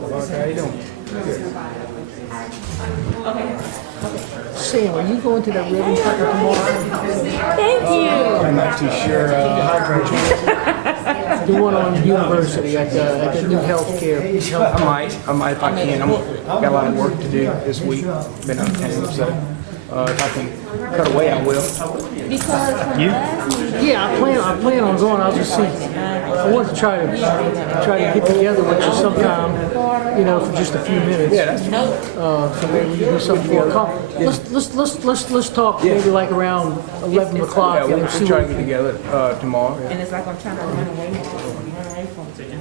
How you doing? Sam, are you going to that ribbon cutting tomorrow? Thank you. I'm not too sure. The one on University at the new healthcare. I might if I can. I've got a lot of work to do this week. Been out of town, so if I can cut away, I will. Because from You? last meeting, Yeah, I plan on going. I'll just see. I want to try to get together with you sometime, for just a few minutes. Yeah, that's So maybe we can do something for a coffee. Let's talk maybe like around 11 o'clock yeah. and We'll then see try to what. get together tomorrow. and it's like I'm trying to run away from it.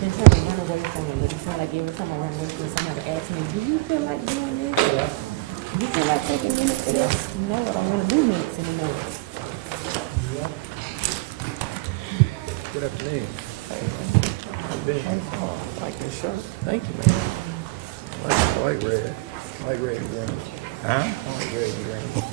Been trying to run away from it, but it's not like every time I run away from it, somebody asks me, do you feel like doing this? Do you feel like taking minutes for this? No, I don't want to do minutes anymore. Good afternoon. I like this shirt. Thank you, man. I like red. I like red and green. Huh? I like red and green.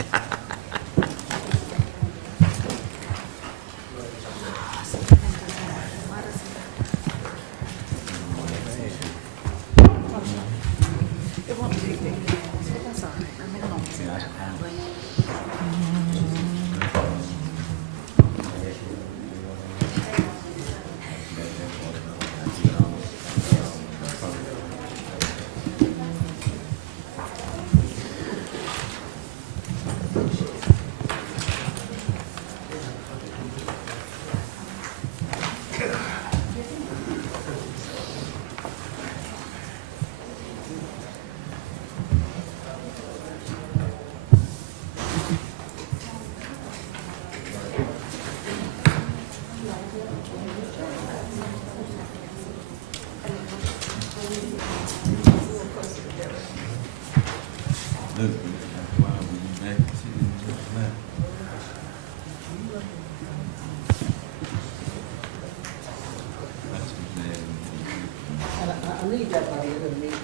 I leave that by the end of the meeting.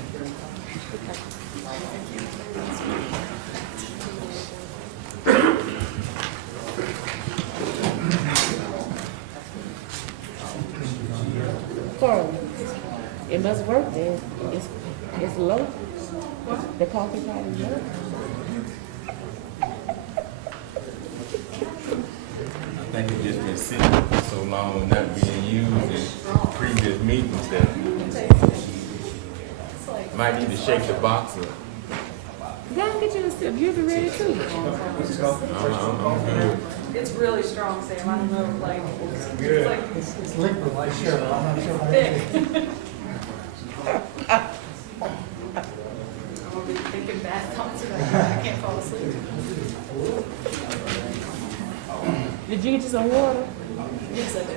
Carl, it must work then. It's low. The coffee pot is low. I think it's just been sitting for so long and not being used in previous meetings that might need to shake the box up. Go and get you a sip. You'll be ready too. I'm good. It's really strong, Sam. I don't know, like, it's like It's liquid, like sure. I'm not sure. thick. I'm gonna be thinking bad thoughts about it. I can't fall asleep. Did you get you some water? Yes, I do.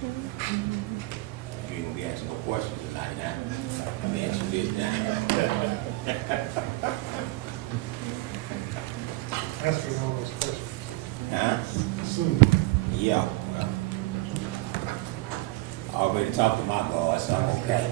You ain't gonna be asking no questions tonight, huh? Let me ask you this now. Asking all those questions. Huh? Soon. Yeah, well. I already talked to my boss, so I'm okay.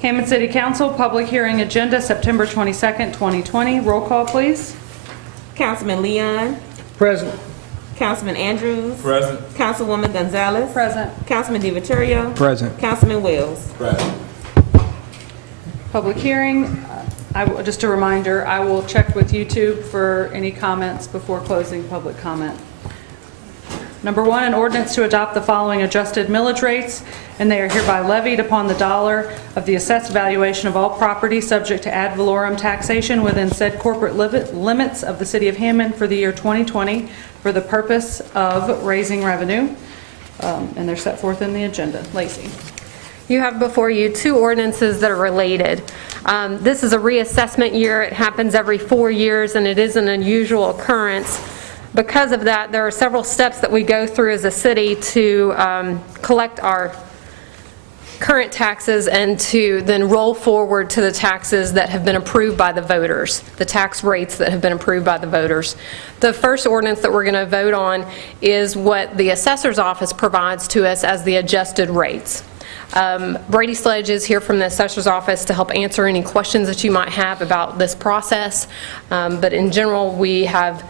Hammond City Council, public hearing agenda, September 22nd, 2020. Roll call, please. Councilman Leon, Present. Councilman Andrews, Present. Councilwoman Gonzalez, Present. Councilman DiVittorio, Present. Councilman Wells. Present. public hearing. Just a reminder, I will check with YouTube for any comments before closing public comment. Number 1, an ordinance to adopt the following adjusted millage rates, and they are hereby levied upon the dollar of the assessed valuation of all property subject to ad valorem taxation within said corporate limits of the City of Hammond for the year 2020 for the purpose of raising revenue, and they're set forth in the agenda. Lacey. You have before you 2 ordinances that are related. This is a reassessment year. It happens every 4 years, and it is an unusual occurrence. Because of that, there are several steps that we go through as a city to collect our current taxes and to then roll forward to the taxes that have been approved by the voters, the tax rates that have been approved by the voters. The first ordinance that we're going to vote on is what the assessor's office provides to us as the adjusted rates. Brady Sledge is here from the assessor's office to help answer any questions that you might have about this process, but in general we have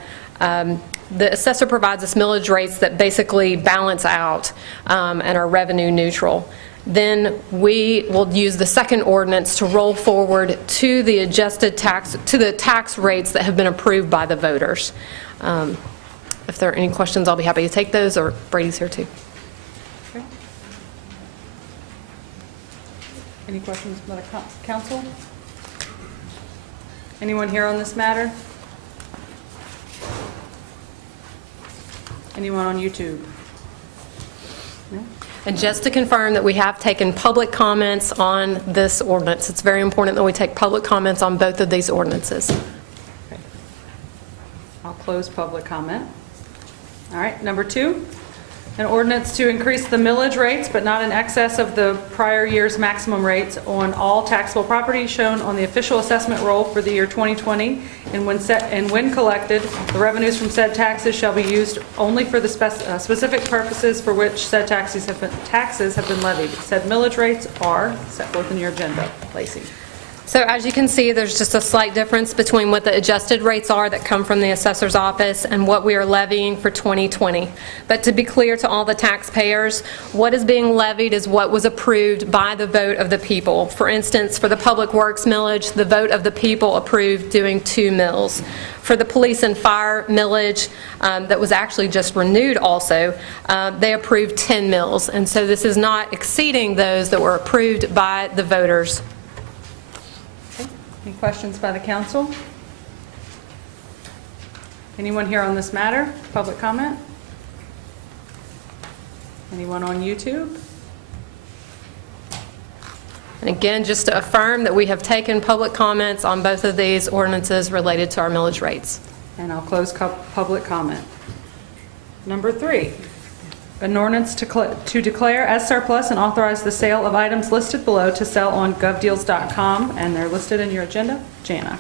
the assessor provides us millage rates that basically balance out and are revenue neutral. Then we will use the second ordinance to roll forward to the adjusted tax, to the tax rates that have been approved by the voters. If there are any questions, I'll be happy to take those, or Brady's here too. Okay. Any questions from the council? Anyone here on this matter? Anyone on YouTube? No? And just to confirm that we have taken public comments on this ordinance. It's very important that we take public comments on both of these ordinances. Okay. I'll close public comment. All right, number 2, an ordinance to increase the millage rates, but not in excess of the prior year's maximum rates on all taxable property shown on the official assessment roll for the year 2020, and when collected, the revenues from said taxes shall be used only for the specific purposes for which said taxes have been levied. Said millage rates are set forth in your agenda. Lacey. So as you can see, there's just a slight difference between what the adjusted rates are that come from the assessor's office and what we are levying for 2020. But to be clear to all the taxpayers, what is being levied is what was approved by the vote of the people. For instance, for the public works millage, the vote of the people approved doing 2 mills. For the police and fire millage that was actually just renewed also, they approved 10 mills. And so this is not exceeding those that were approved by the voters. Any questions by the council? Anyone here on this matter? Public comment? Anyone on YouTube? And again, just to affirm that we have taken public comments on both of these ordinances related to our millage rates. And I'll close public comment. Number 3, an ordinance to declare as surplus and authorize the sale of items listed below to sell on govdeals.com, and they're listed in your agenda. Jana.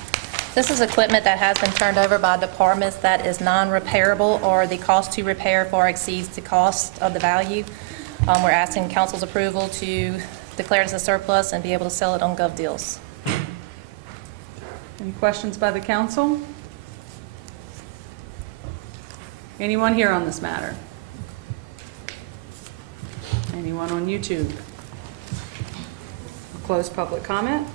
This is equipment that has been turned over by departments that is non-repairable, or the cost to repair far exceeds the cost of the value. We're asking council's approval to declare it as a surplus and be able to sell it on GovDeals. Any questions by the council? Anyone here on this matter? Anyone on YouTube? I'll close public comment.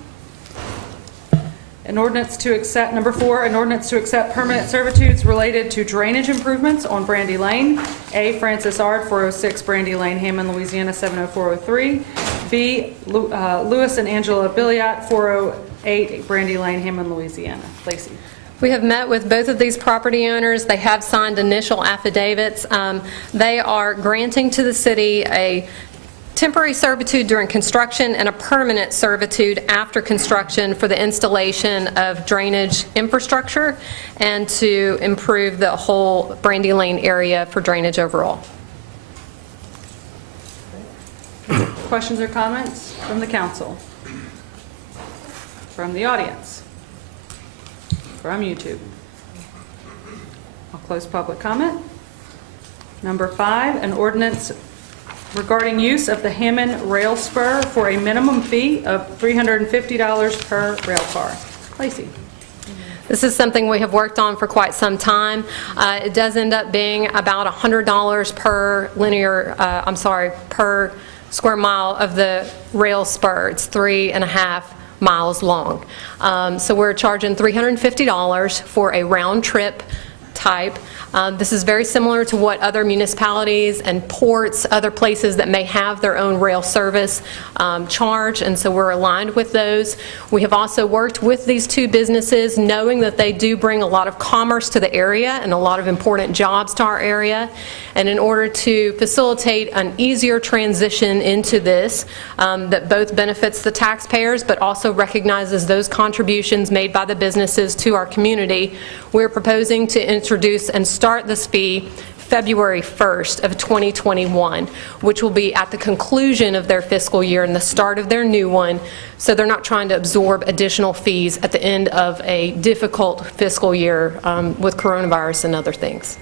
An ordinance to accept, number 4, an ordinance to accept permanent servitudes related to drainage improvements on Brandy Lane. A, Francis Ard, 406 Brandy Lane, Hammond, Louisiana, 70403. B, Louis and Angela Billiot, 408 Brandy Lane, Hammond, Louisiana. Lacey. We have met with both of these property owners. They have signed initial affidavits. They are granting to the city a temporary servitude during construction and a permanent servitude after construction for the installation of drainage infrastructure and to improve the whole Brandy Lane area for drainage overall. Questions or comments from the council? From the audience? From YouTube? I'll close public comment. Number 5, an ordinance regarding use of the Hammond rail spur for a minimum fee of $350 per rail car. Lacey. This is something we have worked on for quite some time. It does end up being about $100 per per square mile of the rail spur. It's 3.5 miles long. So we're charging $350 for a round trip type. This is very similar to what other municipalities and ports, other places that may have their own rail service charge, and so we're aligned with those. We have also worked with these two businesses, knowing that they do bring a lot of commerce to the area and a lot of important jobs to our area. And in order to facilitate an easier transition into this, that both benefits the taxpayers but also recognizes those contributions made by the businesses to our community, we're proposing to introduce and start this fee February 1st of 2021, which will be at the conclusion of their fiscal year and the start of their new one, so they're not trying to absorb additional fees at the end of a difficult fiscal year with coronavirus and other things.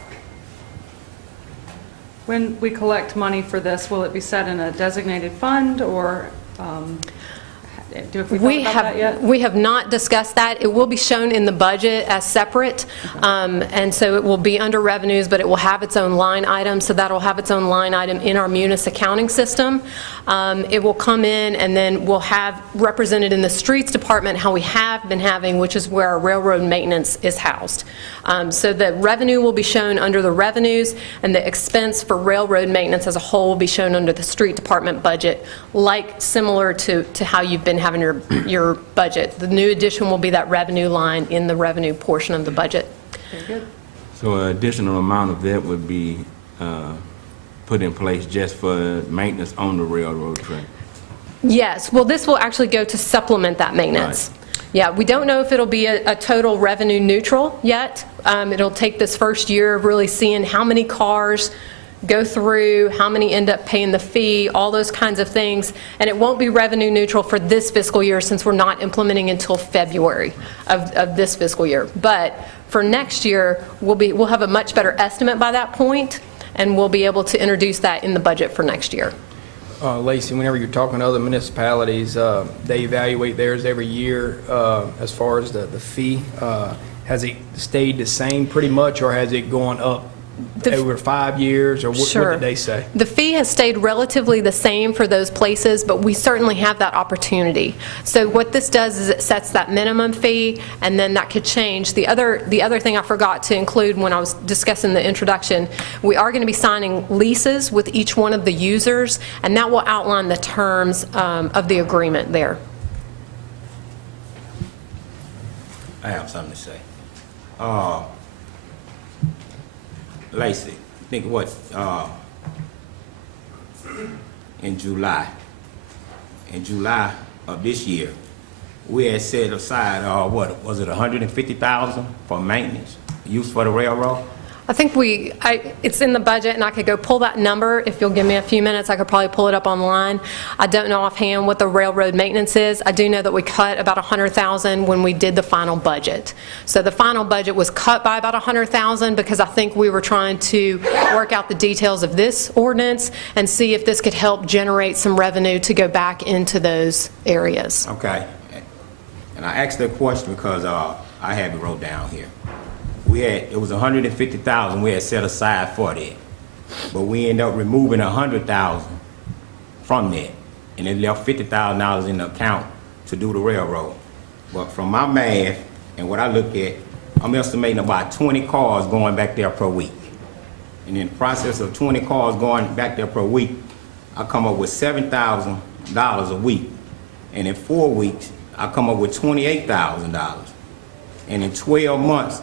When we collect money for this, will it be set in a designated fund, or have we thought about that yet? We have not discussed that. It will be shown in the budget as separate, and so it will be under revenues, but it will have its own line item, so that will have its own line item in our Munis accounting system. It will come in, and then we'll have represented in the streets department how we have been having, which is where our railroad maintenance is housed. So the revenue will be shown under the revenues, and the expense for railroad maintenance as a whole will be shown under the street department budget, like similar to how you've been having your budget. The new addition will be that revenue line in the revenue portion of the budget. Very good. So an additional amount of that would be put in place just for maintenance on the railroad track? Yes, well, this will actually go to supplement that maintenance. Right. Yeah, we don't know if it'll be a total revenue neutral yet. It'll take this first year of really seeing how many cars go through, how many end up paying the fee, all those kinds of things. And it won't be revenue neutral for this fiscal year since we're not implementing until February of this fiscal year. But for next year, we'll have a much better estimate by that point, and we'll be able to introduce that in the budget for next year. Lacey, whenever you're talking to other municipalities, they evaluate theirs every year as far as the fee. Has it stayed the same pretty much, or has it gone up over 5 years, or what did they say? The fee has stayed relatively the same for those places, but we certainly have that opportunity. So what this does is it sets that minimum fee, and then that could change. The other thing I forgot to include when I was discussing the introduction, we are going to be signing leases with each one of the users, and that will outline the terms of the agreement there. I have something to say. Lacey, think what, in July of this year, we had set aside, what, was it 150,000 for maintenance, use for the railroad? I think it's in the budget, and I could go pull that number. If you'll give me a few minutes, I could probably pull it up online. I don't know offhand what the railroad maintenance is. I do know that we cut about 100,000 when we did the final budget. So the final budget was cut by about 100,000 because I think we were trying to work out the details of this ordinance and see if this could help generate some revenue to go back into those areas. Okay, and I asked that question because I have it wrote down here. It was 150,000 we had set aside for that, but we ended up removing 100,000 from that, and it left $50,000 in the account to do the railroad. But from my math and what I look at, I'm estimating about 20 cars going back there per week. And in the process of 20 cars going back there per week, I come up with $7,000 a week. And in 4 weeks, I come up with $28,000. And in 12 months,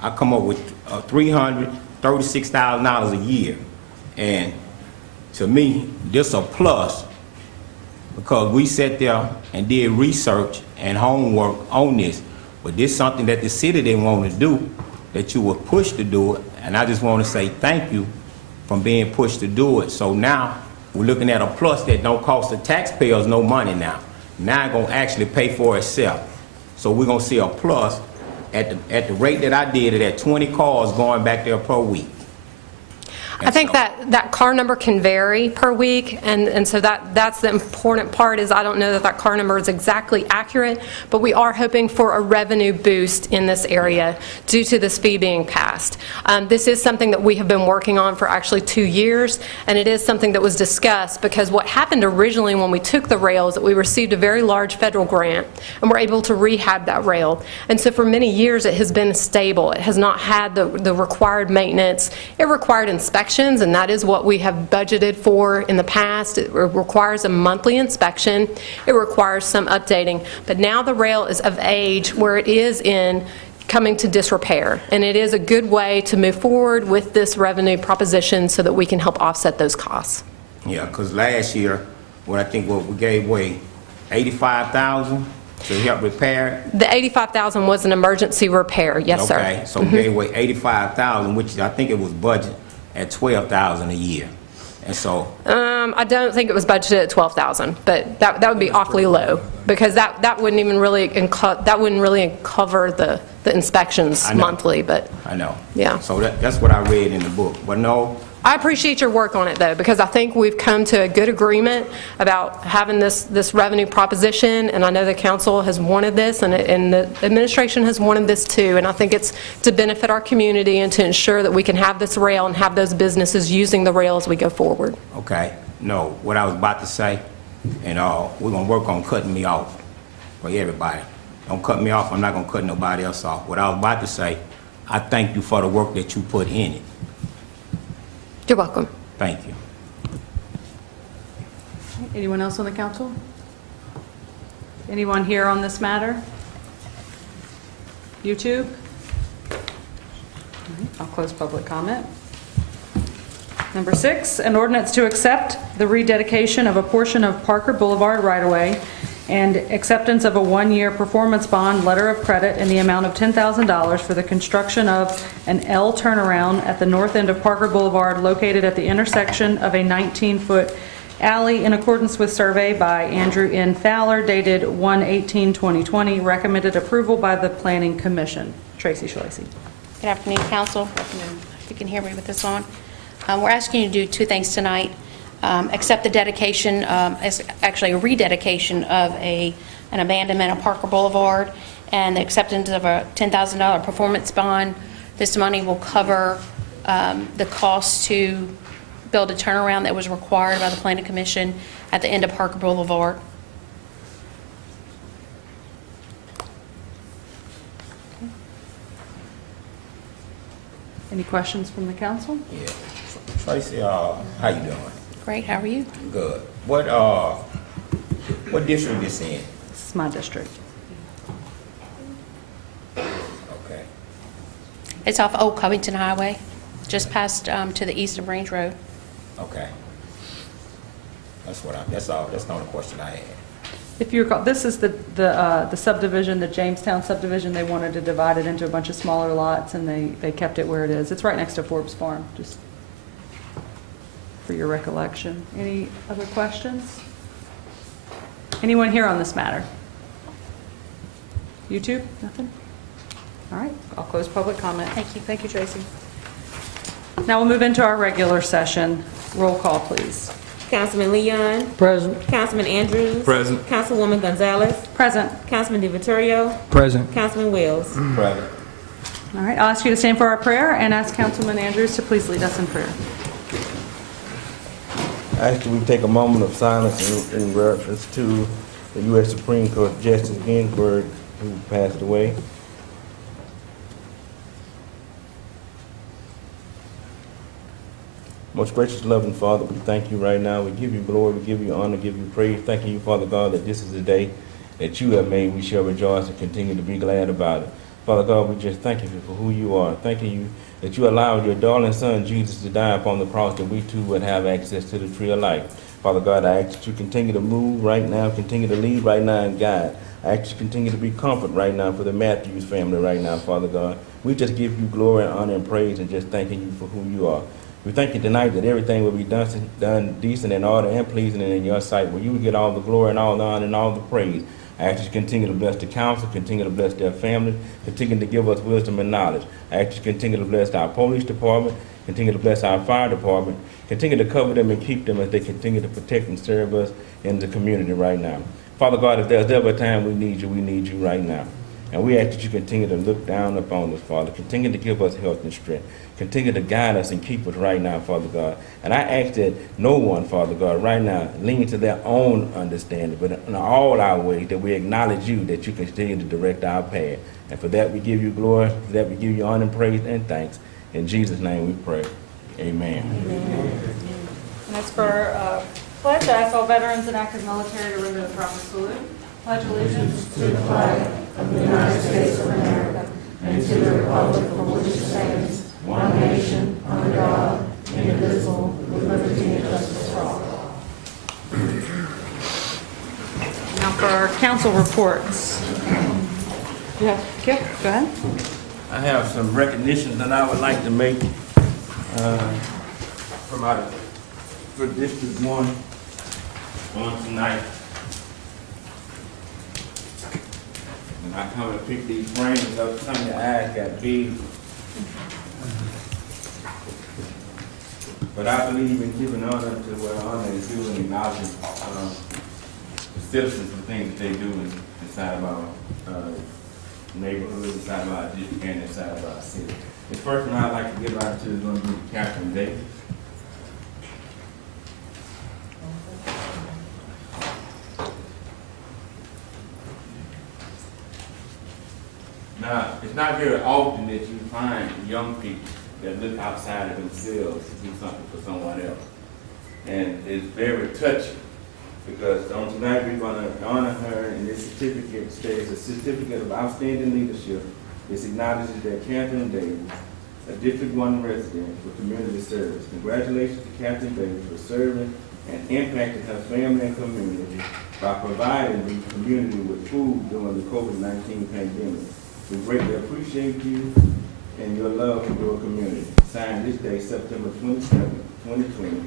I come up with $336,000 a year. And to me, this a plus because we sat there and did research and homework on this. But this is something that the city didn't want to do, that you were pushed to do it. And I just want to say thank you for being pushed to do it. So now we're looking at a plus that don't cost the taxpayers no money now. Now it's going to actually pay for itself. So we're going to see a plus at the rate that I did it at 20 cars going back there per week. I think that car number can vary per week, and so that's the important part, is I don't know that car number is exactly accurate, but we are hoping for a revenue boost in this area due to this fee being passed. This is something that we have been working on for actually 2 years, and it is something that was discussed, because what happened originally when we took the rail is that we received a very large federal grant, and we're able to rehab that rail. And so for many years it has been stable. It has not had the required maintenance. It required inspections, and that is what we have budgeted for in the past. It requires a monthly inspection. It requires some updating. But now the rail is of age where it is coming to disrepair, and it is a good way to move forward with this revenue proposition so that we can help offset those costs. Yeah, because last year, we gave away 85,000 to help repair it. The 85,000 was an emergency repair, yes, sir. Okay, so we gave away 85,000, which I think it was budgeted at 12,000 a year. And so I don't think it was budgeted at 12,000, but that would be awfully low, because that wouldn't even really cover the inspections monthly. But I know. Yeah. So that's what I read in the book. But no, I appreciate your work on it, though, because I think we've come to a good agreement about having this revenue proposition, and I know the council has wanted this, and the administration has wanted this too, and I think it's to benefit our community and to ensure that we can have this rail and have those businesses using the rail as we go forward. okay, no, what I was about to say, and we're gonna work on cutting me off for everybody. Don't cut me off, I'm not gonna cut nobody else off. What I was about to say, I thank you for the work that you put in it. You're welcome. Thank you. Anyone else on the council? Anyone here on this matter? YouTube? All right, I'll close public comment. Number 6, an ordinance to accept the rededication of a portion of Parker Boulevard right-of-way and acceptance of a 1-year performance bond letter of credit in the amount of $10,000 for the construction of an L turnaround at the north end of Parker Boulevard located at the intersection of a 19-foot alley in accordance with survey by Andrew N. Fowler dated 1/18/2020, recommended approval by the Planning Commission. Tracy Schlesy. Good afternoon, council. If you can hear me with this on. We're asking you to do 2 things tonight. Accept the dedication, it's actually a rededication of an abandonment on Parker Boulevard, and the acceptance of a $10,000 performance bond. This money will cover the cost to build a turnaround that was required by the Planning Commission at the end of Parker Boulevard. Any questions from the council? Yeah. Tracy, how you doing? Great, how are you? Good. What district is in? This is my district. Okay. It's off Old Covington Highway, just past to the east of Range Road. Okay. That's the only question I had. If you recall, this is the subdivision, the Jamestown subdivision. They wanted to divide it into a bunch of smaller lots, and they kept it where it is. It's right next to Forbes Farm, just for your recollection. Any other questions? Anyone here on this matter? YouTube? Nothing? All right, I'll close public comment. Thank you. Thank you, Tracy. Now we'll move into our regular session. Roll call, please. Councilman Leon. Present. Councilman Andrews. Present. Councilwoman Gonzalez. Present. Councilman DiVittorio. Present. Councilman Wells. Present. All right, I'll ask you to stand for our prayer and ask Councilman Andrews to please lead us in prayer. I ask that we take a moment of silence in reference to the U.S. Supreme Court Justice Ginsburg, who passed away. Most gracious, loving Father, we thank you right now. We give you glory, we give you honor, give you praise. Thanking you, Father God, that this is the day that you have made. We shall rejoice and continue to be glad about it. Father God, we just thank you for who you are. Thanking you that you allowed your darling son, Jesus, to die upon the cross, that we too would have access to the tree of life. Father God, I ask that you continue to move right now, continue to lead right now and guide. I ask you continue to be comfort right now for the Matthews family right now, Father God. We just give you glory and honor and praise and just thanking you for who you are. We thank you tonight that everything will be done decent and order and pleasing and in your sight, where you will get all the glory and all the honor and all the praise. I ask you to continue to bless the council, continue to bless their family, continue to give us wisdom and knowledge. I ask you to continue to bless our police department Continue to bless our fire department. Continue to cover them and keep them as they continue to protect and serve us in the community right now. Father God, if there's ever a time we need you right now. And we ask that you continue to look down upon us, Father. Continue to give us health and strength. Continue to guide us and keep us right now, Father God. And I ask that no one, Father God, right now, lean to their own understanding, but in all our ways, that we acknowledge you, that you continue to direct our path. And for that we give you glory, for that we give you honor and praise and thanks. In Jesus' name we pray. Amen. And as for our pledge, I ask all veterans and active military to render the proper salute. Pledge allegiance to the flag of the United States of America and to the republic for which it stands, one nation, under God, indivisible, with liberty and justice for all. Now for our council reports. Yeah, Kip, go ahead. I have some recognitions that I would like to make for District 1 on tonight. And I come and pick these frames up, some of your eyes got big. But I believe in giving honor to what honor is due and acknowledging the citizens and things that they do inside of our neighborhood, inside of our district, and inside of our city. The first one I'd like to give out to is going to be Captain Davis. Now, it's not very often that you find young people that look outside of themselves to do something for someone else. And it's very touching because on tonight we're going to honor her, and this certificate states a certificate of outstanding leadership. This acknowledges that Catherine Davis, a District 1 resident for community service. Congratulations to Catherine Davis for serving and impacting her family and community by providing the community with food during the COVID-19 pandemic. We greatly appreciate you and your love for your community. Signed this day, September 27, 2020,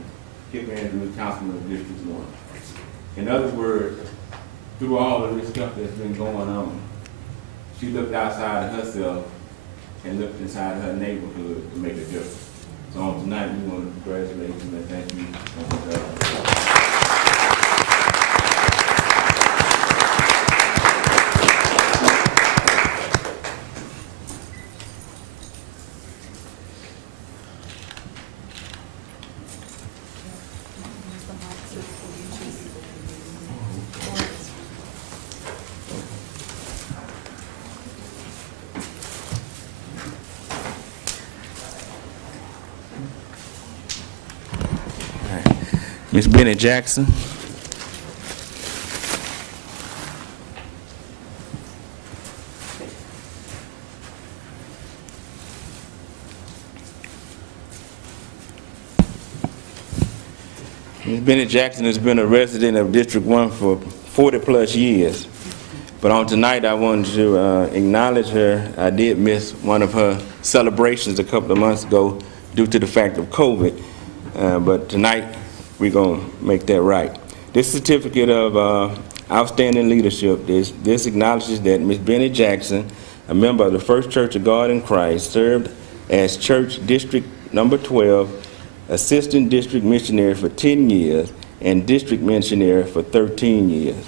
Kip Andrews, Councilman of District 1. In other words, through all of this stuff that's been going on, she looked outside of herself and looked inside of her neighborhood to make a difference. So on tonight, we want to congratulate you and thank you. Miss Bennett Jackson. Ms. Bennett Jackson has been a resident of District 1 for 40 plus years. But on tonight, I wanted to acknowledge her. I did miss one of her celebrations a couple of months ago due to the fact of COVID. But tonight, we're going to make that right. This certificate of outstanding leadership, this acknowledges that Ms. Bennett Jackson, a member of the First Church of God in Christ, served as Church District number 12, Assistant District Missionary for 10 years, and District Missionary for 13 years.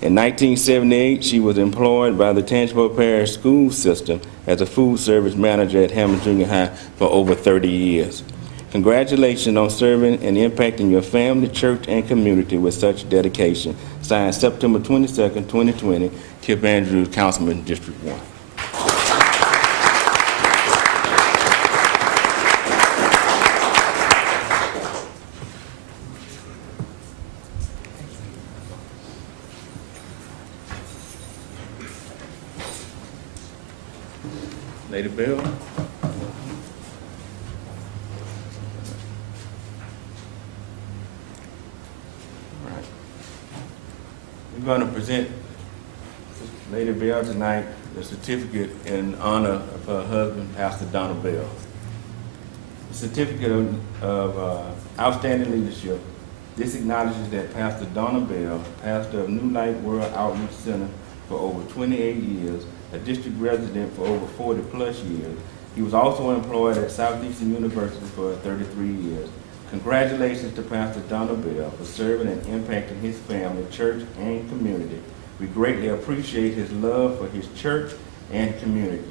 In 1978, she was employed by the Tangipahoa Parish School System as a food service manager at Hammond Junior High for over 30 years. Congratulations on serving and impacting your family, church, and community with such dedication. Signed September 22nd, 2020, Kip Andrews, Councilman, District 1. Lady Bell. We're going to present Lady Bell tonight the certificate in honor of her husband, Pastor Donald Bell. The certificate of outstanding leadership. This acknowledges that Pastor Donald Bell, pastor of New Light World Outreach Center for over 28 years, a district resident for over 40 plus years, He was also employed at Southeastern University for 33 years. Congratulations to Pastor Donald Bell for serving and impacting his family, church, and community. We greatly appreciate his love for his church and community.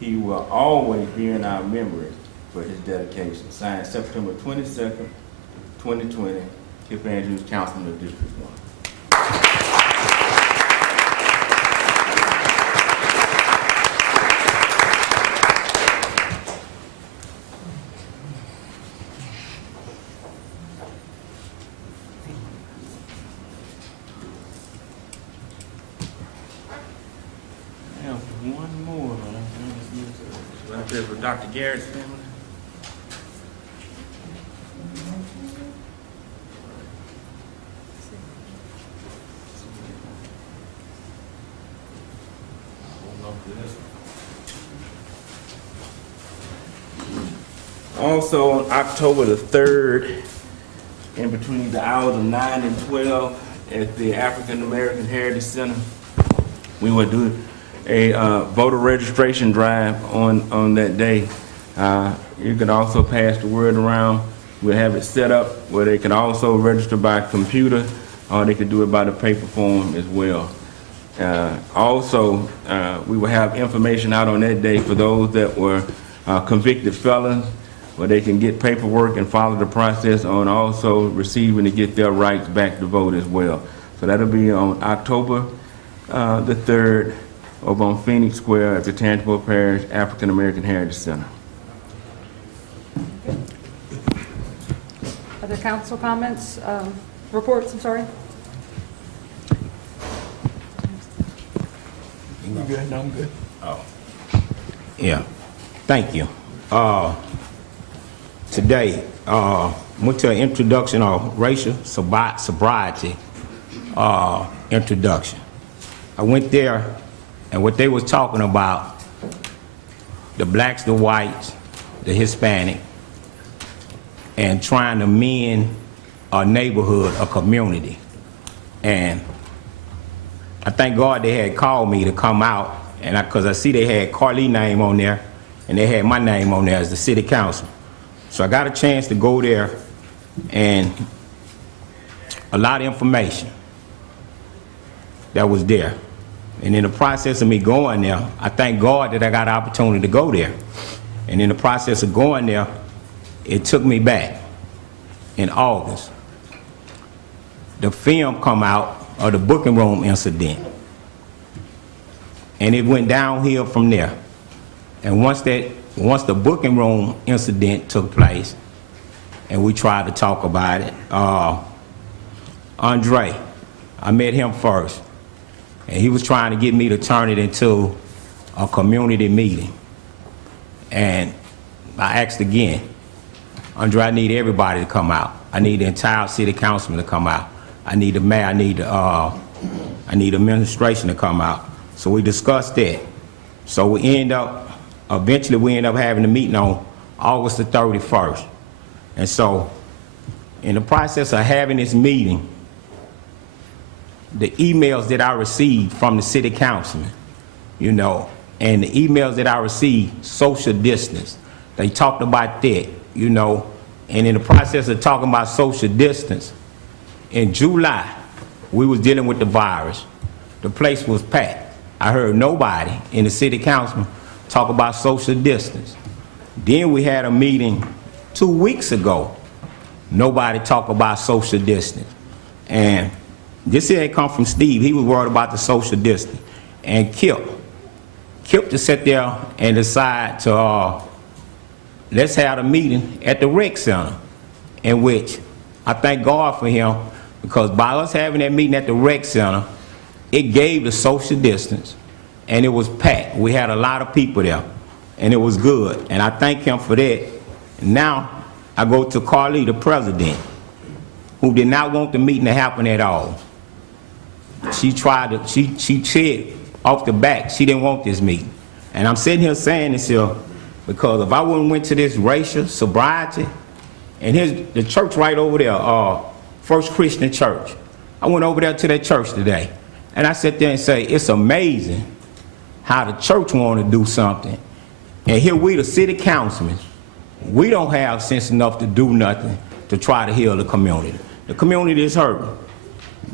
He will always be in our memory for his dedication. Signed September 22nd, 2020, Kip Andrews, Councilman of District 1. One more, but I think it's right there for Dr. Garrett's family. Also, on October the 3rd, in between the hours of 9 and 12, at the African American Heritage Center, we will do a voter registration drive on that day. You can also pass the word around. We'll have it set up where they can also register by computer, or they can do it by the paper form as well. Also, we will have information out on that day for those that were convicted felons, where they can get paperwork and follow the process on also receiving to get their rights back to vote as well. So that'll be on October the 3rd over on Phoenix Square at the Tangipahoa Parish African American Heritage Center. Other council comments, reports, I'm sorry? You good? No, I'm good. Oh. Yeah. Thank you. Today, went to an introduction of racial sobriety introduction. I went there, and what they was talking about, the blacks, the whites, the Hispanic, and trying to mend a neighborhood, a community. And I thank God they had called me to come out, and because I see they had Carly's name on there, and they had my name on there as the city council. So I got a chance to go there, and a lot of information that was there. And in the process of me going there, I thank God that I got an opportunity to go there. And in the process of going there, it took me back in August. The film come out of the booking room incident. And it went downhill from there. And once the booking room incident took place, and we tried to talk about it, Andre, I met him first, and he was trying to get me to turn it into a community meeting. And I asked again, Andre, I need everybody to come out. I need the entire city councilman to come out. I need the mayor, I need administration to come out. So we discussed that. So eventually we end up having a meeting on August the 31st. And so in the process of having this meeting, the emails that I received from the city councilman, you know, and the emails that I received, social distance, they talked about that, you know, and in the process of talking about social distance, in July, we was dealing with the virus. The place was packed. I heard nobody in the city council talk about social distance. Then we had a meeting 2 weeks ago. Nobody talked about social distance. And this here come from Steve. He was worried about the social distance. And Kip to sit there and decide to, let's have a meeting at the rec center, in which I thank God for him, because by us having that meeting at the rec center, it gave the social distance, and it was packed. We had a lot of people there, and it was good, and I thank him for that. And now I go to Carly, the president, who did not want the meeting to happen at all. She said off the back she didn't want this meeting. And I'm sitting here saying this here because if I wouldn't went to this racial sobriety, and here's the church right over there, First Christian Church. I went over there to that church today, and I sat there and say, it's amazing how the church want to do something, And here we, the city councilmen, we don't have sense enough to do nothing to try to heal the community. The community is hurting.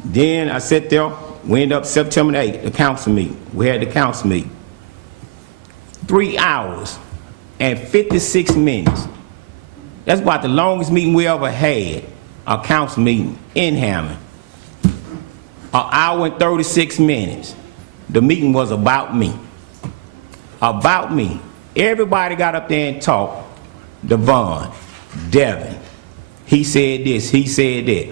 Then I sat there, we ended up September 8th, the council meeting. We had the council meeting. 3 hours and 56 minutes. That's about the longest meeting we ever had, a council meeting in Hammond. An hour and 36 minutes. The meeting was about me. About me. Everybody got up there and talked. Devon, Devin, he said this, he said that.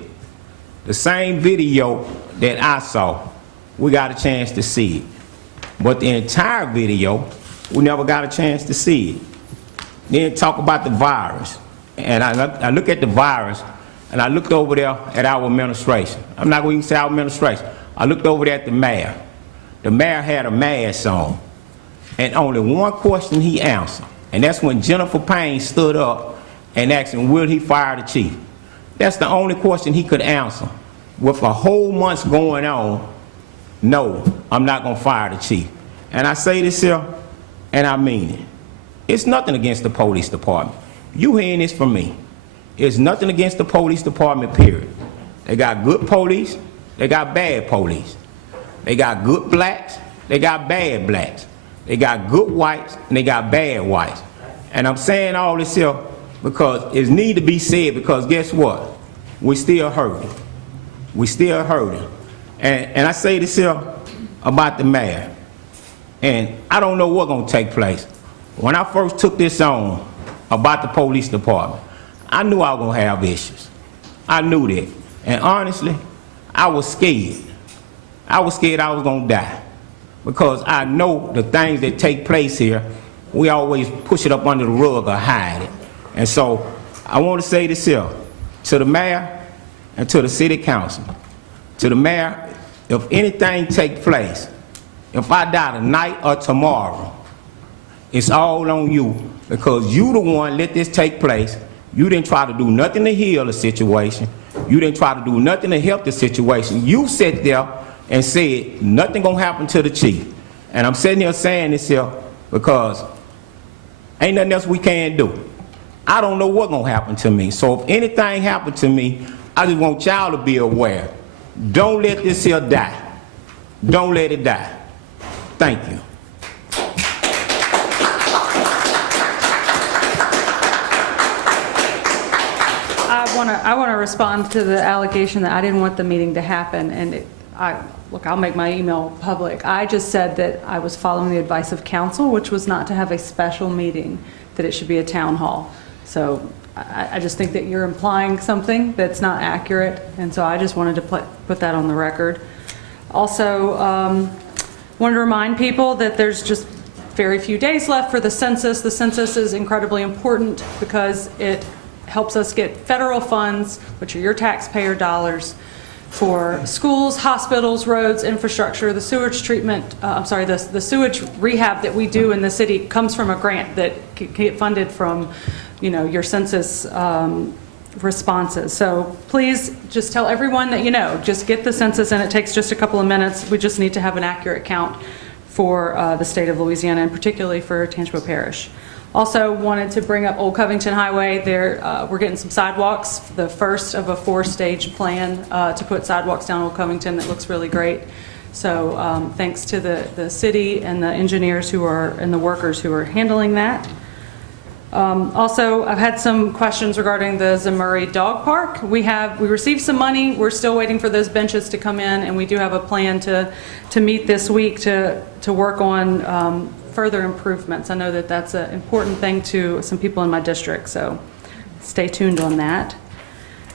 The same video that I saw, we got a chance to see it. But the entire video, we never got a chance to see it. Then talk about the virus. And I look at the virus, and I looked over there at our administration. I'm not going to even say our administration. I looked over there at the mayor. The mayor had a mask on. And only one question he answered. And that's when Jennifer Payne stood up and asked him, will he fire the chief? That's the only question he could answer. With a whole month going on, no, I'm not going to fire the chief. And I say this here, and I mean it. It's nothing against the police department. You hearing this from me. It's nothing against the police department, period. They got good police, they got bad police. They got good blacks, they got bad blacks. They got good whites, and they got bad whites. And I'm saying all this here because it need to be said, because guess what? We still hurting. We still hurting. And I say this here about the mayor. And I don't know what's going to take place. When I first took this on about the police department, I knew I was going to have issues. I knew that. And honestly, I was scared. I was scared I was going to die. Because I know the things that take place here, we always push it up under the rug or hide it. And so I want to say this here to the mayor and to the city council. To the mayor, if anything take place, if I die tonight or tomorrow, it's all on you, because you the one let this take place. You didn't try to do nothing to heal the situation. You didn't try to do nothing to help the situation. You sat there and said nothing gonna happen to the chief. And I'm sitting here saying this here because ain't nothing else we can do. I don't know what's gonna happen to me. So if anything happened to me, I just want y'all to be aware. Don't let this here die. Don't let it die. Thank you. I want to respond to the allegation that I didn't want the meeting to happen, and look, I'll make my email public. I just said that I was following the advice of council, which was not to have a special meeting, that it should be a town hall. So I just think that you're implying something that's not accurate, and so I just wanted to put that on the record. Also, wanted to remind people that there's just very few days left for the census. The census is incredibly important because it helps us get federal funds, which are your taxpayer dollars, for schools, hospitals, roads, infrastructure. The sewage treatment, the sewage rehab that we do in the city comes from a grant that can get funded from, your census responses. So please just tell everyone that just get the census, and it takes just a couple of minutes. We just need to have an accurate count for the state of Louisiana, and particularly for Tangipahoa Parish. Also wanted to bring up Old Covington Highway. We're getting some sidewalks, the first of a 4-stage plan to put sidewalks down Old Covington that looks really great. So thanks to the city and the engineers and the workers who are handling that. Also, I've had some questions regarding the Zamurray Dog Park. We received some money. We're still waiting for those benches to come in, and we do have a plan to meet this week to work on further improvements. I know that that's an important thing to some people in my district, so stay tuned on that.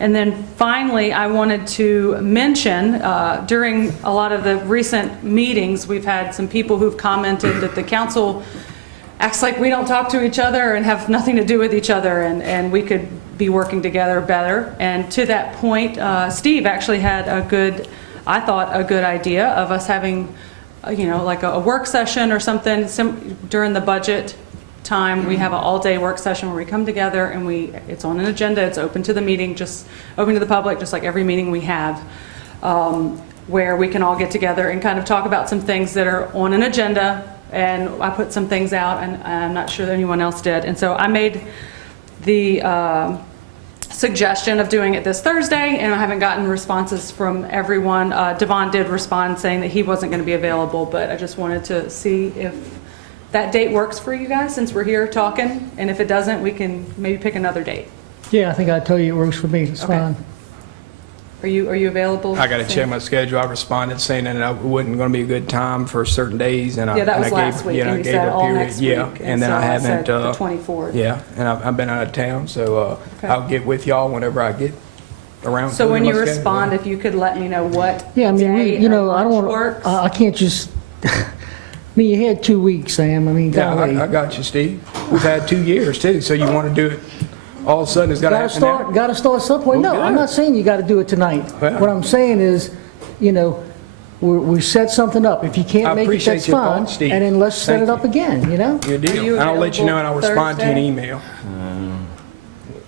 And then finally, I wanted to mention, during a lot of the recent meetings, we've had some people who've commented that the council acts like we don't talk to each other and have nothing to do with each other, and we could be working together better. And to that point, Steve actually had I thought a good idea of us having like a work session or something during the budget time. We have an all-day work session where we come together and it's on an agenda. It's open to the meeting, just open to the public, just like every meeting we have, where we can all get together and kind of talk about some things that are on an agenda and I put some things out, and I'm not sure that anyone else did. And so I made the suggestion of doing it this Thursday, and I haven't gotten responses from everyone. Devon did respond saying that he wasn't going to be available, but I just wanted to see if that date works for you guys, since we're here talking, and if it doesn't, we can maybe pick another date. Yeah, I think I told you it works for me. It's Okay. fine. Are you available? I got to Sam? check my schedule. I responded saying that it wasn't going to be a good time for certain days, and I Yeah, that was and I gave, last week, yeah, and I you gave said a all period. next Yeah, week. and then so I haven't. said the 24th. Yeah, and I've been out of town, so Okay. I'll get with y'all whenever I get around. So to when my you schedule. respond, if you could let me know what Yeah, I mean, day you know, or I don't lunch want works. to, I can't just, I mean, you had 2 weeks, Sam. I mean, Yeah, golly. I got you, Steve. We've had 2 years too, so you want to do it all of a sudden? It's got to happen now. Got to start some point. Well, No, I'm good. not saying you got to do it tonight. Well. What I'm saying is, you know, we set something up. If you I can't make it, appreciate that's your fine. thought, Steve. And then let's set Thank it up you. again, you know? Good Are you deal. And I'll let you know, and I'll available respond to you in Thursday? email.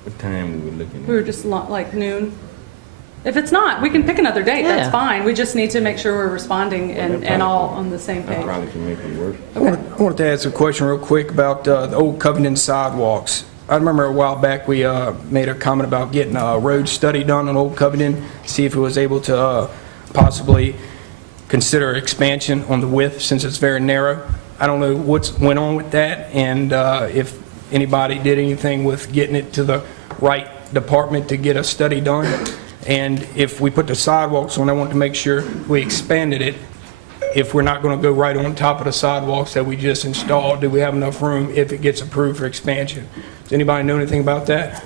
What time we were looking We were at? just like noon. If it's not, we can pick another date, that's Yeah. fine. We just need to make sure we're responding and all on the same I page. probably can make it work. I wanted to ask a question real quick about the old Covenant sidewalks. I remember a while back, we made a comment about getting a road study done on Old Covenant, see if it was able to possibly consider expansion on the width, since it's very narrow. I don't know what's went on with that, and if anybody did anything with getting it to the right department to get a study done. And if we put the sidewalks on, I want to make sure we expanded it. If we're not going to go right on top of the sidewalks that we just installed, do we have enough room if it gets approved for expansion? Does anybody know anything about that?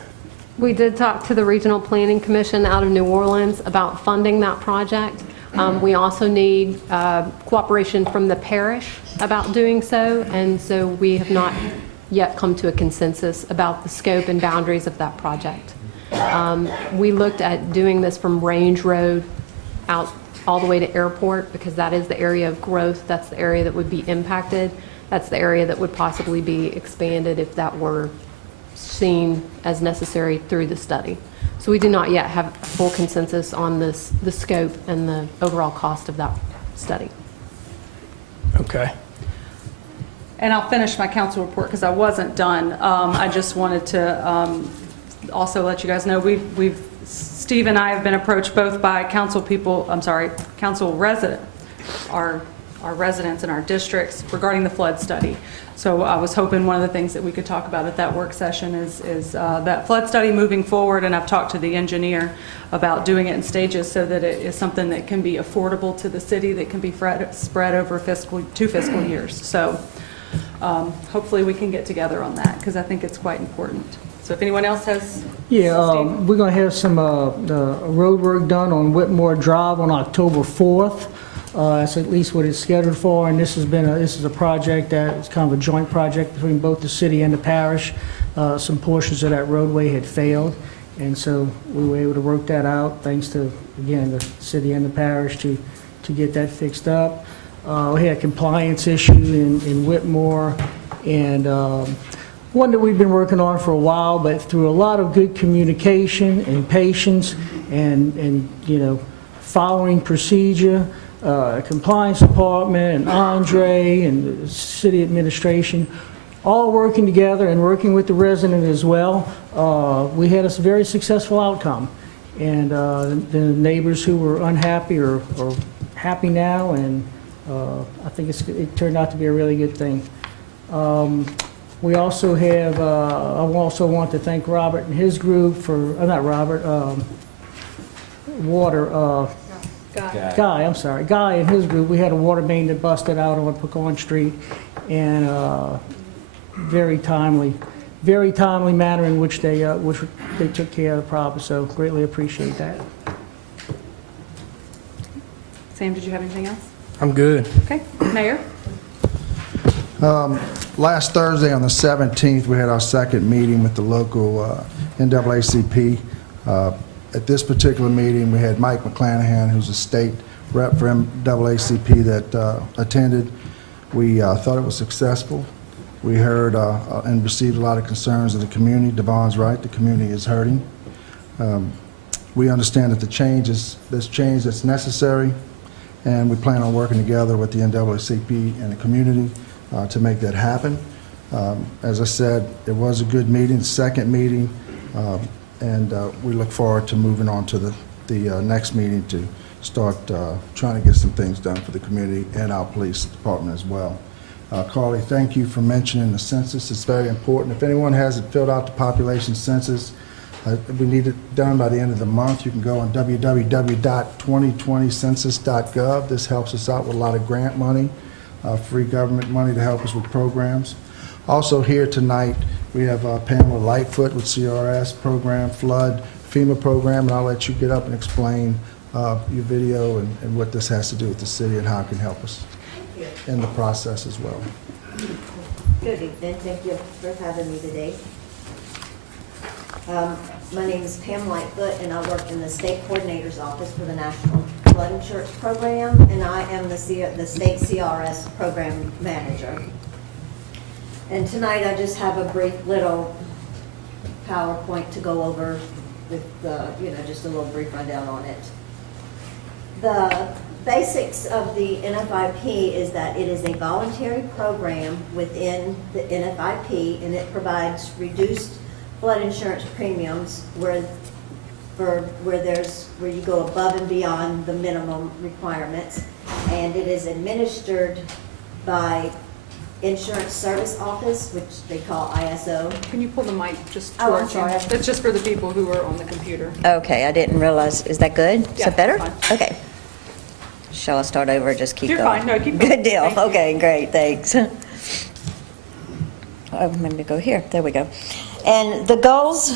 We did talk to the Regional Planning Commission out of New Orleans about funding that project. We also need cooperation from the parish about doing so, and so we have not yet come to a consensus about the scope and boundaries of that project. We looked at doing this from Range Road out all the way to Airport, because that is the area of growth, that's the area that would be impacted, that's the area that would possibly be expanded if that were seen as necessary through the study. So we do not yet have full consensus on this, the scope and the overall cost of that study. Okay. And I'll finish my council report because I wasn't done. I just wanted to also let you guys know, Steve and I have been approached both by council resident, our residents in our districts regarding the flood study. So I was hoping one of the things that we could talk about at that work session is that flood study moving forward, and I've talked to the engineer about doing it in stages so that it is something that can be affordable to the city, that can be spread over 2 fiscal years. So hopefully we can get together on that, because I think it's quite important. So if anyone else has... Yeah, Steve? we're going to have some road work done on Whitmore Drive on October 4th. That's at least what it's scheduled for, and this is a project that is kind of a joint project between both the city and the parish. Some portions of that roadway had failed, and so we were able to work that out, thanks to, again, the city and the parish to get that fixed up. We had a compliance issue in Whitmore, and one that we've been working on for a while, but through a lot of good communication and patience and you know, following procedure, compliance department and Andre and the city administration, all working together and working with the resident as well, we had a very successful outcome. And the neighbors who were unhappy are happy now, and I think it turned out to be a really good thing. We also have, I also want to thank Robert and his group for, not Robert, Guy and his group. We had a water main that busted out on Pecan Street, and very timely manner in which they took care of the problem, so greatly appreciate that. Sam, did you have anything else? I'm good. Okay, Mayor? Last Thursday on the 17th, we had our second meeting with the local NAACP. At this particular meeting, we had Mike McClanahan, who's a state rep for NAACP, that attended. We thought it was successful. We heard and received a lot of concerns of the community. Devon's right, the community is hurting. We understand that this change that's necessary, and we plan on working together with the NAACP and the community to make that happen. As I said, it was a good meeting, second meeting, and we look forward to moving on to the next meeting to start trying to get some things done for the community and our police department as well. Carly, thank you for mentioning the census. It's very important. If anyone hasn't filled out the population census, we need it done by the end of the month. You can go on www.2020census.gov. This helps us out with a lot of grant money, free government money to help us with programs. Also here tonight, we have Pamela Lightfoot with CRS program, flood, FEMA program, and I'll let you get up and explain your video and what this has to do with the city and how it can help us in the process as well. Good evening. Thank you for having me today. My name is Pam Lightfoot, and I work in the State Coordinator's Office for the National Flood Insurance Program, and I am the State CRS Program Manager. And tonight I just have a brief little PowerPoint to go over with just a little brief rundown on it. The basics of the NFIP is that it is a voluntary program within the NFIP, and it provides reduced flood insurance premiums where you go above and beyond the minimum requirements, and it is administered by Insurance Service Office, which they call ISO. Can you pull the mic just Oh, I'm towards you? sorry. It's just for the people who are on the computer. Okay, I didn't realize. Is that good? Is Yeah, that better? fine. Okay. Shall I start over or just keep You're going? fine. No, keep going. Good deal. Thank you. Okay, great. Thanks. Oh, let me go here. There we go. And the goals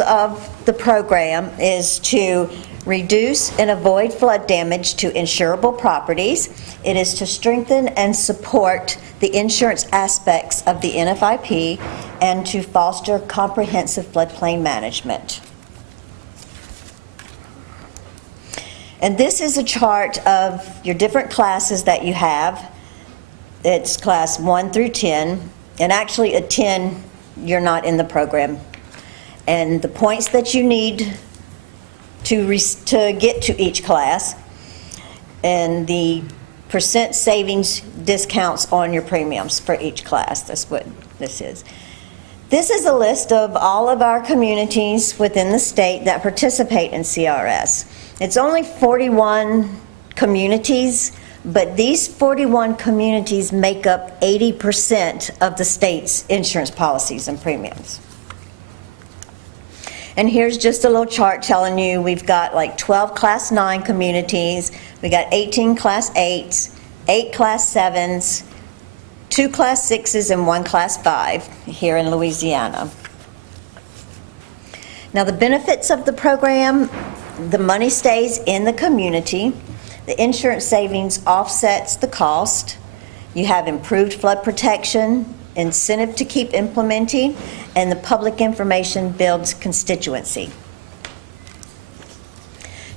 of the program is to reduce and avoid flood damage to insurable properties. It is to strengthen and support the insurance aspects of the NFIP and to foster comprehensive floodplain management. And this is a chart of your different classes that you have. It's class 1 through 10, and actually at 10, you're not in the program. And the points that you need to get to each class, and the percent savings discounts on your premiums for each class. That's what this is. This is a list of all of our communities within the state that participate in CRS. It's only 41 communities, but these 41 communities make up 80% of the state's insurance policies and premiums. And here's just a little chart telling you we've got like 12 Class 9 communities, we got 18 Class 8s, 8 Class 7s, 2 Class 6s, and 1 Class 5 here in Louisiana. Now the benefits of the program: the money stays in the community, the insurance savings offsets the cost, you have improved flood protection, incentive to keep implementing, and the public information builds constituency.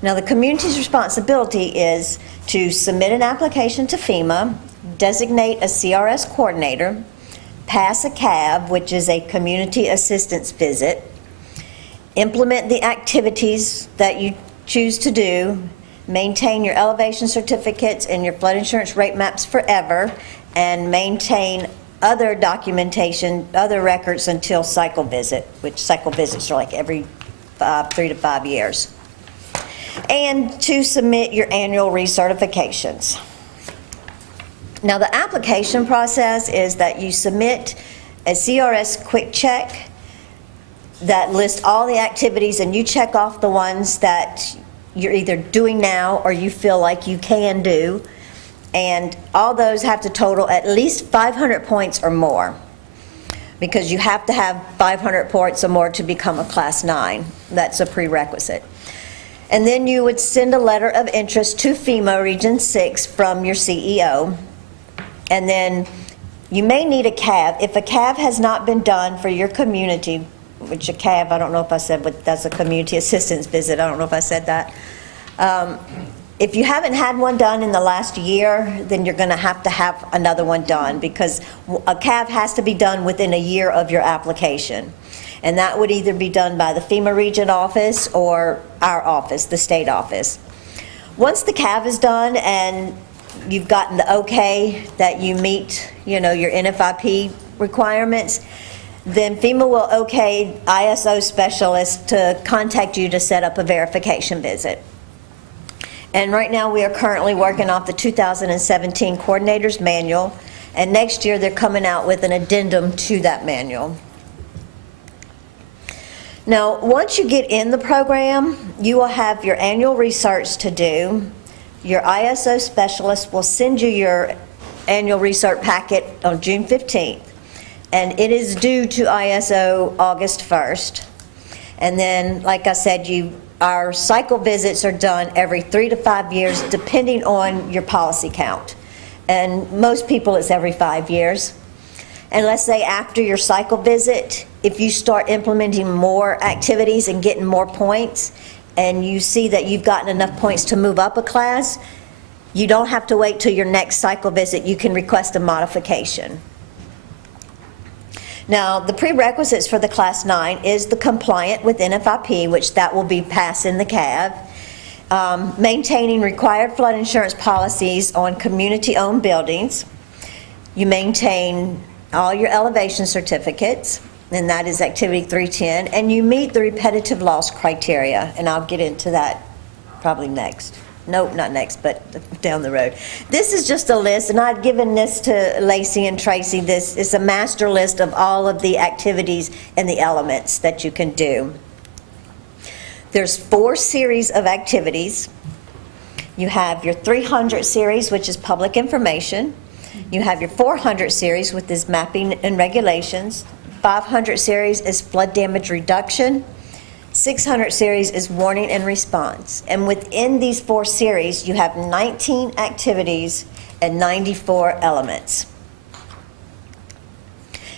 Now the community's responsibility is to submit an application to FEMA, designate a CRS coordinator, pass a CAV, which is a community assistance visit, implement the activities that you choose to do, maintain your elevation certificates and your flood insurance rate maps forever, and maintain other documentation, other records until cycle visit, which cycle visits are like every 3 to 5 years. And to submit your annual recertifications. Now the application process is that you submit a CRS quick check that lists all the activities, and you check off the ones that you're either doing now or you feel like you can do. And all those have to total at least 500 points or more, because you have to have 500 points or more to become a Class 9. That's a prerequisite. And then you would send a letter of interest to FEMA Region 6 from your CEO. And then you may need a CAV. If a CAV has not been done for your community, which a CAV, I don't know if I said, but that's a community assistance visit. I don't know if I said that. If you haven't had one done in the last year, then you're going to have another one done, because a CAV has to be done within a year of your application. And that would either be done by the FEMA region office or our office, the state office. Once the CAV is done and you've gotten the okay that you meet, your NFIP requirements, then FEMA will okay ISO specialists to contact you to set up a verification visit. And right now, we are currently working off the 2017 Coordinator's Manual, and next year, they're coming out with an addendum to that manual. Now, once you get in the program, you will have your annual research to do. Your ISO specialist will send you your annual research packet on June 15th, and it is due to ISO August 1st. And then, like I said, our cycle visits are done every 3 to 5 years, depending on your policy count. And most people, it's every 5 years. And let's say after your cycle visit, if you start implementing more activities and getting more points, and you see that you've gotten enough points to move up a class, you don't have to wait till your next cycle visit. You can request a modification. Now, the prerequisites for the Class 9 is the compliant with NFIP, which that will be passed in the CAV, maintaining required flood insurance policies on community-owned buildings. You maintain all your elevation certificates, and that is Activity 310, and you meet the repetitive loss criteria, and I'll get into that probably next. Nope, not next, but down the road. This is just a list, and I've given this to Lacey and Tracy. This is a master list of all of the activities and the elements that you can do. There's 4 series of activities. You have your 300 series, which is public information. You have your 400 series, which is mapping and regulations. 500 series is flood damage reduction. 600 series is warning and response. And within these 4 series, you have 19 activities and 94 elements.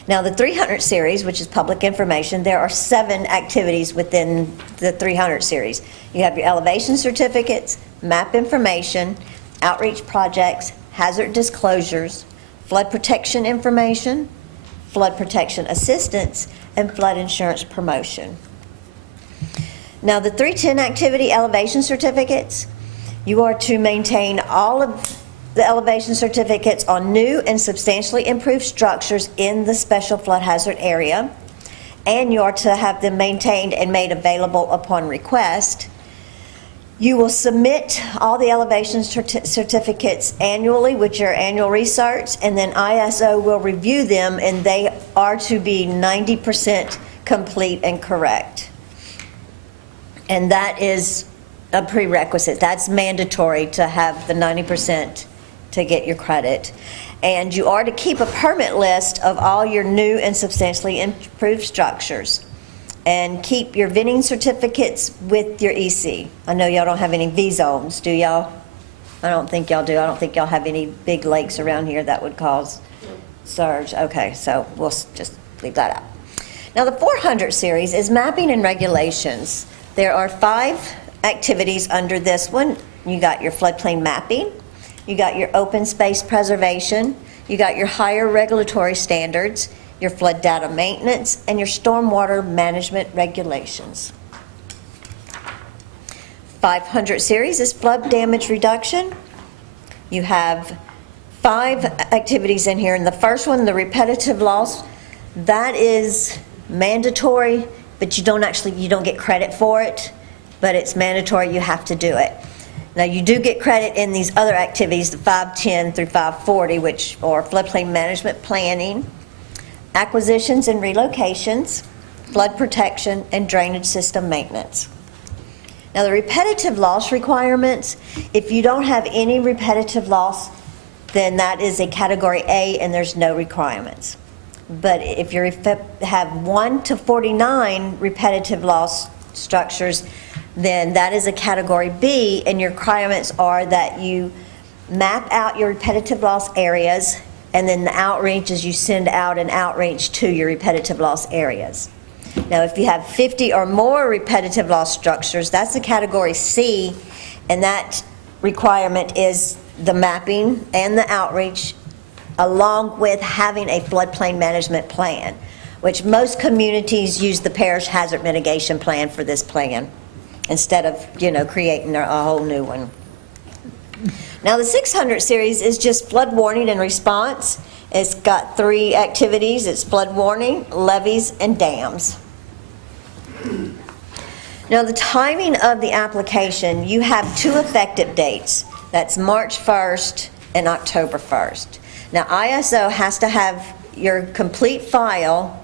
Now, the 300 series, which is public information, there are 7 activities within the 300 series. You have your elevation certificates, map information, outreach projects, hazard disclosures, flood protection information, flood protection assistance, and flood insurance promotion. Now, the 310 activity elevation certificates, you are to maintain all of the elevation certificates on new and substantially improved structures in the special flood hazard area, and you are to have them maintained and made available upon request. You will submit all the elevation certificates annually with your annual research, and then ISO will review them, and they are to be 90% complete and correct. And that is a prerequisite. That's mandatory to have the 90% to get your credit. And you are to keep a permit list of all your new and substantially improved structures. And keep your venting certificates with your EC. I know y'all don't have any V-zones, do y'all? I don't think y'all do. I don't think y'all have any big lakes around here that would cause surge. Okay, so we'll just leave that out. Now, the 400 series is mapping and regulations. There are 5 activities under this one. You got your floodplain mapping, you got your open space preservation, you got your higher regulatory standards, your flood data maintenance, and your stormwater management regulations. 500 series is flood damage reduction. You have 5 activities in here, and the first one, the repetitive loss, that is mandatory, but you don't get credit for it, but it's mandatory, you have to do it. Now, you do get credit in these other activities, the 510 through 540, which are floodplain management planning, acquisitions and relocations, flood protection, and drainage system maintenance. Now, the repetitive loss requirements, if you don't have any repetitive loss, then that is a category A and there's no requirements. But if you have 1 to 49 repetitive loss structures, then that is a category B, and your requirements are that you map out your repetitive loss areas, and then the outreach is you send out an outreach to your repetitive loss areas. Now, if you have 50 or more repetitive loss structures, that's a category C, and that requirement is the mapping and the outreach, along with having a floodplain management plan, which most communities use the parish hazard mitigation plan for this plan, instead of, creating a whole new one. Now, the 600 series is just flood warning and response. It's got 3 activities. It's flood warning, levees, and dams. Now, the timing of the application, you have 2 effective dates. That's March 1st and October 1st. Now, ISO has to have your complete file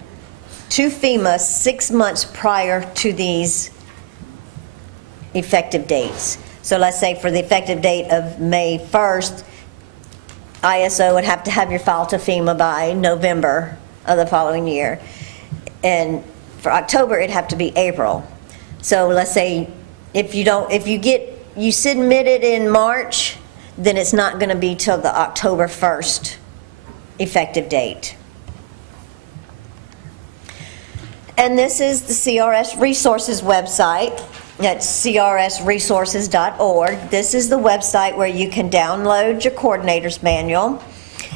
to FEMA 6 months prior to these effective dates. So let's say for the effective date of May 1st, ISO would have to have your file to FEMA by November of the following year. And for October, it'd have to be April. So let's say if you submit it in March, then it's not going to be till the October 1st effective date. And this is the CRS Resources website. That's crsresources.org. This is the website where you can download your coordinator's manual.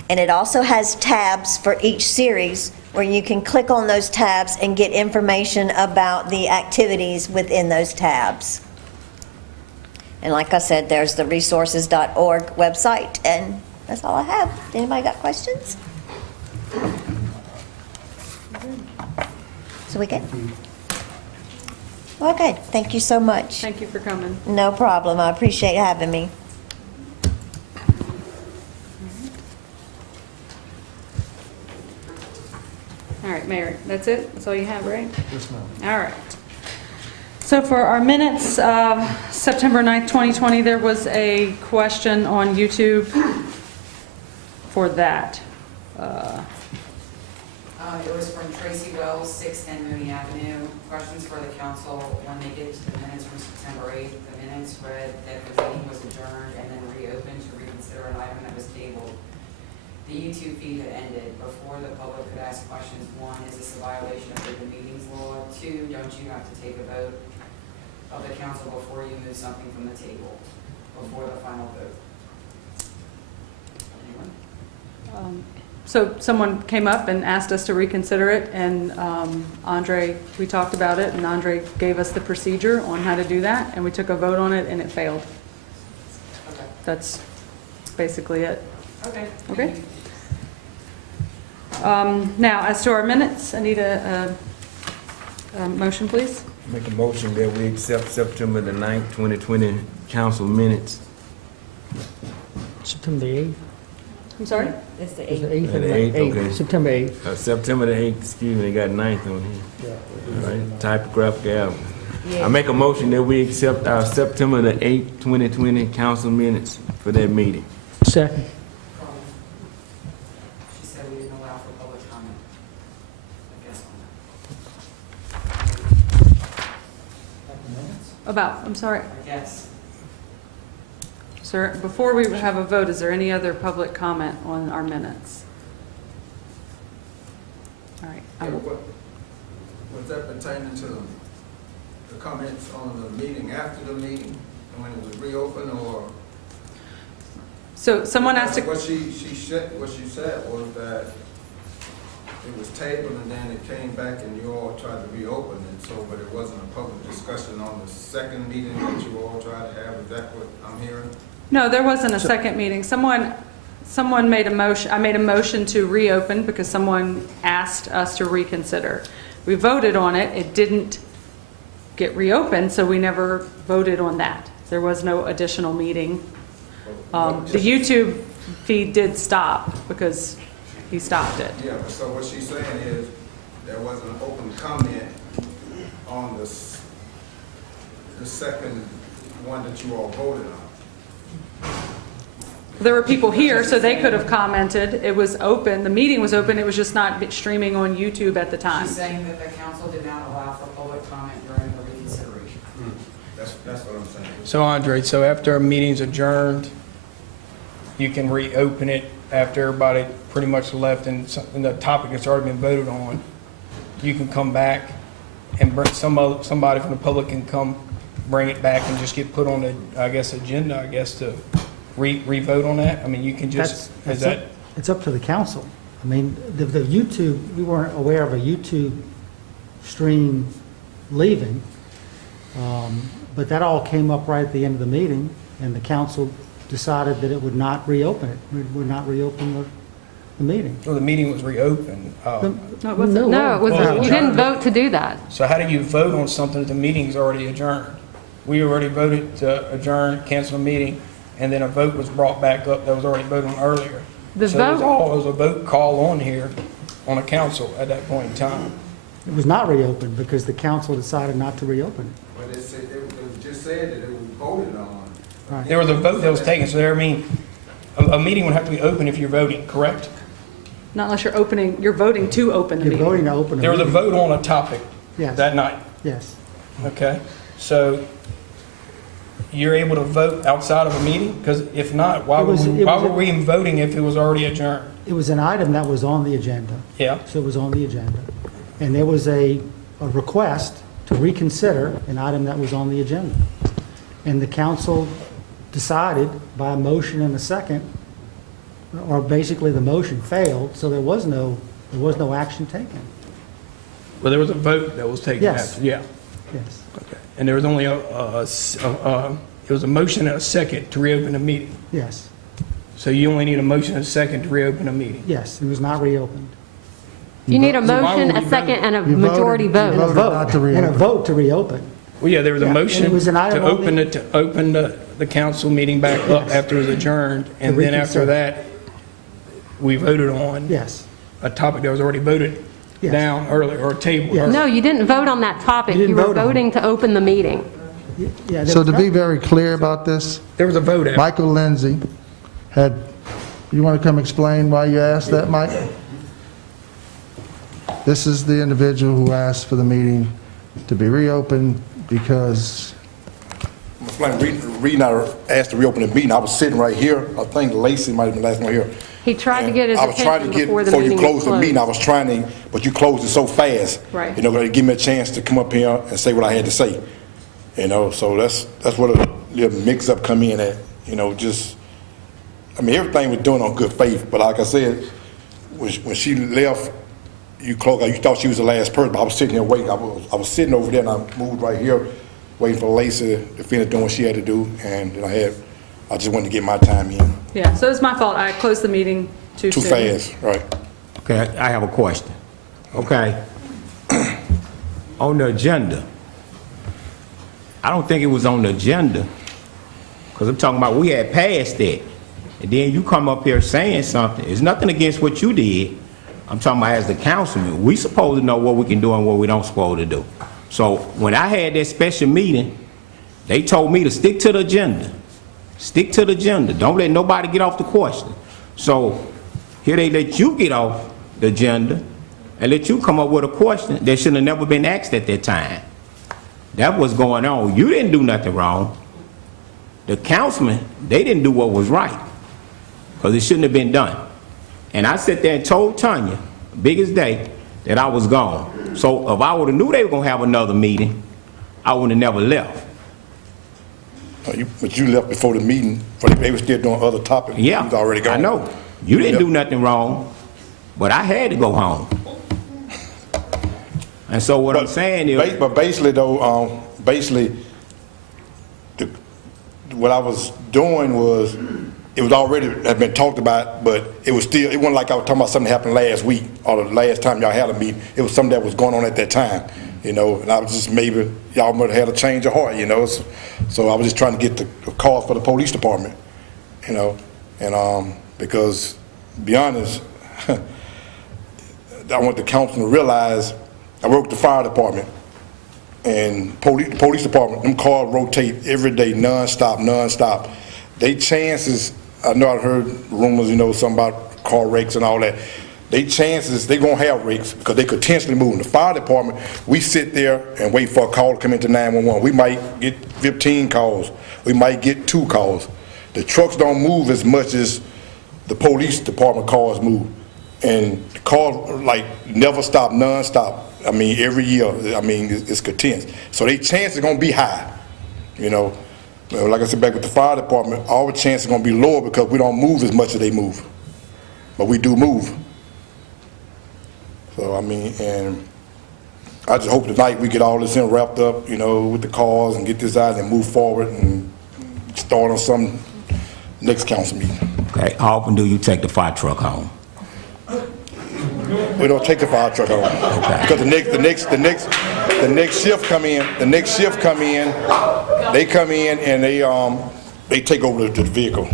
And it also has tabs for each series where you can click on those tabs and get information about the activities within those tabs. And like I said, there's the resources.org website, and that's all I have. Anybody got questions? So we good? Okay, thank you so much. Thank you for coming. No problem. I appreciate having me. All right, Mayor, that's it? That's all you have, right? Yes, ma'am. All right. So for our minutes, September 9th, 2020, there was a question on YouTube for that. It was from Tracy Wells, 610 Mooney Avenue. Questions for the council. When they get to the minutes from September 8th, the minutes read that the meeting was adjourned and then reopened to reconsider an item that was tabled. The YouTube feed had ended. Before the public could ask questions, 1, is this a violation of the meetings law? 2, don't you have to take a vote of the council before you move something from the table, before the final vote? Anyone? So someone came up and asked us to reconsider it, and Andre, we talked about it, and Andre gave us the procedure on how to do that, and we took a vote on it, and it failed. Okay. That's basically it. Okay. Okay. Now, as to our minutes, I need a motion, please. Make a motion that we accept September the 9th, 2020 council minutes. September 8th? I'm sorry? It's the Is it 8th. 8th? The 8th, okay. September 8th. September the 8th, excuse me, they got 9th on here. All right, typographic error. Yeah. I make a motion that we accept our September the 8th, 2020 council minutes for that meeting. Second. She said we didn't allow for public comment. I guess on that. I'm sorry. I guess. Sir, before we have a vote, is there any other public comment on our minutes? All right. Was that pertaining to the comments on the meeting after the meeting, when it was reopened, or? So someone asked What she said was that it was tabled and then it came back and you all tried to reopen it, so, but it wasn't a public discussion on the second meeting that you all tried to have. Is that what I'm hearing? No, there wasn't a second meeting. Someone made a motion, I made a motion to reopen because someone asked us to reconsider. We voted on it, it didn't get reopened, so we never voted on that. There was no additional meeting. The YouTube feed did stop because he stopped it. Yeah, so what she's saying is there wasn't an open comment on the second one that you all voted on. There were people here, so they could have commented. It was open, the meeting was open, it was just not streaming on YouTube at the time. She's saying that the council did not allow for public comment during the reconsideration. That's what I'm saying. So Andre, so after a meeting's adjourned, you can reopen it after everybody pretty much left and the topic has already been voted on. You can come back and bring somebody from the public can come bring it back and just get put on the, I guess, agenda, I guess, to re-vote on that? I mean, you can just, It's up to the council. I mean, the YouTube, we weren't aware of a YouTube stream leaving, but that all came up right at the end of the meeting, and the council decided that it would not reopen it, would not reopen the meeting. Well, the meeting was reopened. No, it was, you didn't vote to do that. So how do you vote on something if the meeting's already adjourned? We already voted to adjourn, cancel the meeting, and then a vote was brought back up that was already voted on earlier. The So vote- there was a vote call on here on a council at that point in time. It was not reopened because the council decided not to reopen it. But it just said that it was voted on. Right. There was a vote that was taken, so there, I mean, a meeting would have to be open if you're voting, correct? Not unless you're voting to open the You're meeting. voting to open a There was a meeting. vote on a topic Yes. that night, Yes. okay? So you're able to vote outside of a meeting? Because if not, why It was- it was- were we even voting if it was already adjourned? It was an item that was on the agenda. Yeah, So it was on the agenda. And there was a request to reconsider an item that was on the agenda. And the council decided by a motion and a second, or basically the motion failed, so there was no action taken. well, there was a vote that was taken Yes. after, yeah. Yes. Okay. And there was only it was a motion and a second to reopen the meeting. Yes. So you only need a motion and a second to reopen a meeting. Yes, it was not reopened. You need a So why motion, would a we second, vote? and a You voted- majority you vote. And a voted not to vote, and a reopen. vote to reopen. Well, yeah, there was a Yeah, and motion it was an item to on the- open the council meeting back up Yes. after it was adjourned. And then after reconsider. that, we voted on Yes. a topic that was already voted Yes. down earlier, or tabled. Yes. earlier. No, you didn't vote on that topic. You didn't You were vote on it. voting to open the meeting. Yeah, there So was to be nothing- very clear about this, There was a vote after. Michael Lindsay had, you want to come explain why you asked that, Mike? This is the individual who asked for the meeting to be reopened because, Reading, I asked to reopen the meeting, I was sitting right here, I think Lacey might have been the last one here. He tried to get his I was trying attention to get, before the before you meeting was closed the meeting, I closed. was trying to, but you closed it so fast. Right. You know, to give me a chance to come up here and say what I had to say. You know, so that's where the little mix-up come in at, you know, just, I mean, everything was done on good faith, but like I said, when she left, you closed, you thought she was the last person, but I was sitting here waiting, I was sitting over there and I moved right here, waiting for Lacey to finish doing what she had to do, and then I just wanted to get my time in. Yeah, so it's my fault. I closed the meeting too Too soon. fast, right. Okay, I have a question. Okay. On the agenda, I don't think it was on the agenda, because I'm talking about we had passed that. And then you come up here saying something. It's nothing against what you did. I'm talking about as the councilman. We supposed to know what we can do and what we don't supposed to do. So when I had that special meeting, they told me to stick to the agenda. Stick to the agenda. Don't let nobody get off the question. So here they let you get off the agenda and let you come up with a question that should have never been asked at that time. That was going on. You didn't do nothing wrong. The councilman, they didn't do what was right, because it shouldn't have been done. And I sat there and told Tanya, biggest day, that I was gone. So if I would have knew they were going to have another meeting, I would have never left. But you left before the meeting, they were still doing other topics. Yeah, You was already gone. I know. You didn't do nothing wrong, but I had to go home. And so what I'm saying is, But basically though, what I was doing was, it was already, had been talked about, but it wasn't like I was talking about something that happened last week, or the last time y'all had a meeting. It was something that was going on at that time, you know, and I was just, maybe y'all might have had a change of heart, you know, so I was just trying to get the call for the police department, you know, and because, to be honest, I want the council to realize, I work with the fire department, and police department, them cars rotate every day, non-stop. They chances, I know I heard rumors, you know, something about car wrecks and all that. They chances, they gonna have wrecks because they continuously moving. The fire department, we sit there and wait for a call to come into 911. We might get 15 calls. We might get 2 calls. The trucks don't move as much as the police department cars move. And the cars, like, never stop, non-stop. I mean, every year, I mean, it's continuous. So their chances are gonna be high, you know. Like I said, back with the fire department, our chances are gonna be lower because we don't move as much as they move. But we do move. So, I mean, and I just hope tonight we get all this in wrapped up, you know, with the cars and get this out and move forward and start on something next council meeting. Okay, how often do you take the fire truck home? We don't take the fire truck home. Because the next shift come in, they come in and they take over the vehicle,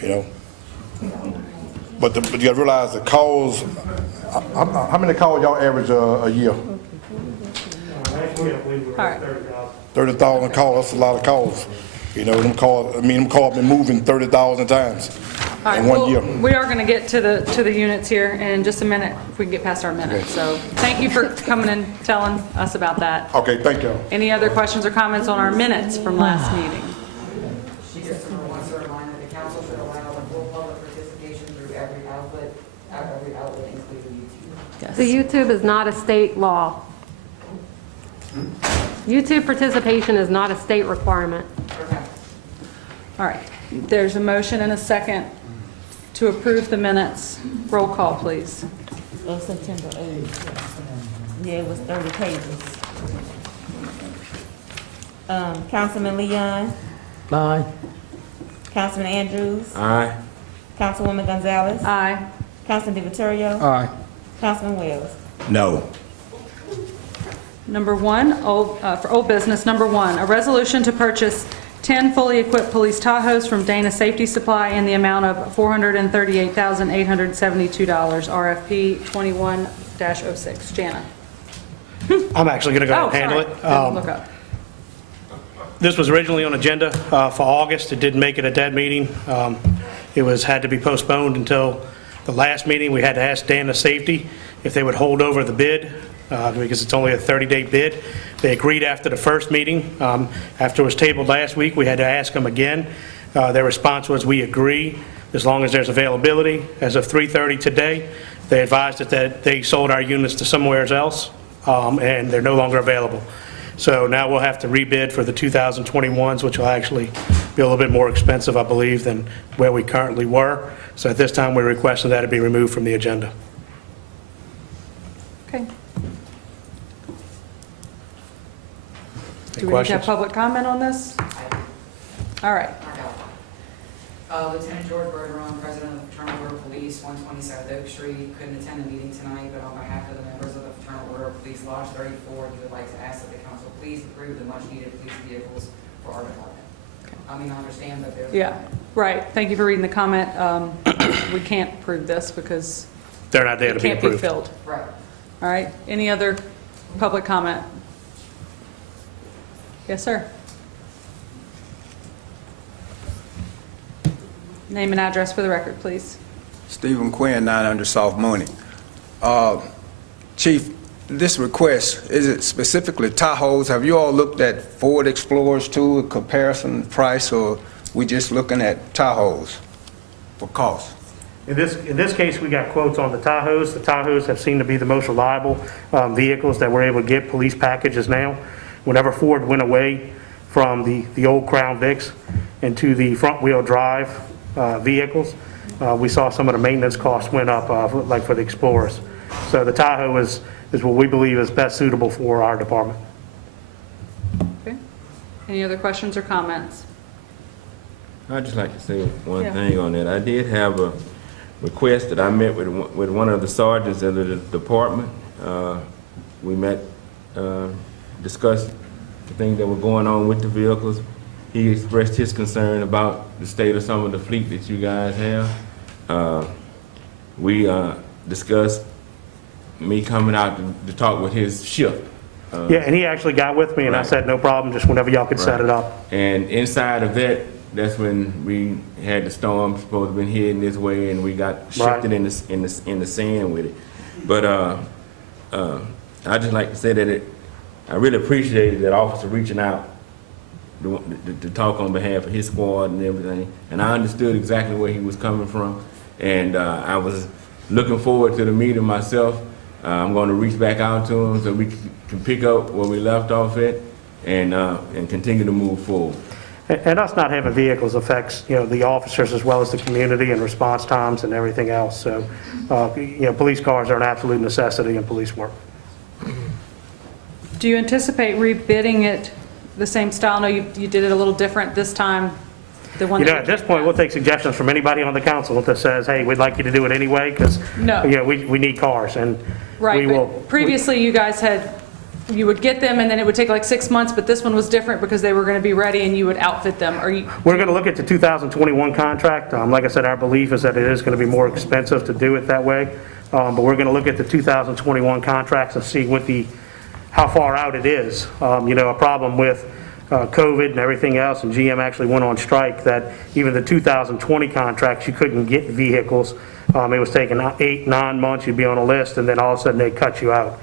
you know? But you gotta realize the calls, how many calls y'all average a year? All right. 30,000 calls, that's a lot of calls. You know, them calls been moving 30,000 times All right, in one well, year. we are going to get to the units here in just a minute, if we can get past our minute. So thank you for coming and telling us about that. Okay, thank y'all. Any other questions or comments on our minutes from last meeting? She just wants to remind that the council should allow the full public participation through every outlet, including YouTube. So YouTube is not a state law. YouTube participation is not a state requirement. All right, there's a motion and a second to approve the minutes. Roll call, please. Of September 8th. Yeah, it was 30 pages. Councilman Leon, Aye. Councilman Andrews, Aye. Councilwoman Gonzalez, Aye. Councilman DiViterio, Aye. Councilman Wells. No. Number one, for old business, number one, a resolution to purchase 10 fully equipped police Tahoes from Dana Safety Supply in the amount of $438,872, RFP 21-06. Jana. I'm actually going to go ahead and handle it. Look up. This was originally on agenda for August. It didn't make it at that meeting. It had to be postponed until the last meeting. We had to ask Dana Safety if they would hold over the bid because it's only a 30-day bid. They agreed after the first meeting. After it was tabled last week, we had to ask them again. Their response was, we agree as long as there's availability. As of 3:30 today, they advised us that they sold our units to somewhere else and they're no longer available. So now we'll have to rebid for the 2021s, which will actually be a little bit more expensive, I believe, than where we currently were. So at this time, we're requesting that it be removed from the agenda. Okay. Any Do we need to have questions? public comment on this? All right. Lieutenant George Bergeron, President of the Fraternal Order of Police, 127 Oak Street, couldn't attend the meeting tonight, but on behalf of the members of the Fraternal Order of Police Lodge 34, he would like to ask that the council please approve the much-needed police vehicles for our department. I mean, I understand that there's... Yeah, right. Thank you for reading the comment. We can't approve this because They're not there to it be can't be approved. filled. Right. All right. Any other public comment? Yes, sir. Name and address for the record, please. Stephen Quinn, 900 South Mooney. Chief, this request, is it specifically Tahoes? Have you all looked at Ford Explorers too, a comparison price, or we just looking at Tahoes for cost? In this case, we got quotes on the Tahoes. The Tahoes have seemed to be the most reliable vehicles that we're able to get police packages now. Whenever Ford went away from the old Crown Vics into the front-wheel drive vehicles, we saw some of the maintenance costs went up, like for the Explorers. So the Tahoe is what we believe is best suitable for our department. Okay. Any other questions or comments? I'd just like to say one Yeah. thing on that. I did have a request that I met with one of the sergeants in the department. We met, discussed the things that were going on with the vehicles. He expressed his concern about the state of some of the fleet that you guys have. We discussed me coming out to talk with his shift. Yeah, and he actually got with me, and I said, no problem, just whenever y'all could set it up. And inside of that, that's when we had the storm supposed to be heading this way, and we got shifted in the sand with it. But I just like to say that I really appreciated that officer reaching out to talk on behalf of his squad and everything. And I understood exactly where he was coming from, and I was looking forward to the meeting myself. I'm going to reach back out to him so we can pick up where we left off at and continue to move forward. And us not having vehicles affects, the officers as well as the community and response times and everything else. So, police cars are an absolute necessity in police work. Do you anticipate rebidding it the same style? I know you did it a little different this time The one You know, that at this point, we'll take suggestions from anybody on the council that says, hey, we'd like you to do it anyway, because, No. you know, we need cars, and Right, we will. but previously you guys had, you would get them and then it would take like 6 months, but this one was different because they were going to be ready and you would outfit them. Are you, We're going to look at the 2021 contract. Like I said, our belief is that it is going to be more expensive to do it that way. But we're going to look at the 2021 contracts and see how far out it is. You know, a problem with COVID and everything else, and GM actually went on strike, that even the 2020 contracts, you couldn't get vehicles. It was taking 8-9 months, you'd be on a list, and then all of a sudden they cut you out.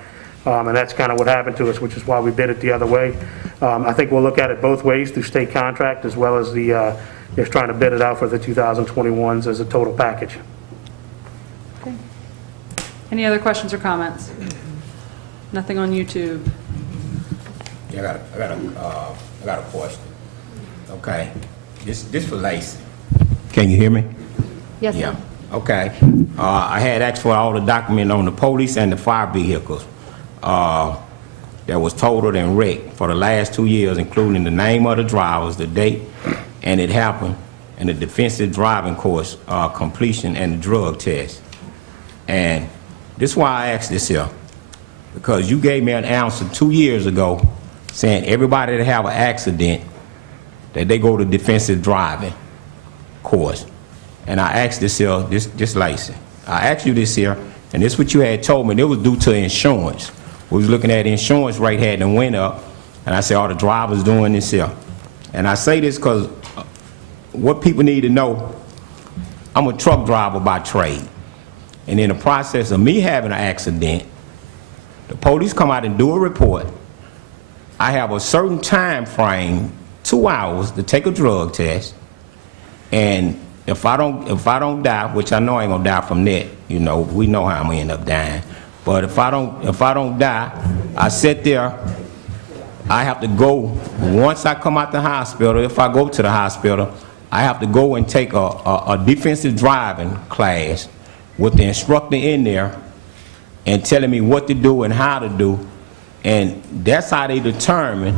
And that's kind of what happened to us, which is why we bid it the other way. I think we'll look at it both ways, through state contract as well as just trying to bid it out for the 2021s as a total package. any other questions or comments? Nothing on YouTube. Yeah, I got a question. Okay, this for Lacey. Can you hear me? Yes, Yeah. sir. Okay. I had asked for all the document on the police and the fire vehicles that was totaled and wrecked for the last 2 years, including the name of the drivers, the date, and it happened, and the defensive driving course completion and the drug test. And this is why I asked this here, because you gave me an answer 2 years ago saying everybody that have an accident, that they go to defensive driving course. And I asked this here, this Lacey. I asked you this here, and this is what you had told me. It was due to insurance. We was looking at the insurance rate had them went up, and I said, all the drivers doing this here. And I say this because what people need to know, I'm a truck driver by trade. And in the process of me having an accident, the police come out and do a report. I have a certain time frame, 2 hours, to take a drug test. And if I don't die, which I know I ain't gonna die from that, you know, we know how I'm gonna end up dying. But if I don't die, I sit there, I have to go, once I come out the hospital, if I go to the hospital, I have to go and take a defensive driving class with the instructor in there and telling me what to do and how to do. And that's how they determine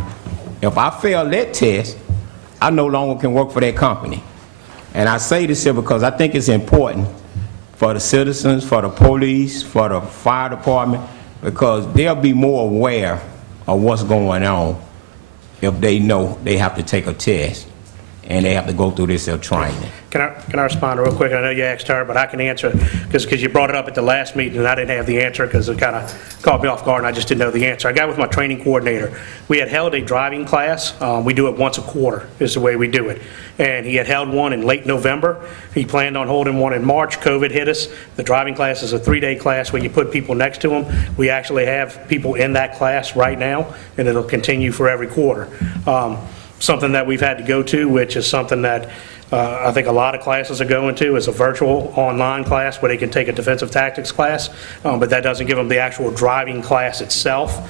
if I fail that test, I no longer can work for that company. And I say this here because I think it's important for the citizens, for the police, for the fire department, because they'll be more aware of what's going on if they know they have to take a test and they have to go through this training. Can I respond real quick? I know you asked her, but I can answer because you brought it up at the last meeting and I didn't have the answer because it kind of caught me off guard and I just didn't know the answer. I got with my training coordinator. We had held a driving class. We do it once a quarter is the way we do it. And he had held one in late November. He planned on holding one in March. COVID hit us. The driving class is a 3-day class where you put people next to them. We actually have people in that class right now, and it'll continue for every quarter. Something that we've had to go to, which is something that I think a lot of classes are going to, is a virtual online class where they can take a defensive tactics class, but that doesn't give them the actual driving class itself.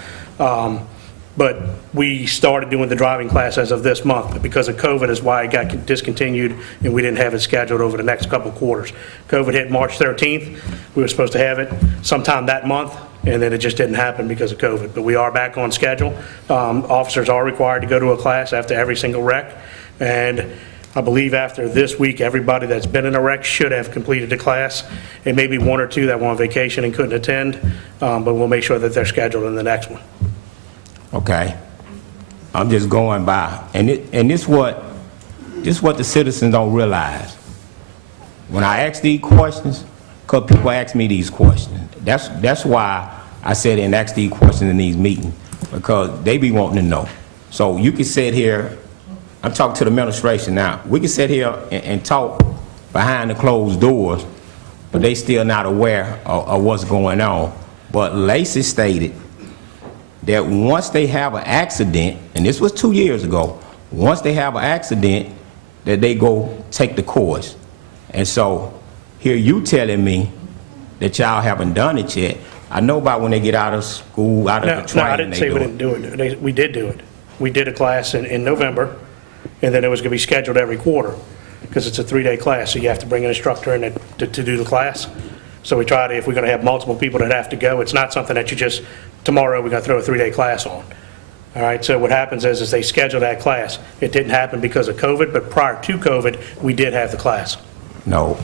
But we started doing the driving class as of this month, but because of COVID is why it got discontinued and we didn't have it scheduled over the next couple of quarters. COVID hit March 13th. We were supposed to have it sometime that month, and then it just didn't happen because of COVID. But we are back on schedule. Officers are required to go to a class after every single wreck, and I believe after this week, everybody that's been in a wreck should have completed the class, and maybe 1 or 2 that were on vacation and couldn't attend, but we'll make sure that they're scheduled in the next one. Okay, I'm just going by, and this what the citizens don't realize. When I ask these questions, because people ask me these questions, that's why I said and ask these questions in these meetings, because they be wanting to know. So you can sit here, I'm talking to the administration now, we can sit here and talk behind the closed doors, but they still not aware of what's going on. But Lacey stated that once they have an accident, and this was 2 years ago, once they have an accident, that they go take the course. And so here you telling me that y'all haven't done it yet. I know about when they get out of school, out of the training. No, I didn't say we didn't do it. We did do it. We did a class in November, and then it was going to be scheduled every quarter because it's a 3-day class, so you have to bring an instructor in to do the class. So we tried, if we're going to have multiple people that have to go, it's not something that you just, tomorrow we're going to throw a 3-day class on. All right, so what happens is they schedule that class. It didn't happen because of COVID, but prior to COVID, we did have the class. No,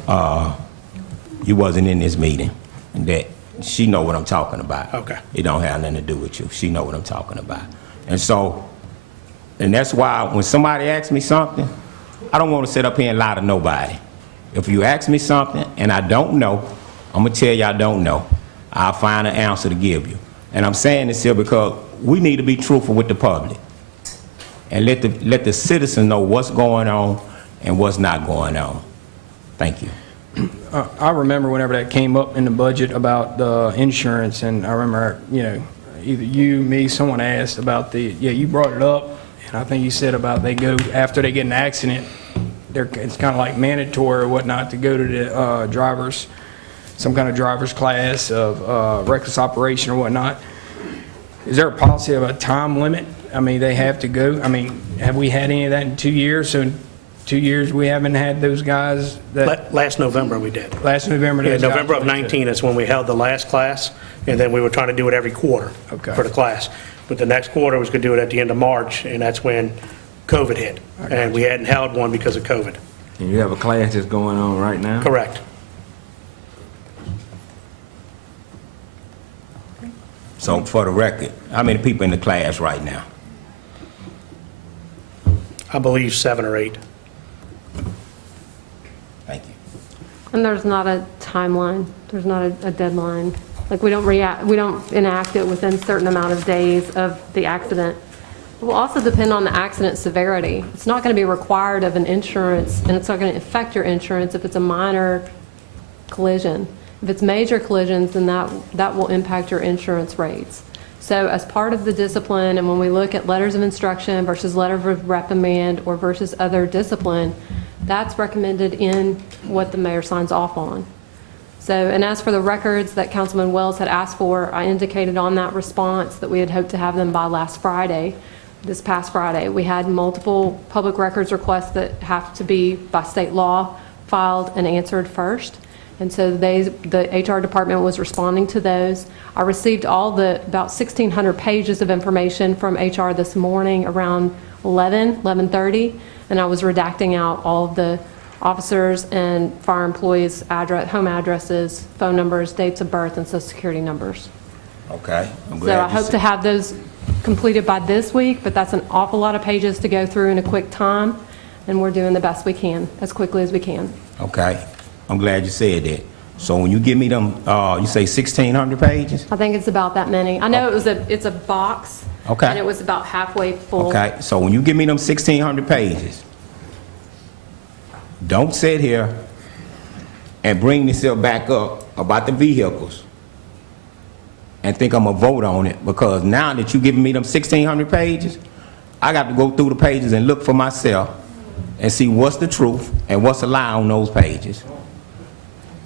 you wasn't in this meeting, and that, she know what I'm talking about. Okay. It don't have nothing to do with you. She know what I'm talking about. And so, and that's why when somebody asks me something, I don't want to sit up here and lie to nobody. If you ask me something and I don't know, I'm going to tell you I don't know. I'll find an answer to give you. And I'm saying this here because we need to be truthful with the public and let the citizens know what's going on and what's not going on. Thank you. I remember whenever that came up in the budget about the insurance, and I remember, you know, either you, me, someone asked about you brought it up, and I think you said about they go, after they get in an accident, it's kind of like mandatory or whatnot to go to the drivers, some kind of driver's class of reckless operation or whatnot. Is there a policy of a time limit? I mean, they have to go. I mean, have we had any of that in 2 years? So in 2 years, we haven't had those guys that... Last November we did. Last November? Yeah, November of 19 is when we held the last class, and then we were trying to do it every quarter for the class. But the next quarter was going to do it at the end of March, and that's when COVID hit. And we hadn't held one because of COVID. And you have a class that's going on right now? Correct. So for the record, how many people in the class right now? I believe 7 or 8. Thank you. And there's not a timeline, there's not a deadline. Like, we don't enact it within a certain amount of days of the accident. It will also depend on the accident severity. It's not going to be required of an insurance, and it's not going to affect your insurance if it's a minor collision. If it's major collisions, then that will impact your insurance rates. So as part of the discipline, and when we look at letters of instruction versus letter of reprimand or versus other discipline, that's recommended in what the mayor signs off on. So, and as for the records that Councilman Wells had asked for, I indicated on that response that we had hoped to have them by last Friday, this past Friday. We had multiple public records requests that have to be, by state law, filed and answered first. And so the HR department was responding to those. I received about 1,600 pages of information from HR this morning around 11:30, and I was redacting out all of the officers and fire employees' home addresses, phone numbers, dates of birth, and social security numbers. Okay. So I hope to have those completed by this week, but that's an awful lot of pages to go through in a quick time, and we're doing the best we can, as quickly as we can. Okay. I'm glad you said that. So when you give me them, you say 1,600 pages? I think it's about that many. I know it's a box, Okay. and it was about halfway full. Okay, so when you give me them 1,600 pages, don't sit here and bring yourself back up about the vehicles and think I'm gonna vote on it, because now that you're giving me them 1,600 pages, I got to go through the pages and look for myself and see what's the truth and what's a lie on those pages.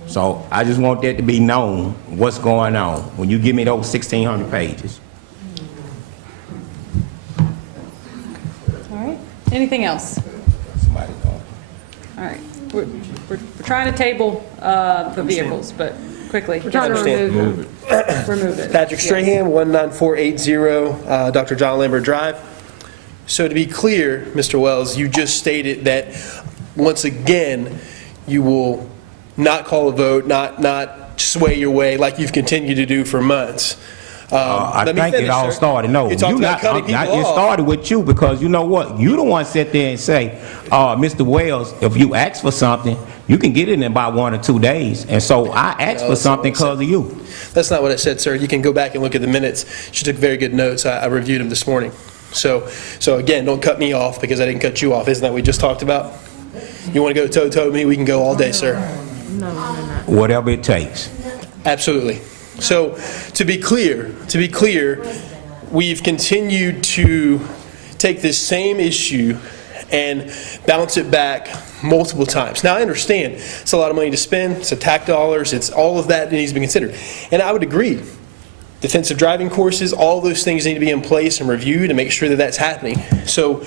So I just want that to be known, what's going on when you give me those 1,600 pages. All right. Anything else? Somebody going. All right. We're trying to table the vehicles, but quickly. We're trying to remove it. Remove it. Patrick Strahan, 19480 Dr. John Lambert Drive. So to be clear, Mr. Wells, you just stated that, once again, you will not call a vote, not sway your way like you've continued to do for months. I think it all started. No, it started with you, because you know what? You the one sit there and say, Mr. Wells, if you ask for something, you can get it in about 1 or 2 days. And so I asked for something because of you. That's not what I said, sir. You can go back and look at the minutes. She took very good notes. I reviewed them this morning. So again, don't cut me off because I didn't cut you off. Isn't that what we just talked about? You want to go toe-to-toe with me? We can go all day, sir. Whatever it takes. Absolutely. So to be clear, we've continued to take this same issue and bounce it back multiple times. Now I understand it's a lot of money to spend, it's tax dollars, it's all of that needs to be considered. And I would agree. Defensive driving courses, all those things need to be in place and reviewed and make sure that that's happening. So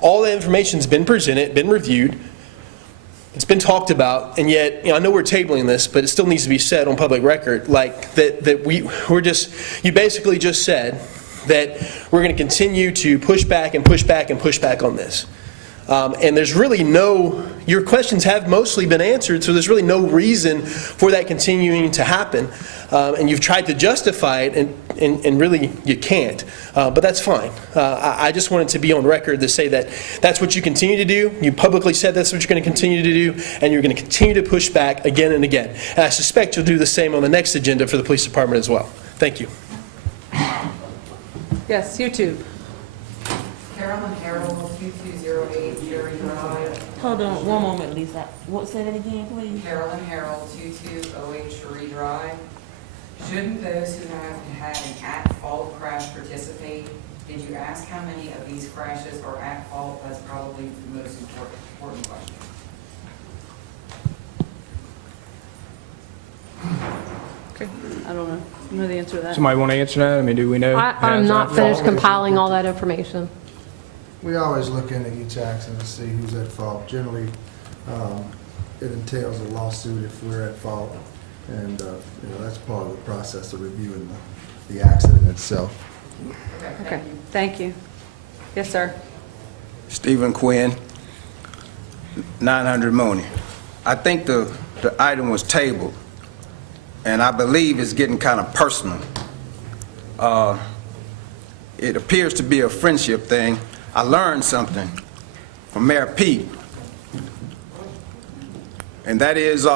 all that information's been presented, been reviewed, it's been talked about, and yet, I know we're tabling this, but it still needs to be said on public record, like that you basically just said that we're going to continue to push back and push back and push back on this. And there's really your questions have mostly been answered, so there's really no reason for that continuing to happen. And you've tried to justify it, and really you can't. But that's fine. I just wanted to be on record to say that that's what you continue to do. You publicly said that's what you're going to continue to do, and you're going to continue to push back again and again. And I suspect you'll do the same on the next agenda for the police department as well. Thank you. Yes, YouTube. Carolyn Harold, 2208 Jerry Drive. Hold on, one moment, Lisa. Say that again, please. Carolyn Harold, 2208 Cherie Drive. Shouldn't those who have had an at-fault crash participate? Did you ask how many of these crashes are at fault? That's probably the most important question. Okay, I don't know. You know the answer to that? Somebody want to answer that? I mean, do we know? I'm not finished compiling all that information. We always look into each accident to see who's at fault. Generally, it entails a lawsuit if we're at fault, and that's part of the process of reviewing the accident itself. Okay, thank you. Yes, sir. Stephen Quinn, 900 Mooney. I think the item was tabled, and I believe it's getting kind of personal. It appears to be a friendship thing. I learned something from Mayor Pete, and that is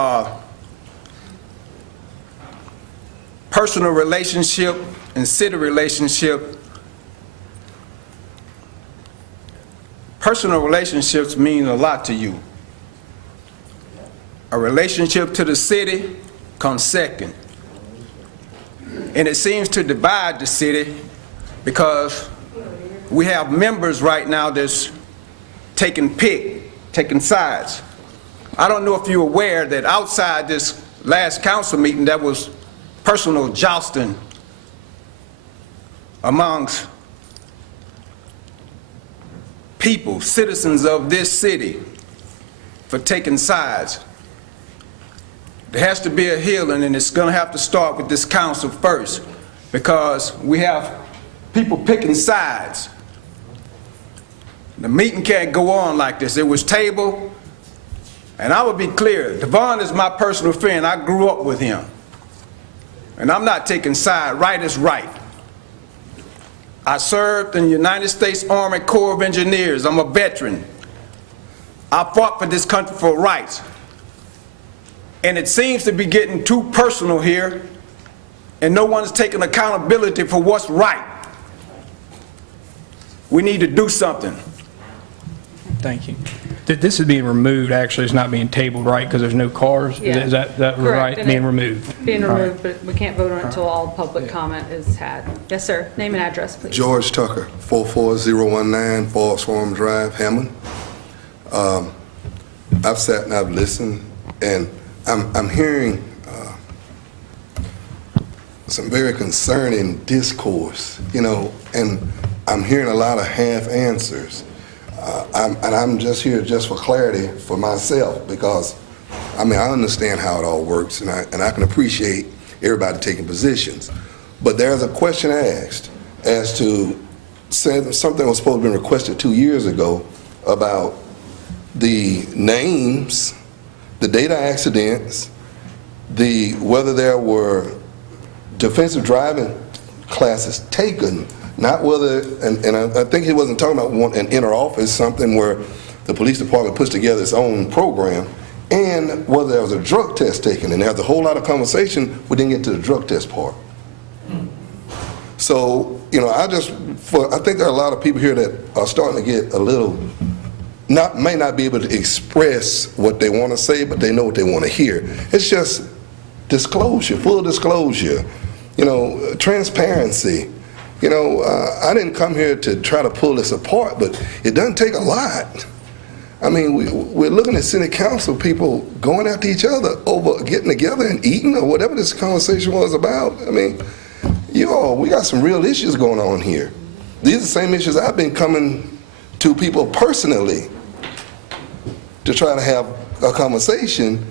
personal relationship and city relationship. Personal relationships mean a lot to you. A relationship to the city comes second. And it seems to divide the city because we have members right now that's taking sides. I don't know if you're aware that outside this last council meeting there was personal jousting amongst people, citizens of this city, for taking sides. There has to be a healing, and it's going to have to start with this council first, because we have people picking sides. The meeting can't go on like this. It was tabled, and I will be clear, Devon is my personal friend. I grew up with him, and I'm not taking side. Right is right. I served in the United States Army Corps of Engineers. I'm a veteran. I fought for this country for rights. And it seems to be getting too personal here, and no one's taking accountability for what's right. We need to do something. Thank you. This is being removed, actually. It's not being tabled, right, because there's no cars? Yeah. Is that Correct. right? And Being removed? Being All right. removed, but we can't vote on it until all public comment is had. Yes, sir. Name and address, please. George Tucker, 44019 Falls Farm Drive, Hammond. I've sat and I've listened, and I'm hearing some very concerning discourse, and I'm hearing a lot of half answers. I'm just here just for clarity for myself, because I understand how it all works, and I can appreciate everybody taking positions. But there's a question asked as to something was supposed to be requested 2 years ago about the names, the date of accidents, whether there were defensive driving classes taken, not whether, and I think he wasn't talking about an inner office, something where the police department puts together its own program, and whether there was a drug test taken. And there's a whole lot of conversation, we didn't get to the drug test part. So, I think there are a lot of people here that are starting to get a little, may not be able to express what they want to say, but they know what they want to hear. It's just disclosure, full disclosure, transparency. I didn't come here to try to pull this apart, but it doesn't take a lot. We're looking at city council people going after each other over getting together and eating or whatever this conversation was about. We got some real issues going on here. These are the same issues I've been coming to people personally to try to have a conversation,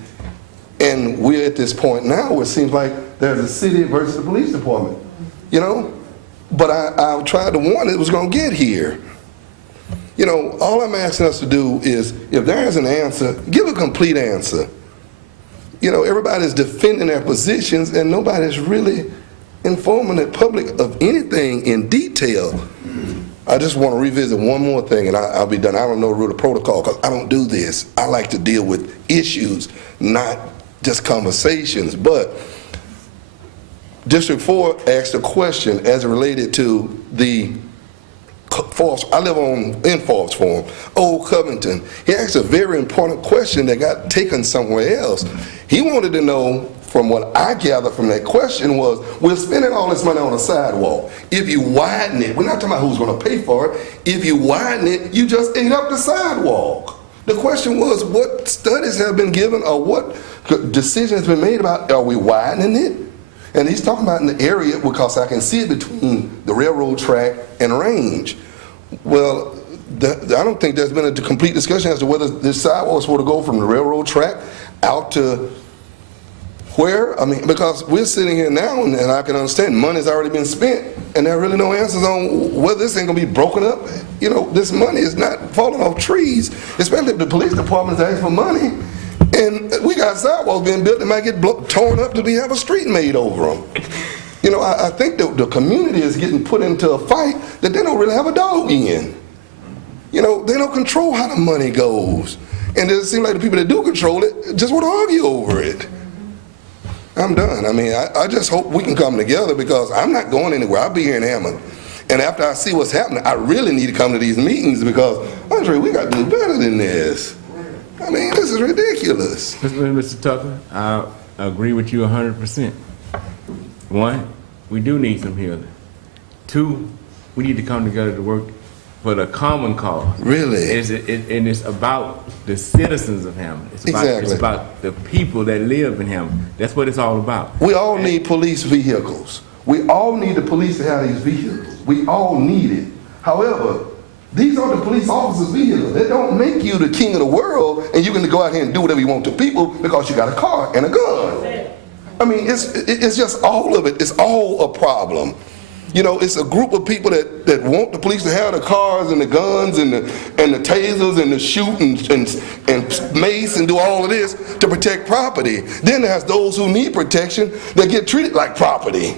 and we're at this point now where it seems like there's a city versus the police department. but I tried to warn it was going to get here. You know, all I'm asking us to do is, if there is an answer, give a complete answer. You know, everybody's defending their positions and nobody's really informing the public of anything in detail. I just want to revisit one more thing and I'll be done. I don't know the rule of protocol because I don't do this. I like to deal with issues, not just conversations. But District 4 asked a question as it related to the Forbes. I live in Forbes Farm, Old Covington. He asked a very important question that got taken somewhere else. He wanted to know, from what I gathered from that question, was, we're spending all this money on a sidewalk. If you widen it, we're not talking about who's going to pay for it. If you widen it, you just ate up the sidewalk. The question was, what studies have been given or what decision has been made about, are we widening it? And he's talking about in the area, because I can see it between the railroad track and range. Well, I don't think there's been a complete discussion as to whether this sidewalk is supposed to go from the railroad track out to where. I mean, because we're sitting here now and I can understand money's already been spent and there are really no answers on whether this ain't gonna be broken up. You know, this money is not falling off trees, especially if the police department is asking for money. And we got sidewalks being built that might get torn up to have a street made over them. You know, I think that the community is getting put into a fight that they don't really have a dog in. You know, they don't control how the money goes. And it seems like the people that do control it just want to argue over it. I'm done. I mean, I just hope we can come together because I'm not going anywhere. I'll be here in Hammond. And after I see what's happening, I really need to come to these meetings because, Andre, we got to do better than this. I mean, this is ridiculous. Mr. Tucker, I agree with you 100%. One, we do need some healing. Two, we need to come together to work for the common cause. Really? And it's about the citizens of Hammond. It's about the people that live in Hammond. That's what it's all about. We all need police vehicles. We all need the police to have these vehicles. We all need it. However, these are the police officers' vehicles. They don't make you the king of the world and you can go out here and do whatever you want to people because you got a car and a gun. I mean, it's just all of it. It's all a problem. You know, it's a group of people that want the police to have the cars and the guns and the tasers and the shoot and mace and do all of this to protect property. Then there's those who need protection that get treated like property.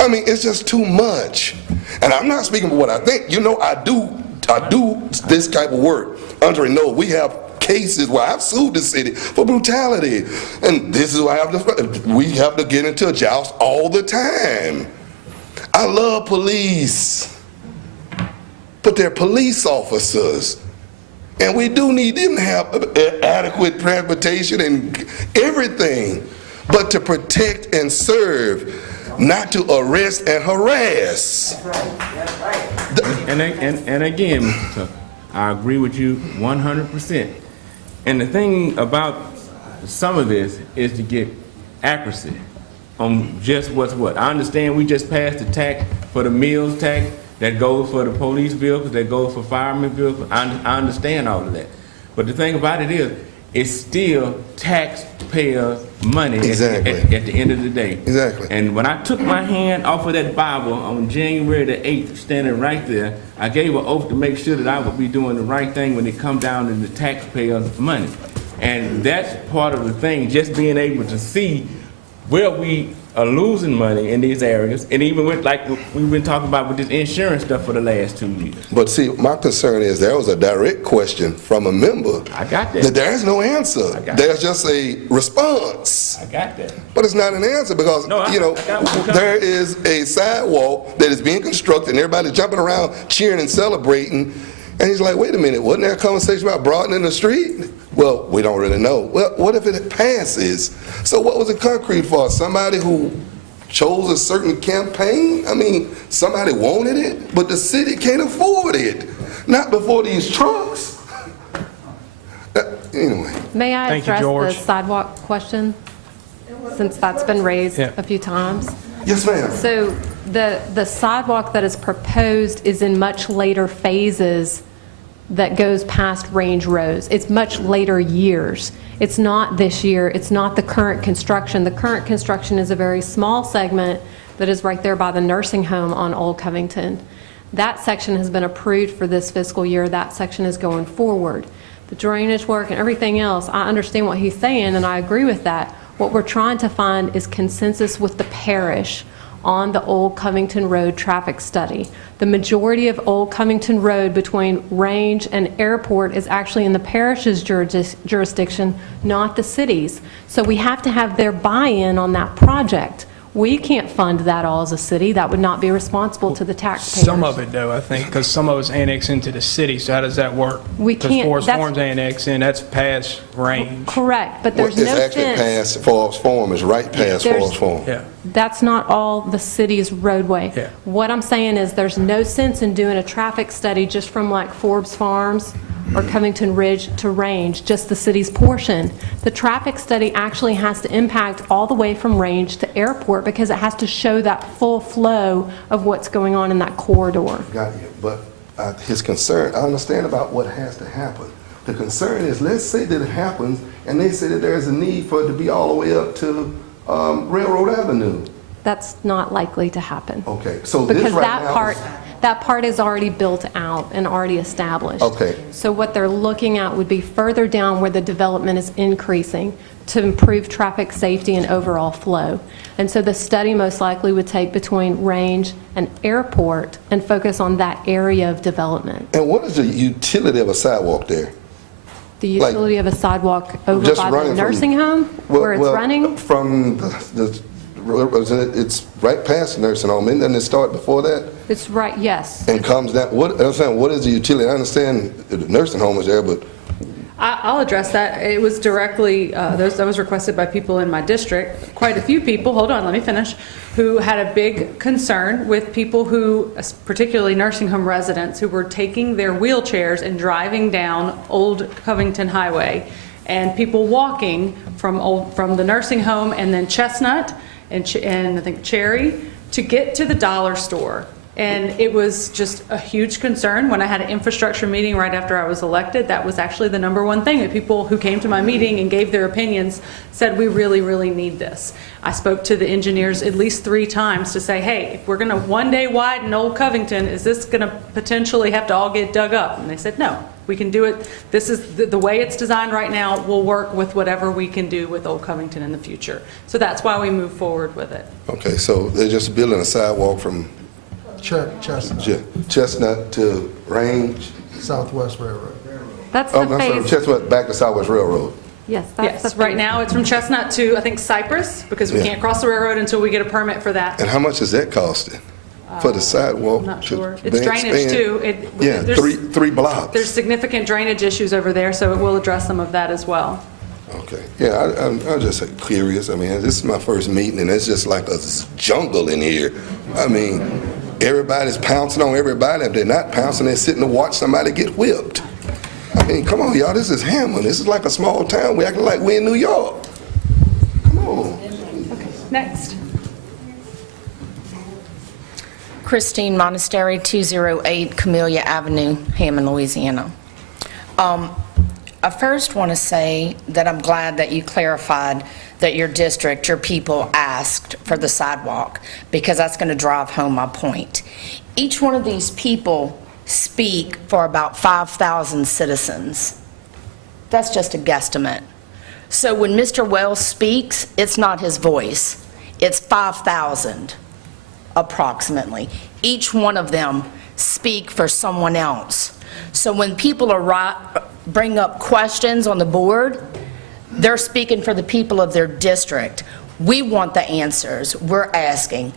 I mean, it's just too much. And I'm not speaking for what I think. You know, I do this type of work. Andre, no, we have cases where I've sued the city for brutality. And this is why we have to get into a joust all the time. I love police, but they're police officers. And we do need them to have adequate transportation and everything, but to protect and serve, not to arrest and harass. That's right. And again, Mr. Tucker, I agree with you 100%. And the thing about some of this is to get accuracy on just what's what. I understand we just passed the tax for the meals tax that goes for the police vehicles, that goes for firemen vehicles. I understand all of that. But the thing about it is, it's still taxpayers' money exactly. at the end of the day. Exactly. And when I took my hand off of that Bible on January the 8th, standing right there, I gave an oath to make sure that I would be doing the right thing when it come down to the taxpayers' money. And that's part of the thing, just being able to see where we are losing money in these areas, and even with, like we've been talking about with this insurance stuff for the last 2 years. But see, my concern is there was a direct question from a member. I got that. That there is no answer. There's just a response. I got that. But it's not an answer because, there is a sidewalk that is being constructed and everybody's jumping around, cheering and celebrating. And he's like, wait a minute, wasn't there a conversation about broadening the street? Well, we don't really know. Well, what if it passes? So what was it concrete for? Somebody who chose a certain campaign? I mean, somebody wanted it, but the city can't afford it. Not before these trucks. Anyway. May I address the sidewalk question, since that's been raised a few times? Yes, ma'am. So the sidewalk that is proposed is in much later phases that goes past Range Roads. It's much later years. It's not this year. It's not the current construction. The current construction is a very small segment that is right there by the nursing home on Old Covington. That section has been approved for this fiscal year. That section is going forward. The drainage work and everything else, I understand what he's saying, and I agree with that. What we're trying to find is consensus with the parish on the Old Covington Road traffic study. The majority of Old Covington Road between Range and Airport is actually in the parish's jurisdiction, not the city's. So we have to have their buy-in on that project. We can't fund that all as a city. That would not be responsible to the taxpayers. Some of it, though, I think, because some of it's annexed into the city, so how does that work? We can't- Because Forest that's- Farms annexed in, that's past Range. Correct, but there's It's no actually sense. past Forest Farm, it's right past There's- Forest Farm. Yeah. That's not all the city's roadway. Yeah. What I'm saying is there's no sense in doing a traffic study just from like Forbes Farms or Covington Ridge to Range, just the city's portion. The traffic study actually has to impact all the way from Range to Airport because it has to show that full flow of what's going on in that corridor. Got you, but his concern, I understand about what has to happen. The concern is, let's say that it happens, and they say that there's a need for it to be all the way up to Railroad Avenue. That's not likely to happen. Okay, so this Because right that now part, is- that part is already built out and already established. Okay. So what they're looking at would be further down where the development is increasing to improve traffic safety and overall flow. And so the study most likely would take between Range and Airport and focus on that area of development. And what is the utility of a sidewalk there? The Like, utility of a sidewalk over just by the running from- nursing home where it's running? From it's right past the nursing home, and doesn't it start before that It's right, yes. and comes down? I'm saying, what is the utility? I understand the nursing home is there, but I'll address that. It was directly, that was requested by people in my district, quite a few people, hold on, let me finish, who had a big concern with people who, particularly nursing home residents, who were taking their wheelchairs and driving down Old Covington Highway, and people walking from the nursing home and then Chestnut and I think Cherry to get to the dollar store. And it was just a huge concern. When I had an infrastructure meeting right after I was elected, that was actually the #1 thing that people who came to my meeting and gave their opinions said, we really, really need this. I spoke to the engineers at least 3 times to say, hey, if we're gonna one day widen Old Covington, is this gonna potentially have to all get dug up? And they said, no, we can do it. This is the way it's designed right now will work with whatever we can do with Old Covington in the future. So that's why we move forward with it. okay, so they're just building a sidewalk from Chestnut, Chestnut to Range. Southwest Railroad. That's the I'm sorry, phase, Chestnut back to Southwest Railroad. yes, that's Yes, the right phase. now it's from Chestnut to, I think, Cypress, because we Yeah. can't cross the railroad until we get a permit for that. And how much is that costing for the sidewalk? I'm not to sure. It's expand? drainage too. Yeah, There's- three blocks. There's significant drainage issues over there, so it will address some of that as well. Okay, yeah, I'm just curious. I mean, this is my first meeting, and it's just like a jungle in here. I mean, everybody's pouncing on everybody. If they're not pouncing, they're sitting to watch somebody get whipped. I mean, come on, y'all, this is Hammond. This is like a small town. We acting like we're in New York. Come on. Next. Christine Monastery, 208 Camellia Avenue, Hammond, Louisiana. I first want to say that I'm glad that you clarified that your district, your people asked for the sidewalk, because that's going to drive home my point. Each one of these people speak for about 5,000 citizens. That's just a guesstimate. So when Mr. Wells speaks, it's not his voice. It's 5,000 approximately. Each one of them speak for someone else. So when people bring up questions on the board, they're speaking for the people of their district. We want the answers. We're asking.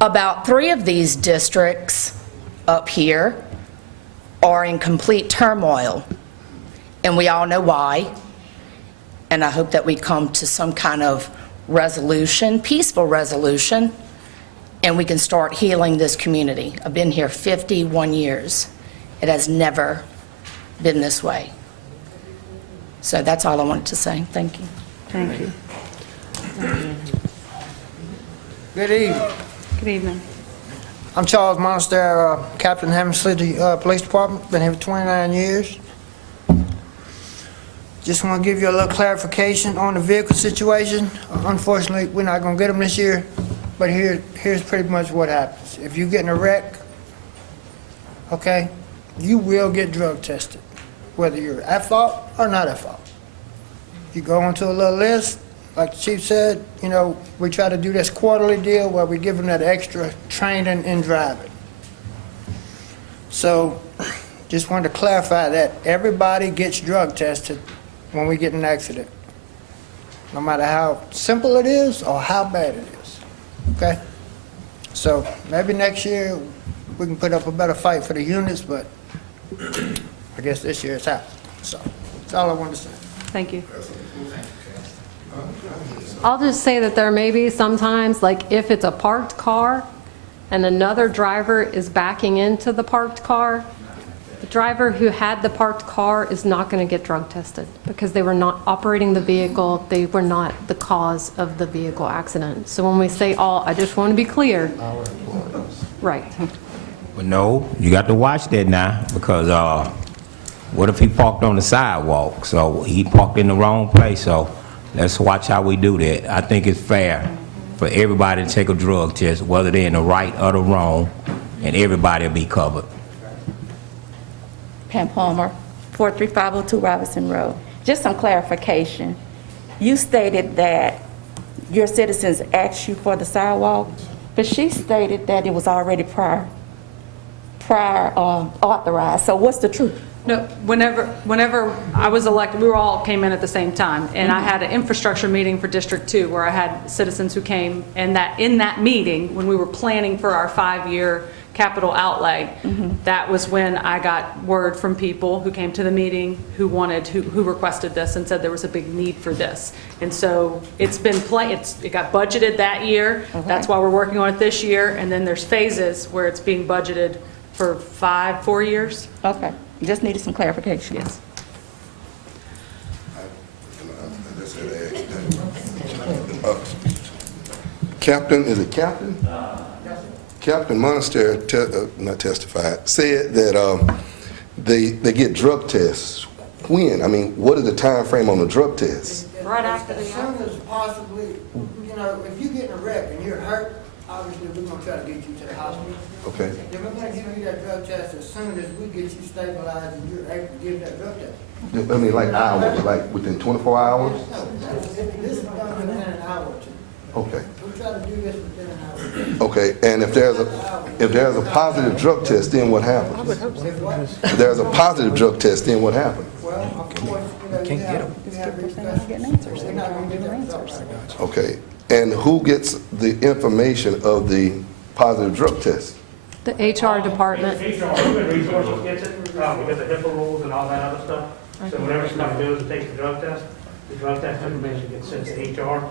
About 3 of these districts up here are in complete turmoil, and we all know why. And I hope that we come to some kind of resolution, peaceful resolution, and we can start healing this community. I've been here 51 years. It has never been this way. So that's all I wanted to say. Thank you. Thank you. Good evening. Good evening. I'm Charles Monastery, Captain Hammond City Police Department. Been here for 29 years. Just want to give you a little clarification on the vehicle situation. Unfortunately, we're not going to get them this year. but here's pretty much what happens. If you get in a wreck, okay, you will get drug tested, whether you're at fault or not at fault. You go onto a little list, like the chief said, you know, we try to do this quarterly deal where we give them that extra training in driving. So, just wanted to clarify that everybody gets drug tested when we get in an accident, no matter how simple it is or how bad it is, okay? So, maybe next year we can put up a better fight for the units, but I guess this year it's out. So, that's all I wanted to say. Thank you. I'll just say that there may be sometimes, like if it's a parked car and another driver is backing into the parked car, the driver who had the parked car is not going to get drug tested because they were not operating the vehicle. They were not the cause of the vehicle accident. So when we say all, I just want to be clear. Right. But no, you got to watch that now, because what if he parked on the sidewalk? So he parked in the wrong place, so let's watch how we do that. I think it's fair for everybody to take a drug test, whether they're in the right or the wrong, and everybody will be covered. Pam Palmer, 43502 Robinson Road. Just some clarification. You stated that your citizens asked you for the sidewalk, but she stated that it was already prior authorized. So what's the truth? No, whenever I was elected, we all came in at the same time, and I had an infrastructure meeting for District 2 where I had citizens who came, and that in that meeting, when we were planning for our 5-year capital outlay, that was when I got word from people who came to the meeting who requested this and said there was a big need for this. And so it's been it got budgeted that year. That's why we're working on it this year, and then there's phases where it's being budgeted for 4 years. Okay. Just needed some clarification. Yes. Captain, is it Captain? Captain Monastery, not testified, said that they get drug tests. When? I mean, what is the time frame on the drug test? Right after the As soon as possibly, you know, if you get in a wreck and you're hurt, obviously we're gonna try to get you to the hospital. Okay. Then we're gonna give you that drug test as soon as we get you stabilized and you're able to give that drug test. I mean, like hours, like within 24 hours? No, this is done within an hour or two. Okay. We try to do this within an hour. Okay, and if there's a positive drug test, then what happens? If what? If there's a positive drug test, then what happens? Well, of course, you know, you have repercussions. We're not gonna get that result right now. Okay, and who gets the information of the positive drug test? The HR department. HR, Human Resources gets it, because of HIPAA rules and all that other stuff. So whenever somebody goes and takes the drug test information gets sent to HR.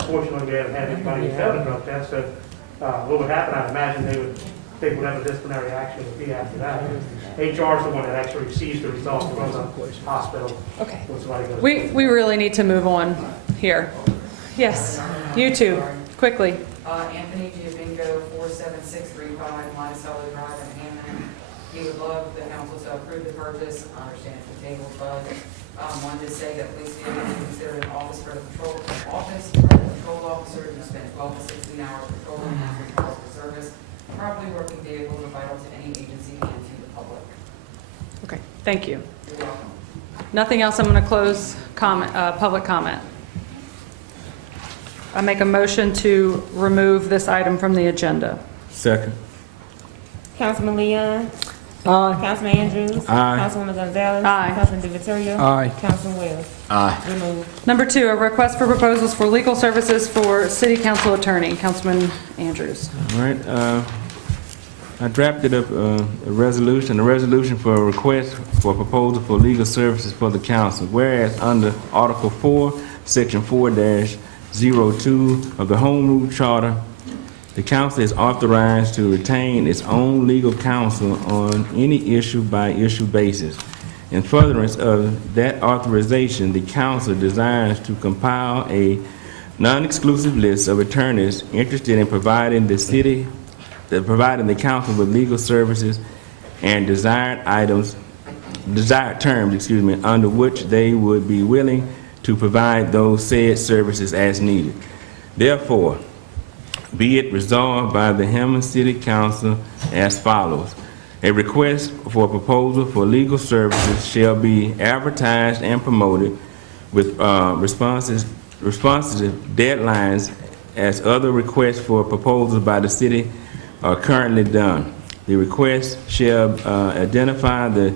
Fortunately, we haven't had anybody who failed a drug test, so what would happen, I'd imagine they would take whatever disciplinary action would be after that. HR is the one that actually receives the results from the hospital. Okay. When somebody goes. We really need to move on here. Yes, you two, quickly. Anthony Giovango, 47635 Monticello Drive in Hammond. He would love the council to approve the purchase. I understand it's a table, but wanted to say that police vehicle is considered an office for the patrol office. For the patrol officer, you spend 12 to 16 hours patrolling and 3 calls for service. Properly working vehicles are vital to any agency and to the public. Okay, thank you. You're welcome. Nothing else, I'm going to close public comment. I make a motion to remove this item from the agenda. Second. Councilman Leon. Aye. Councilman Andrews. Aye. Councilwoman Gonzalez. Aye. Councilman DiViterio. Aye. Councilman Wells. Aye. Removed. Number 2, a request for proposals for legal services for city council attorney. Councilman Andrews. All right, I drafted up a resolution for a request for a proposal for legal services for the council. Whereas under Article 4, Section 4-02 of the Home Rule Charter, the council is authorized to retain its own legal counsel on any issue-by-issue basis. In furtherance of that authorization, the council desires to compile a non-exclusive list of attorneys interested in providing the council with legal services and desired terms, under which they would be willing to provide those said services as needed. Therefore, Be it resolved by the Hammond City Council as follows. A request for a proposal for legal services shall be advertised and promoted with responsive deadlines as other requests for proposals by the city are currently done. The request shall identify the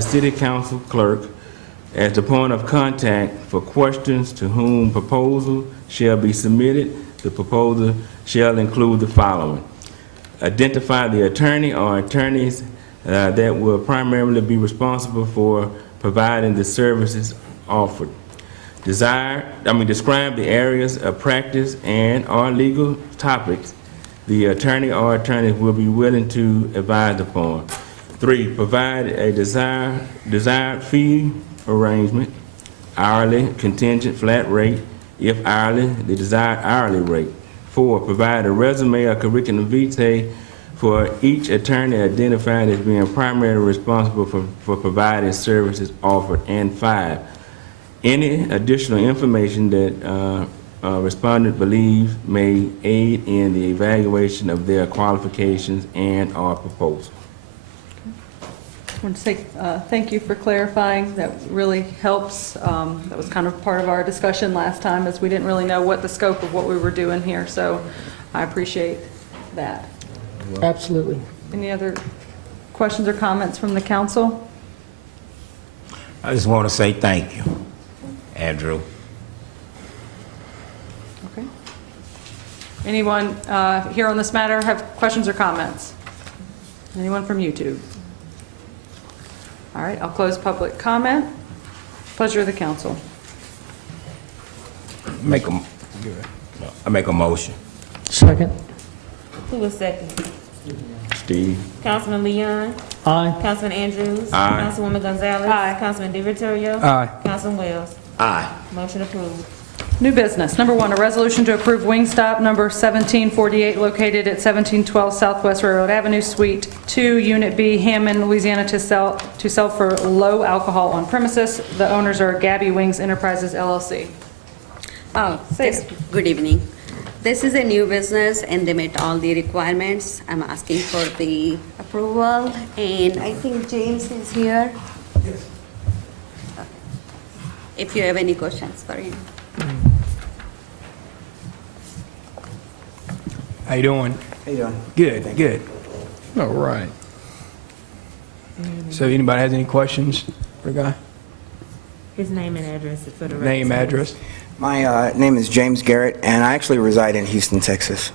city council clerk as the point of contact for questions to whom proposal shall be submitted. The proposal shall include the following. Identify the attorney or attorneys that will primarily be responsible for providing the services offered. Describe the areas of practice and or legal topics the attorney or attorneys will be willing to advise upon. 3, provide a desired fee arrangement, hourly, contingent, flat rate, if hourly, the desired hourly rate. 4, provide a resume or curriculum vitae for each attorney identified as being primarily responsible for providing services offered. And 5, any additional information that respondent believes may aid in the evaluation of their qualifications and or proposal. I want to say thank you for clarifying. That really helps. That was kind of part of our discussion last time, as we didn't really know what the scope of what we were doing here. So I appreciate that. Absolutely. Any other questions or comments from the council? I just want to say thank you, Andrew. Okay. Anyone here on this matter have questions or comments? Anyone from YouTube? All right, I'll close public comment. Pleasure of the council. I make a motion. Second. Who was second? Steve. Councilman Leon. Aye. Councilman Andrews. Aye. Councilwoman Gonzalez. Aye. Councilman DiVittorio. Aye. Councilman Wells. Aye. Motion approved. New business. Number 1, a resolution to approve Wingstop number 1748 located at 1712 Southwest Railroad Avenue, Suite 2, Unit B, Hammond, Louisiana to sell for low alcohol on premises. The owners are Gabby Wings Enterprises, LLC. Good evening. This is a new business and they met all the requirements. I'm asking for the approval, and I think James is here. Yes. If you have any questions for him. How you doing? How you doing? Good, good. All right. So anybody has any questions for the guy? His name and address for the record. Name, address? My name is James Garrett, and I actually reside in Houston, Texas.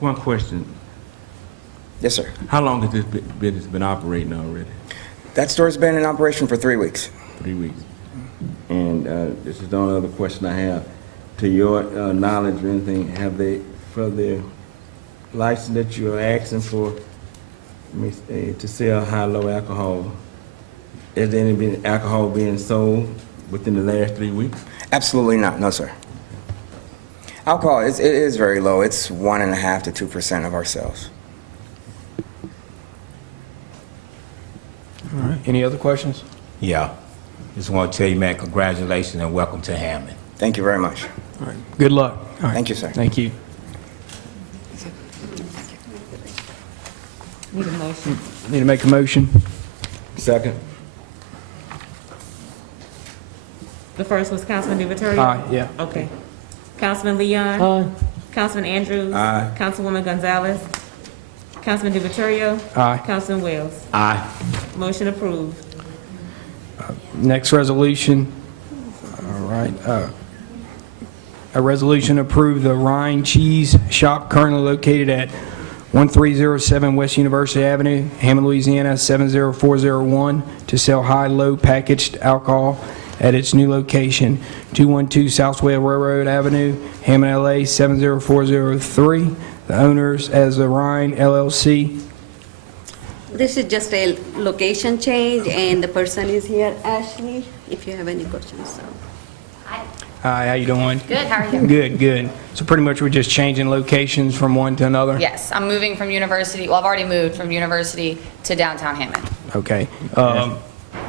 One question. Yes, sir. How long has this business been operating already? That store's been in operation for 3 weeks. 3 weeks. And this is the only other question I have. To your knowledge or anything, have they, for the license that you're asking for, to sell high-low alcohol, has there any been alcohol being sold within the last 3 weeks? Absolutely not. No, sir. Alcohol, it is very low. It's 1.5% to 2% of our sales. All right. Any other questions? Yeah. Just want to tell you, man, congratulations and welcome to Hammond. Thank you very much. All right. Good luck. All right. Thank you, sir. Thank you. Need a motion. Need to make a motion? Second. The first was Councilman DiVittorio? Aye, yeah. Okay. Councilman Leon? Aye. Councilman Andrews? Aye. Councilwoman Gonzalez? Councilman DiVittorio? Aye. Councilman Wells? Aye. Motion approved. Next resolution. All right. A resolution to approve the Rhine Cheese Shop currently located at 1307 West University Avenue, Hammond, Louisiana 70401, to sell high-low packaged alcohol at its new location, 212 Southwest Railroad Avenue, Hammond, LA 70403. The owners as the Rhine LLC. This is just a location change, and the person is here, Ashley, if you have any questions. So. Hi, how you doing? Good, how are you? Good, good. So pretty much we're just changing locations from one to another? Yes, I'm moving from university, well, I've already moved from university to downtown Hammond. Okay.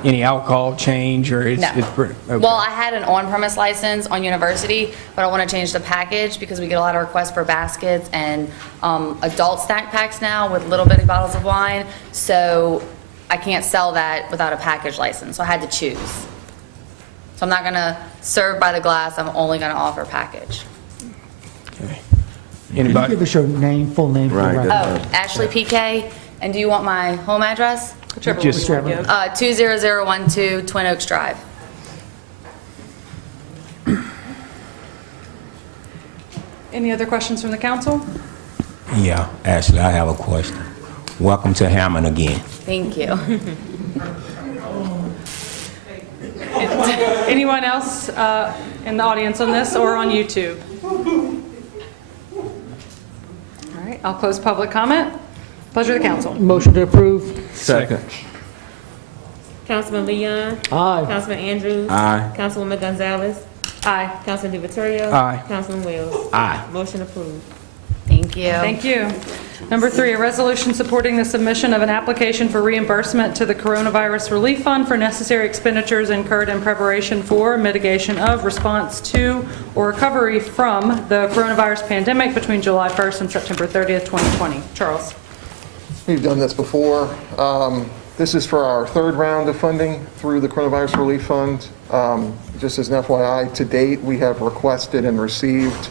any alcohol change, or it's... No. okay. Well, I had an on-premise license on University, but I want to change the package because we get a lot of requests for baskets and adult snack packs now with little bitty bottles of wine. So I can't sell that without a package license, so I had to choose. So I'm not going to serve by the glass, I'm only going to offer package. Okay. Can you Anybody? give us your name, full name for the Right, record? Oh, Ashley PK, and do you want my home address? Whichever Just- one you want to give. 20012 Twin Oaks Drive. Any other questions from the council? Yeah, Ashley, I have a question. Welcome to Hammond again. Thank you. Anyone else in the audience on this or on YouTube? All right, I'll close public comment. Pleasure of the council. Motion to approve. Second. Councilman Leon. Aye. Councilman Andrews. Aye. Councilwoman Gonzalez. Aye. Councilman DiViterio. Aye. Councilman Wells. Aye. Motion approved. Thank you. Thank you. Number 3, a resolution supporting the submission of an application for reimbursement to the Coronavirus Relief Fund for necessary expenditures incurred in preparation for mitigation of, response to, or recovery from the coronavirus pandemic between July 1st and September 30th, 2020. Charles. We've done this before. This is for our third round of funding through the Coronavirus Relief Fund. Just as an FYI, to date, we have requested and received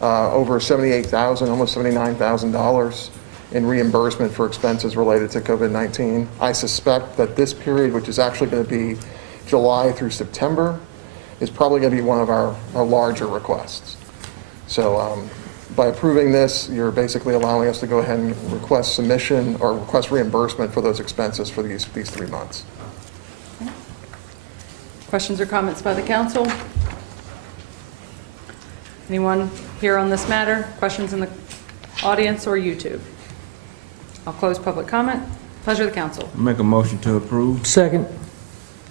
over $78,000, almost $79,000 in reimbursement for expenses related to COVID-19. I suspect that this period, which is actually going to be July through September, is probably going to be one of our larger requests. So by approving this, you're basically allowing us to go ahead and request submission or request reimbursement for those expenses for these 3 months. Questions or comments by the council? Anyone here on this matter? Questions in the audience or YouTube? I'll close public comment. Pleasure of the council. Make a motion to approve. Second.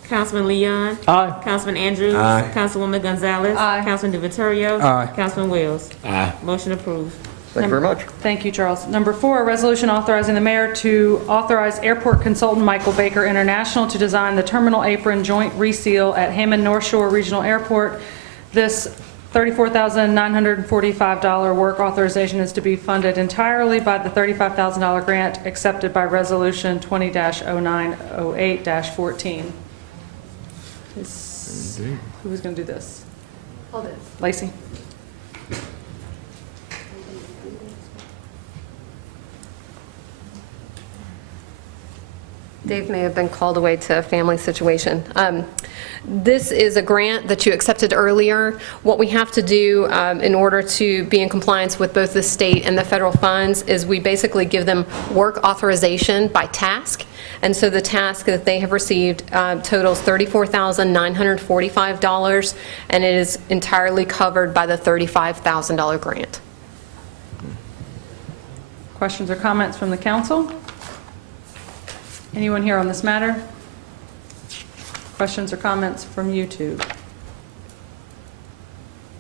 Councilman Leon. Aye. Councilman Andrews. Aye. Councilwoman Gonzalez. Aye. Councilman DiViterio. Aye. Councilman Wells. Aye. Motion approved. Thank you very much. Thank you, Charles. Number 4, a resolution authorizing the mayor to authorize airport consultant Michael Baker International to design the terminal apron joint reseal at Hammond North Shore Regional Airport. This $34,945 work authorization is to be funded entirely by the $35,000 grant accepted by Resolution 20-0908-14. Who's going to do this? I'll do it. Lacey? Dave may have been called away to a family situation. This is a grant that you accepted earlier. What we have to do in order to be in compliance with both the state and the federal funds is we basically give them work authorization by task. And so the task that they have received totals $34,945, and it is entirely covered by the $35,000 grant. Questions or comments from the council? Anyone here on this matter? Questions or comments from YouTube?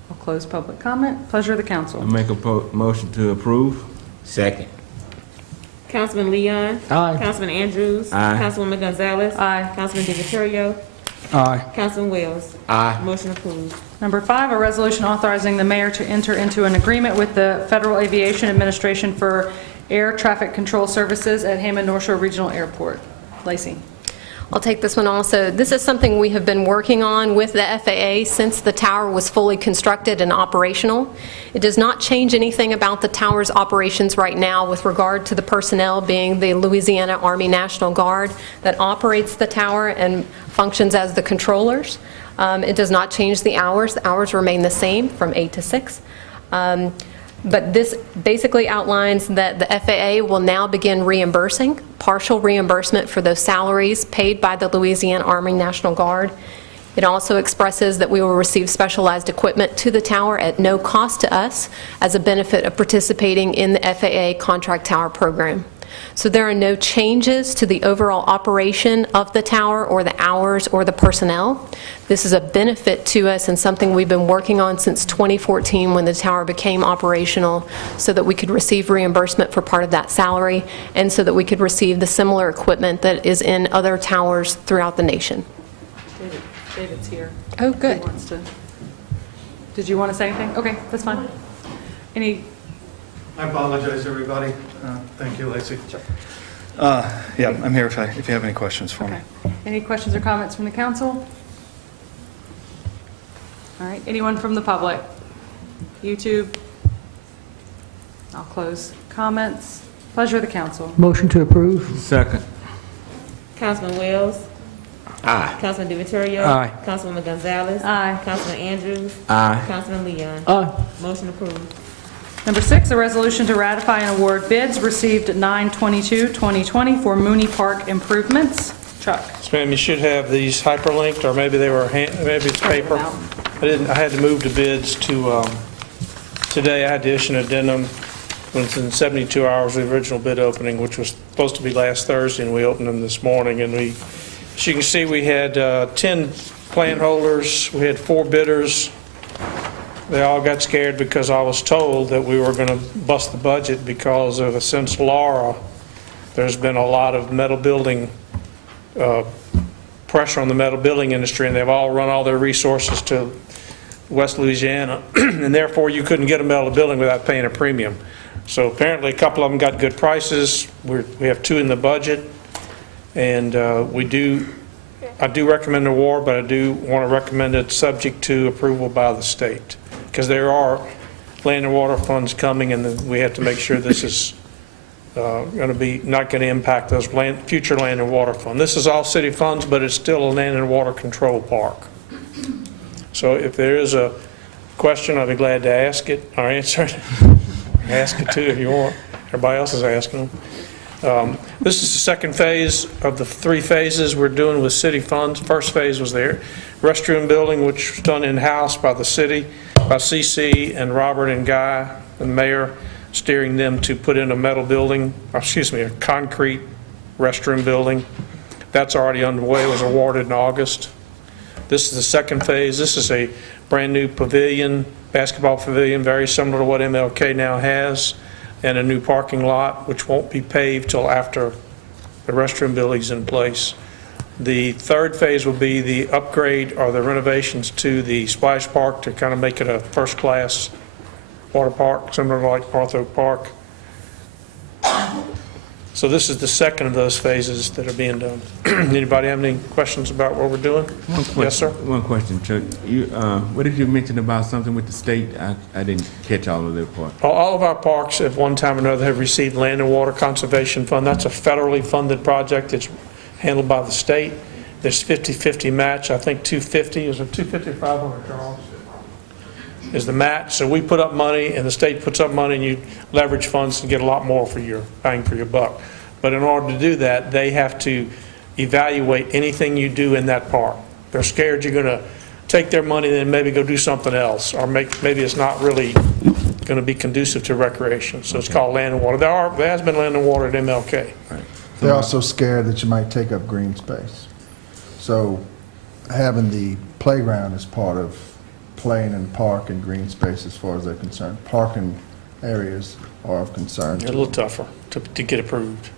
I'll close public comment. Pleasure of the council. Make a motion to approve. Second. Councilman Leon. Aye. Councilman Andrews. Aye. Councilwoman Gonzalez. Aye. Councilman DiViterio. Aye. Councilman Wells. Aye. Motion approved. Number 5, a resolution authorizing the mayor to enter into an agreement with the Federal Aviation Administration for air traffic control services at Hammond North Shore Regional Airport. Lacey. I'll take this one also. This is something we have been working on with the FAA since the tower was fully constructed and operational. It does not change anything about the tower's operations right now with regard to the personnel being the Louisiana Army National Guard that operates the tower and functions as the controllers. It does not change the hours. The hours remain the same from 8 to 6. But this basically outlines that the FAA will now begin reimbursing, partial reimbursement for those salaries paid by the Louisiana Army National Guard. It also expresses that we will receive specialized equipment to the tower at no cost to us as a benefit of participating in the FAA contract tower program. So there are no changes to the overall operation of the tower or the hours or the personnel. This is a benefit to us and something we've been working on since 2014 when the tower became operational, so that we could receive reimbursement for part of that salary and so that we could receive the similar equipment that is in other towers throughout the nation. David's here. Oh, good. He wants to. Did you want to say anything? Okay, that's fine. Any? I apologize, everybody. Thank you, Lacey. Yeah, I'm here if you have any questions for me. Any questions or comments from the council? All right, anyone from the public? YouTube? I'll close comments. Pleasure of the council. Motion to approve. Second. Councilman Wells. Aye. Councilman DiViterio. Aye. Councilwoman Gonzalez. Aye. Councilman Andrews. Aye. Councilman Leon. Aye. Motion approved. Number 6, a resolution to ratify and award bids received 9/22/2020 for Mooney Park improvements. Chuck. Yes, ma'am, you should have these hyperlinked, or maybe they were, maybe it's paper. I had to move the bids to, today I had to issue an addendum within 72 hours of the original bid opening, which was supposed to be last Thursday, and we opened them this morning. And we, as you can see, we had 10 plan holders, we had 4 bidders. They all got scared because I was told that we were going to bust the budget because of, since Laura, there's been a lot of metal building, pressure on the metal building industry, and they've all run all their resources to West Louisiana, and therefore you couldn't get a metal building without paying a premium. So apparently a couple of them got good prices. We have 2 in the budget, and I do recommend an award, but I do want to recommend it subject to approval by the state, because there are land and water funds coming, and we have to make sure this is going to be not going to impact those future land and water funds. This is all city funds, but it's still a land and water control park. So if there is a question, I'll be glad to ask it or answer it. Ask it too if you want. Everybody else is asking them. This is the second phase of the 3 phases we're doing with city funds. First phase was there. Restroom building, which was done in-house by the city, by CC and Robert and Guy, the mayor, steering them to put in a metal building, a concrete restroom building. That's already underway. It was awarded in August. This is the second phase. This is a brand new pavilion, basketball pavilion, very similar to what MLK now has, and a new parking lot, which won't be paved till after the restroom building's in place. The third phase will be the upgrade or the renovations to the splash park to kind of make it a first-class water park, similar to like North Oak Park. So this is the second of those phases that are being done. Anybody have any questions about what we're doing? Yes, sir. One question, Chuck. What did you mention about something with the state? I didn't catch all of that part. All of our parks at one time or another have received Land and Water Conservation Fund. That's a federally funded project. It's handled by the state. There's 50-50 match. I think 250, is it 250 or 500, Charles? Is the match. So we put up money and the state puts up money, and you leverage funds to get a lot more for your bang for your buck. But in order to do that, they have to evaluate anything you do in that park. They're scared you're going to take their money and then maybe go do something else, or maybe it's not really going to be conducive to recreation. So it's called Land and Water. There has been Land and Water at MLK. Right. They're also scared that you might take up green space. So having the playground is part of playing in park and green space as far as they're concerned. Parking areas are of concern. They're a little tougher to get approved.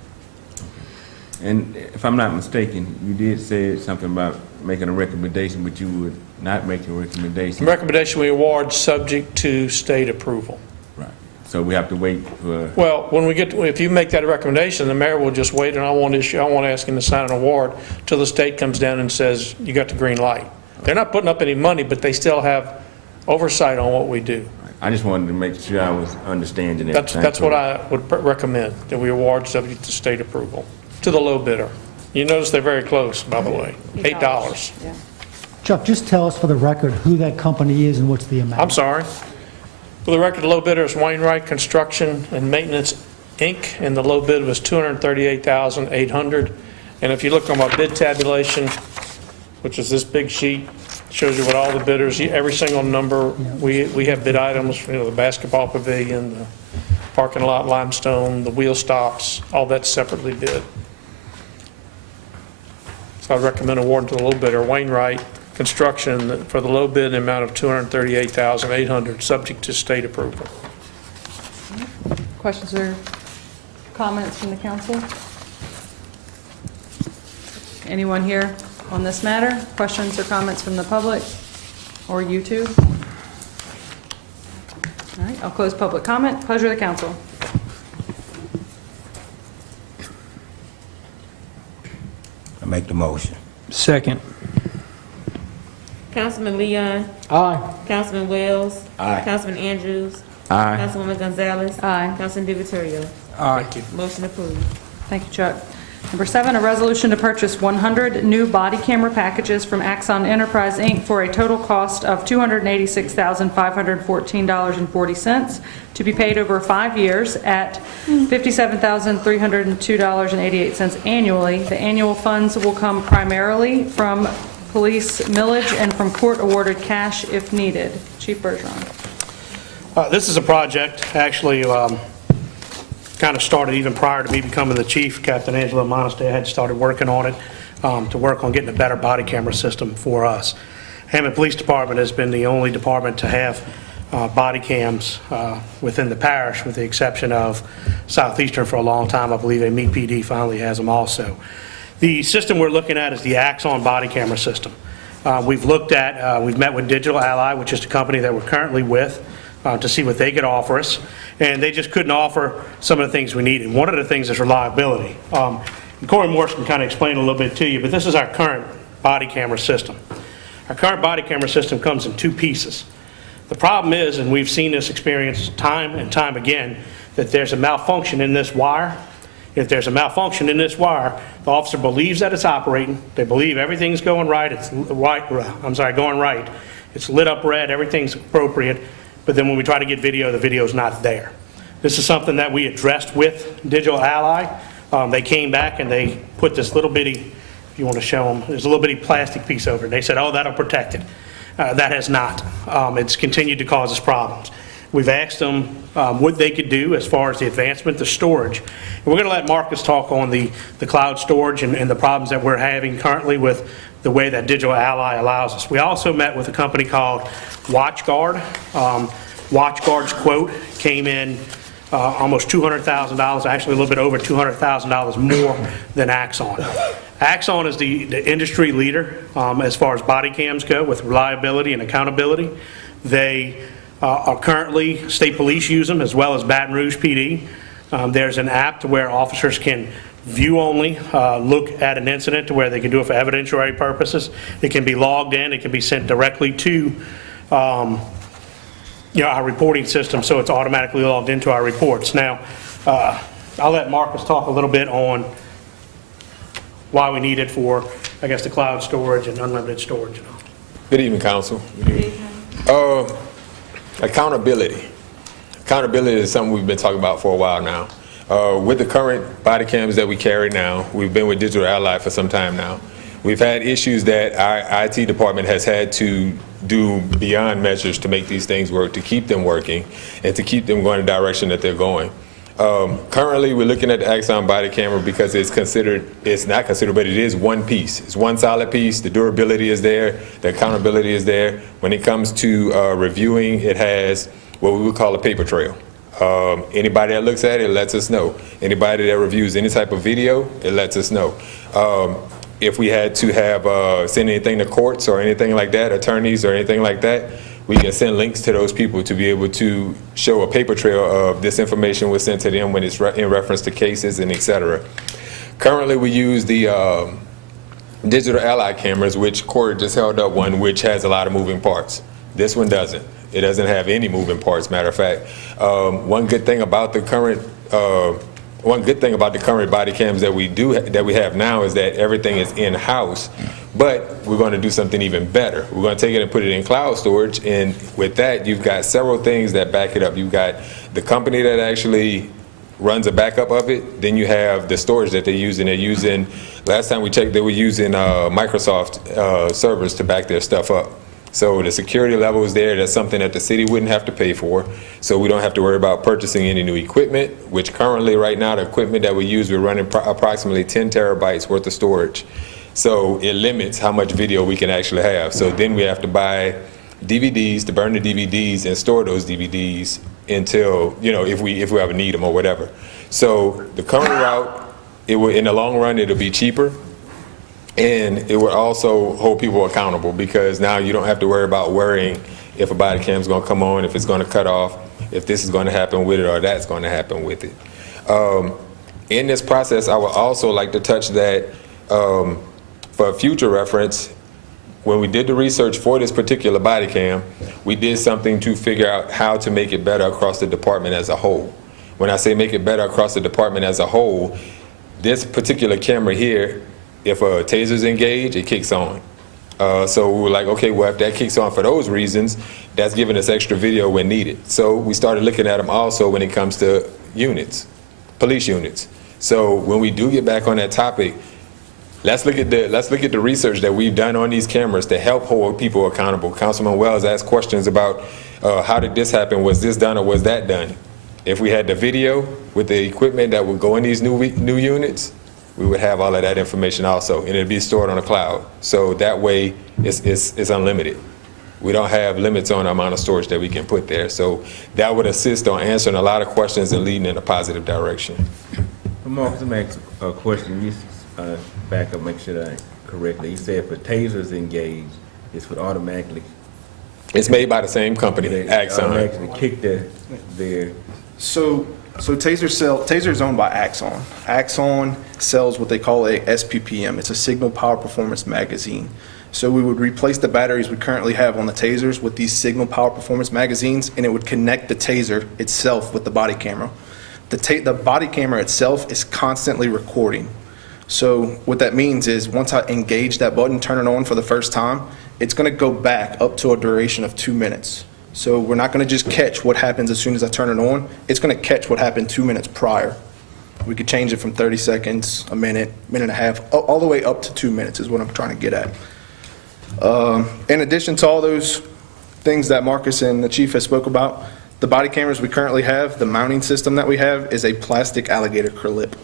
And if I'm not mistaken, you did say something about making a recommendation, but you would not make a recommendation. The recommendation we award subject to state approval. Right. So we have to wait for... Well, when we get if you make that recommendation, the mayor will just wait, and I won't ask him to sign an award till the state comes down and says, you got the green light. They're not putting up any money, but they still have oversight on what we do. I just wanted to make sure I was understanding it. That's what I would recommend, that we award subject to state approval to the low bidder. You notice they're very close, by the way, $8. Yeah. Chuck, just tell us for the record who that company is and what's the amount. I'm sorry. For the record, the low bidder is Wainwright Construction and Maintenance, Inc., and the low bid was $238,800. And if you look on my bid tabulation, which is this big sheet, shows you what all the bidders, every single number, we have bid items, the basketball pavilion, parking lot limestone, the wheel stops, all that's separately bid. So I recommend awarding to the low bidder, Wainwright Construction, for the low bid in the amount of $238,800, subject to state approval. Questions or comments from the council? Anyone here on this matter? Questions or comments from the public or YouTube? All right, I'll close public comment. Pleasure of the council. I make the motion. Second. Councilman Leon. Aye. Councilman Wells. Aye. Councilman Andrews. Aye. Councilwoman Gonzalez. Aye. Councilman DiViterio. Aye. Motion approved. Thank you, Chuck. Number 7, a resolution to purchase 100 new body camera packages from Axon Enterprise, Inc. for a total cost of $286,514.40 to be paid over 5 years at $57,302.88 annually. The annual funds will come primarily from police millage and from court-awarded cash if needed. Chief Bergeron. This is a project, actually, kind of started even prior to me becoming the chief. Captain Angela Monastery had started working on it to work on getting a better body camera system for us. Hammond Police Department has been the only department to have body cams within the parish, with the exception of Southeastern for a long time. I believe Meade PD finally has them also. The system we're looking at is the Axon body camera system. We've met with Digital Ally, which is the company that we're currently with, to see what they could offer us, and they just couldn't offer some of the things we needed. One of the things is reliability. Corey Morse can kind of explain a little bit to you, but this is our current body camera system. Our current body camera system comes in 2 pieces. The problem is, and we've seen this experience time and time again, that there's a malfunction in this wire. If there's a malfunction in this wire, the officer believes that it's operating. They believe everything's going right. Going right. It's lit up red. Everything's appropriate. But then when we try to get video, the video's not there. This is something that we addressed with Digital Ally. They came back and they put this little bitty, if you want to show them, there's a little bitty plastic piece over it. They said, oh, that'll protect it. That has not. It's continued to cause us problems. We've asked them what they could do as far as the advancement, the storage. And we're going to let Marcus talk on the cloud storage and the problems that we're having currently with the way that Digital Ally allows us. We also met with a company called WatchGuard. WatchGuard's quote came in almost $200,000, actually a little bit over $200,000 more than Axon. Axon is the industry leader as far as body cams go with reliability and accountability. They are currently, state police use them as well as Baton Rouge PD. There's an app to where officers can view only, look at an incident to where they can do it for evidentiary purposes. It can be logged in, it can be sent directly to our reporting system, so it's automatically logged into our reports. Now, I'll let Marcus talk a little bit on why we need it for, I guess, the cloud storage and unlimited storage. Good evening, Council. Good evening. Accountability. Accountability is something we've been talking about for a while now. With the current body cams that we carry now, we've been with Digital Ally for some time now. We've had issues that our IT department has had to do beyond measures to make these things work, to keep them working, and to keep them going the direction that they're going. Currently, we're looking at the Axon body camera because it's not considered, but it is one piece. It's one solid piece. The durability is there. The accountability is there. When it comes to reviewing, it has what we would call a paper trail. Anybody that looks at it lets us know. Anybody that reviews any type of video, it lets us know. If we had to have send anything to courts or anything like that, attorneys or anything like that, we can send links to those people to be able to show a paper trail of this information was sent to them when it's in reference to cases and et cetera. Currently, we use the Digital Ally cameras, which Corey just held up one, which has a lot of moving parts. This one doesn't. It doesn't have any moving parts, matter of fact. One good thing about the current body cams that we have now is that everything is in-house, but we're going to do something even better. We're going to take it and put it in cloud storage, and with that, you've got several things that back it up. You've got the company that actually runs a backup of it, then you have the storage that they're using. Last time we checked, they were using Microsoft servers to back their stuff up. So the security level is there. That's something that the city wouldn't have to pay for. So we don't have to worry about purchasing any new equipment, which currently right now the equipment that we use, we're running approximately 10 terabytes worth of storage. So it limits how much video we can actually have. So then we have to buy DVDs to burn the DVDs and store those DVDs until, if we ever need them or whatever. So the current route, in the long run, it'll be cheaper. And it would also hold people accountable, because now you don't have to worry about worrying if a body cam is going to come on, if it's going to cut off, if this is going to happen with it or that's going to happen with it. In this process, I would also like to touch that for future reference, when we did the research for this particular body cam, we did something to figure out how to make it better across the department as a whole. When I say make it better across the department as a whole, this particular camera here, if a taser's engaged, it kicks on. So we were like, okay, well, if that kicks on for those reasons, that's giving us extra video when needed. So we started looking at them also when it comes to units, police units. So when we do get back on that topic, let's look at the research that we've done on these cameras to help hold people accountable. Councilman Wells asked questions about how did this happen? Was this done or was that done? If we had the video with the equipment that would go in these new units, we would have all of that information also, and it'd be stored on the cloud. So that way, it's unlimited. We don't have limits on the amount of storage that we can put there. So that would assist on answering a lot of questions and leading in a positive direction. Marcus, let me ask a question. You back up, make sure that I correctly. You said if a taser's engaged, it's would automatically. It's made by the same company, Axon. Automatically kick their. So Taser is owned by Axon. Axon sells what they call a SPPM. It's a Signal Power Performance magazine. So we would replace the batteries we currently have on the tasers with these Signal Power Performance magazines, and it would connect the taser itself with the body camera. The body camera itself is constantly recording. So what that means is once I engage that button, turn it on for the first time, it's going to go back up to a duration of 2 minutes. So we're not going to just catch what happens as soon as I turn it on. It's going to catch what happened 2 minutes prior. We could change it from 30 seconds, a minute, minute and a half, all the way up to 2 minutes is what I'm trying to get at. In addition to all those things that Marcus and the chief has spoke about, the body cameras we currently have, the mounting system that we have is a plastic alligator clip.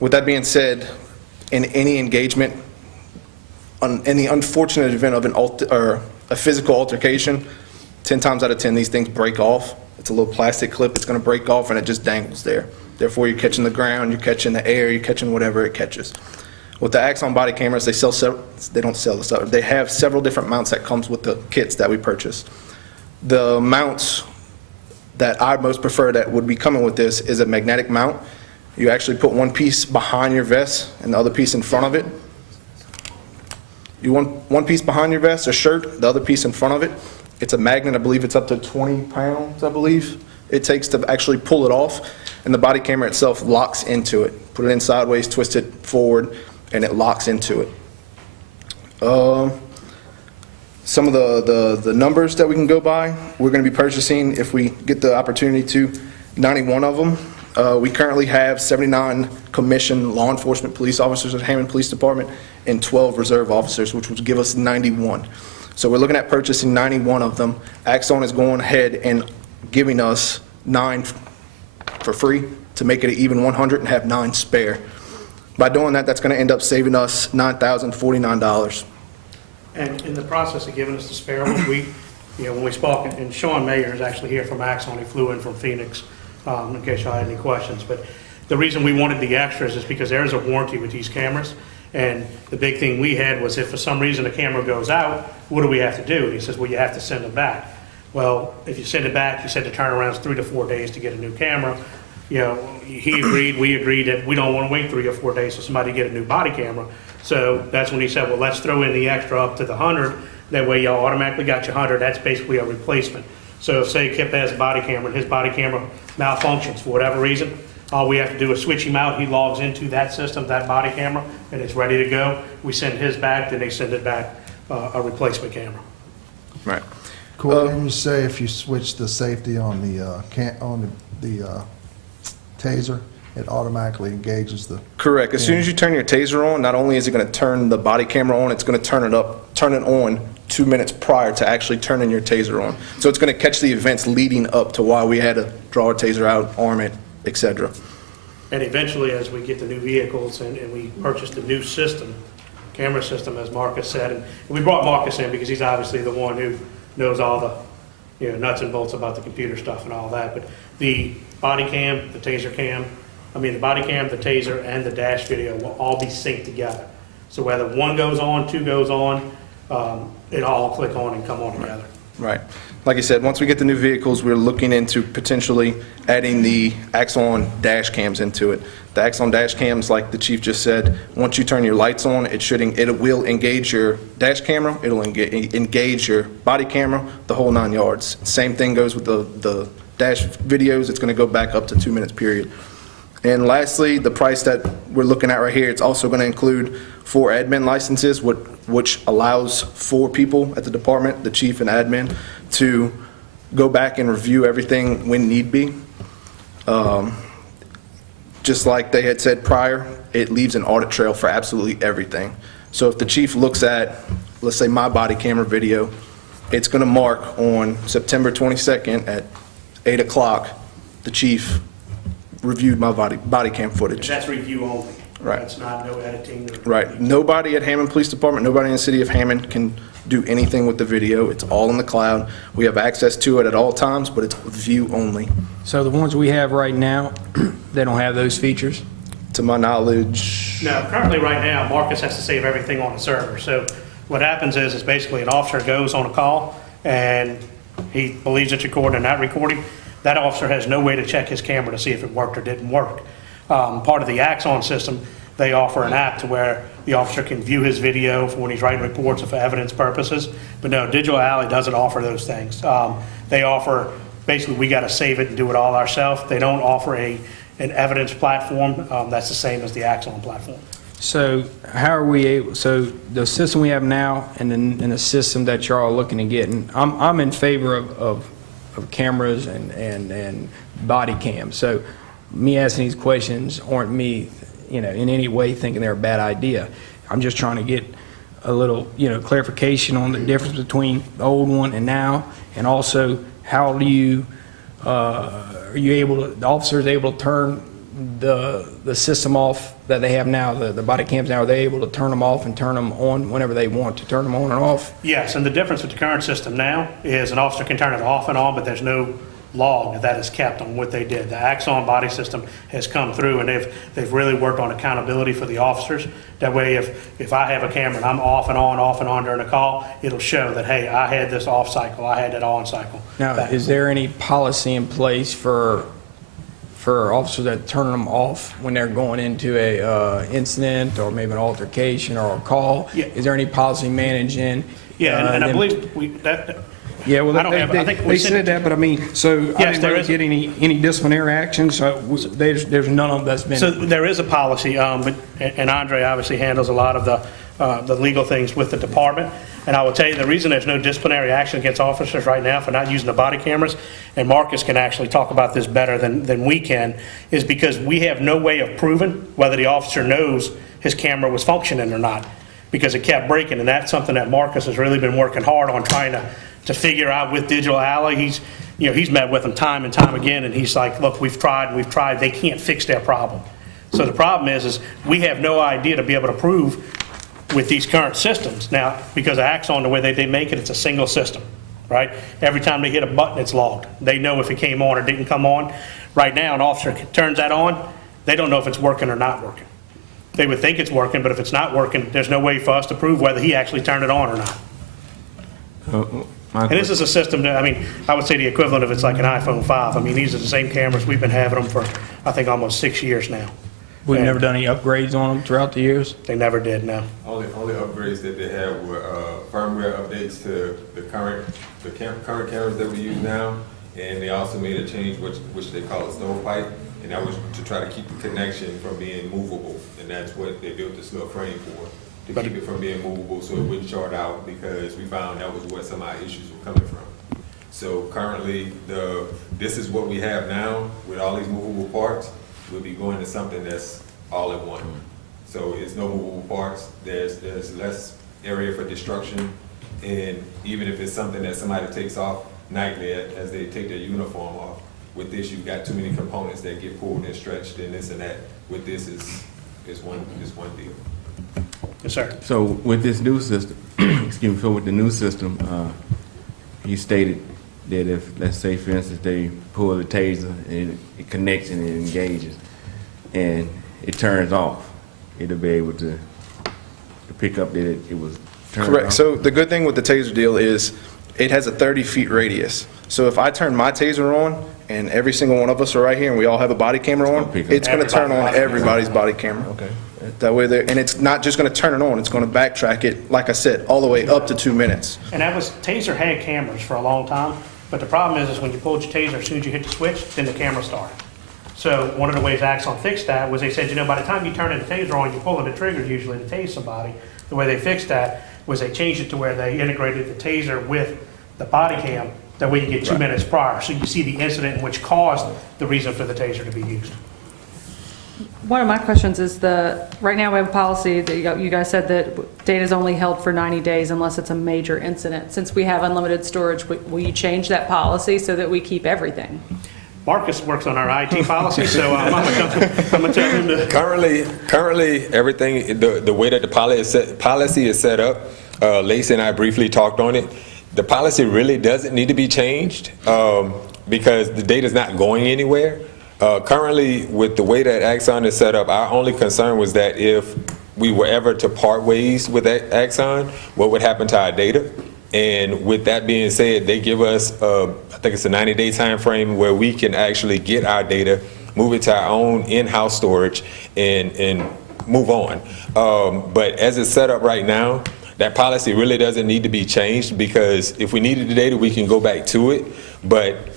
With that being said, in any engagement, in the unfortunate event of a physical altercation, 10 times out of 10 these things break off. It's a little plastic clip, it's going to break off and it just dangles there. Therefore you're catching the ground, you're catching the air, you're catching whatever it catches. With the Axon body cameras, they have several different mounts that comes with the kits that we purchase. The mounts that I most prefer that would be coming with this is a magnetic mount. You actually put one piece behind your vest and the other piece in front of it. You want one piece behind your vest, a shirt, the other piece in front of it. It's a magnet, I believe it's up to 20 pounds, I believe it takes to actually pull it off. And the body camera itself locks into it. Put it in sideways, twist it forward, and it locks into it. Some of the numbers that we can go by, we're going to be purchasing, if we get the opportunity to, 91 of them. We currently have 79 commissioned law enforcement police officers at Hammond Police Department and 12 reserve officers, which would give us 91. So we're looking at purchasing 91 of them. Axon is going ahead and giving us 9 for free to make it an even 100 and have 9 spare. By doing that, that's going to end up saving us $9,049. And in the process of giving us the spare ones, when we spoke, and Sean Mayer is actually here from Axon, he flew in from Phoenix, in case y'all had any questions. But the reason we wanted the extras is because there is a warranty with these cameras. And the big thing we had was if for some reason a camera goes out, what do we have to do? And he says, well, you have to send it back. Well, if you send it back, he said the turnaround is 3 to 4 days to get a new camera. He agreed, we agreed that we don't want to wait 3 or 4 days for somebody to get a new body camera. So that's when he said, well, let's throw in the extra up to the 100. That way y'all automatically got your 100. That's basically a replacement. So if, say, Kip has a body camera and his body camera malfunctions for whatever reason, all we have to do is switch him out. He logs into that system, that body camera, and it's ready to go. We send his back, then they send it back a replacement camera. Right. Cool. And you say if you switch the safety on the taser, it automatically engages the... Correct. As soon as you turn your taser on, not only is it going to turn the body camera on, it's going to turn it on 2 minutes prior to actually turning your taser on. So it's going to catch the events leading up to why we had to draw a taser out, arm it, etc. And eventually, as we get the new vehicles and we purchase the new system, camera system, as Marcus said, and we brought Marcus in because he's obviously the one who knows all the nuts and bolts about the computer stuff and all that. But the body cam, the taser cam, the body cam, the taser, and the dash video will all be synced together. So whether one goes on, two goes on, it all click on and come on together. Right. Like I said, once we get the new vehicles, we're looking into potentially adding the Axon dash cams into it. The Axon dash cams, like the chief just said, once you turn your lights on, it will engage your dash camera, it'll engage your body camera, the whole 9 yards. Same thing goes with the dash videos. It's going to go back up to 2 minutes period. And lastly, the price that we're looking at right here, it's also going to include 4 admin licenses, which allows 4 people at the department, the chief and admin, to go back and review everything when need be. Just like they had said prior, it leaves an audit trail for absolutely everything. So if the chief looks at, let's say, my body camera video, it's going to mark on September 22nd at 8 o'clock, the chief reviewed my body cam footage. And that's review only. Right. That's not no editing. Right. Nobody at Hammond Police Department, nobody in the city of Hammond can do anything with the video. It's all in the cloud. We have access to it at all times, but it's view only. So the ones we have right now, they don't have those features? To my knowledge. No, currently right now, Marcus has to save everything on the server. So what happens is basically an officer goes on a call and he believes it's recording and not recording. That officer has no way to check his camera to see if it worked or didn't work. Part of the Axon system, they offer an app to where the officer can view his video for when he's writing reports for evidence purposes. But no, Digital Alley doesn't offer those things. They offer, basically, we got to save it and do it all ourselves. They don't offer an evidence platform that's the same as the Axon platform. So how are we able, so the system we have now and the system that you're all looking at getting, I'm in favor of cameras and body cams. So me asking these questions aren't me, in any way thinking they're a bad idea. I'm just trying to get a little, clarification on the difference between the old one and now, and also how do you, are you able to, the officers able to turn the system off that they have now, the body cams now, are they able to turn them off and turn them on whenever they want to turn them on and off? Yes, and the difference with the current system now is an officer can turn it off and on, but there's no log that is kept on what they did. The Axon body system has come through and they've really worked on accountability for the officers. That way, if I have a camera and I'm off and on during a call, it'll show that, hey, I had this off cycle, I had that on cycle. Now, is there any policy in place for officers that turn them off when they're going into a incident or maybe an altercation or a call? Yeah. Is there any policy managing? Yeah, and I believe Yeah, well, I don't have- I think we they sent said it- that, but I mean, so Yes, I didn't there really is- get any disciplinary action, so there's none of that's been. So there is a policy, and Andre obviously handles a lot of the legal things with the department. And I will tell you, the reason there's no disciplinary action against officers right now for not using the body cameras, and Marcus can actually talk about this better than we can, is because we have no way of proving whether the officer knows his camera was functioning or not, because it kept breaking. And that's something that Marcus has really been working hard on trying to figure out with Digital Alley. He's met with them time and time again, and he's like, look, we've tried, they can't fix their problem. So the problem is we have no idea to be able to prove with these current systems. Now, because of Axon, the way they make it, it's a single system, right? Every time they hit a button, it's logged. They know if it came on or didn't come on. Right now, an officer turns that on, they don't know if it's working or not working. They would think it's working, but if it's not working, there's no way for us to prove whether he actually turned it on or not. And this is a system that, I would say the equivalent of it's like an iPhone 5. These are the same cameras. We've been having them for, I think, almost 6 years now. We've never done any upgrades on them throughout the years? They never did, no. Only upgrades that they had were firmware updates to the current cameras that we use now, and they also made a change which they call a stovepipe, and that was to try to keep the connection from being movable, and that's what they built this little frame for, to keep it from being movable so it wouldn't short out, because we found that was where some of our issues were coming from. So currently, this is what we have now with all these movable parts. we'll be going to something that's all in one. So it's no movable parts, there's less area for destruction, and even if it's something that somebody takes off nightly as they take their uniform off, with this, you've got too many components that get pulled and stretched and this and that. With this, is one deal. Yes, sir. So with this new system, excuse me, so with the new system, you stated that if, let's say for instance, they pull the taser and it connects and it engages and it turns off, it'll be able to pick up that it was turned Correct. off? So the good thing with the taser deal is it has a 30-feet radius. So if I turn my taser on and every single one of us are right here and we all have a body camera on, it's going to turn on everybody's body camera. Okay. That way, and it's not just going to turn it on, it's going to backtrack it, like I said, all the way up to 2 minutes. And that was, Taser had cameras for a long time, but the problem is when you pulled your Taser, as soon as you hit the switch, then the camera started. So one of the ways Axon fixed that was they said, you know, by the time you turn the Taser on, you're pulling the trigger usually to tase somebody. The way they fixed that was they changed it to where they integrated the Taser with the body cam. That way you get 2 minutes prior. So you see the incident which caused the reason for the Taser to be used. One of my questions is right now we have a policy that you guys said that data is only held for 90 days unless it's a major incident. Since we have unlimited storage, will you change that policy so that we keep everything? Marcus works on our IT policy, so I'm going to tell him to. Currently, everything, the way that the policy is set up, Lacey and I briefly talked on it. The policy really doesn't need to be changed because the data is not going anywhere. Currently, with the way that Axon is set up, our only concern was that if we were ever to part ways with Axon, what would happen to our data? And with that being said, they give us, I think it's a 90-day time frame where we can actually get our data, move it to our own in-house storage, and move on. But as it's set up right now, that policy really doesn't need to be changed because if we needed the data, we can go back to it. But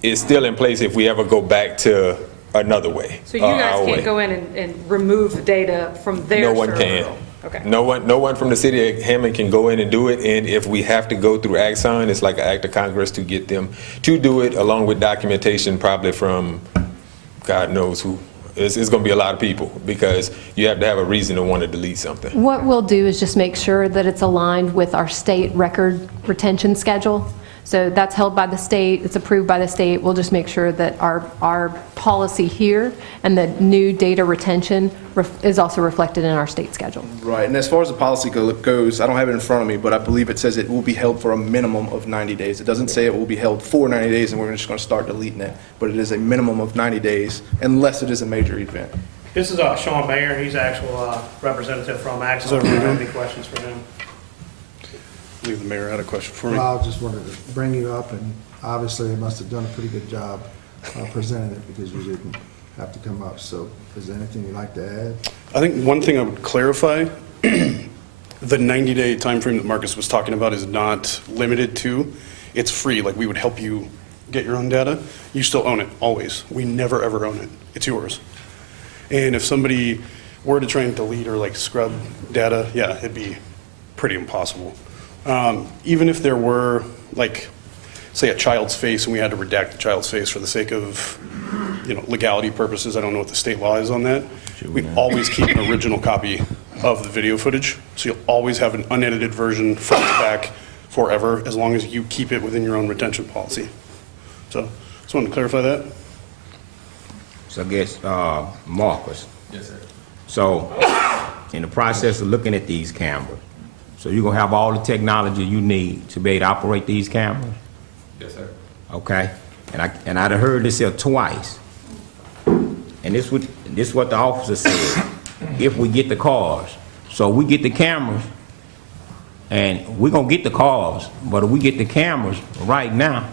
it's still in place if we ever go back to another way. So you guys can't go in and remove the data from their server? No one can. Okay. No one from the city of Hammond can go in and do it, and if we have to go through Axon, it's like an act of Congress to get them to do it, along with documentation probably from God knows who. It's going to be a lot of people because you have to have a reason to want to delete something. What we'll do is just make sure that it's aligned with our state record retention schedule. So that's held by the state, it's approved by the state. We'll just make sure that our policy here and the new data retention is also reflected in our state schedule. Right, and as far as the policy goes, I don't have it in front of me, but I believe it says it will be held for a minimum of 90 days. It doesn't say it will be held for 90 days and we're just going to start deleting it, but it is a minimum of 90 days unless it is a major event. This is Sean Bayer. He's actual representative from Axon. Do you have any questions for him? I believe the mayor had a question for me. Well, I just wanted to bring you up, and obviously they must have done a pretty good job presenting it because you didn't have to come up. So is there anything you'd like to add? I think one thing I would clarify, the 90-day time frame that Marcus was talking about is not limited to, it's free, like we would help you get your own data. You still own it, always. We never ever own it. It's yours. And if somebody were to try and delete or like scrub data, yeah, it'd be pretty impossible. Even if there were, like, say a child's face and we had to redact the child's face for the sake of, legality purposes, I don't know what the state law is on that. We always keep an original copy of the video footage. So you'll always have an unedited version front to back forever, as long as you keep it within your own retention policy. So, just wanted to clarify that. So I guess, Marcus. Yes, sir. So, in the process of looking at these cameras, so you're gonna have all the technology you need to be able to operate these cameras? Yes, sir. Okay, and I'd heard this here twice. And this what the officer said, if we get the cars. So we get the cameras, and we're gonna get the cars, but if we get the cameras right now,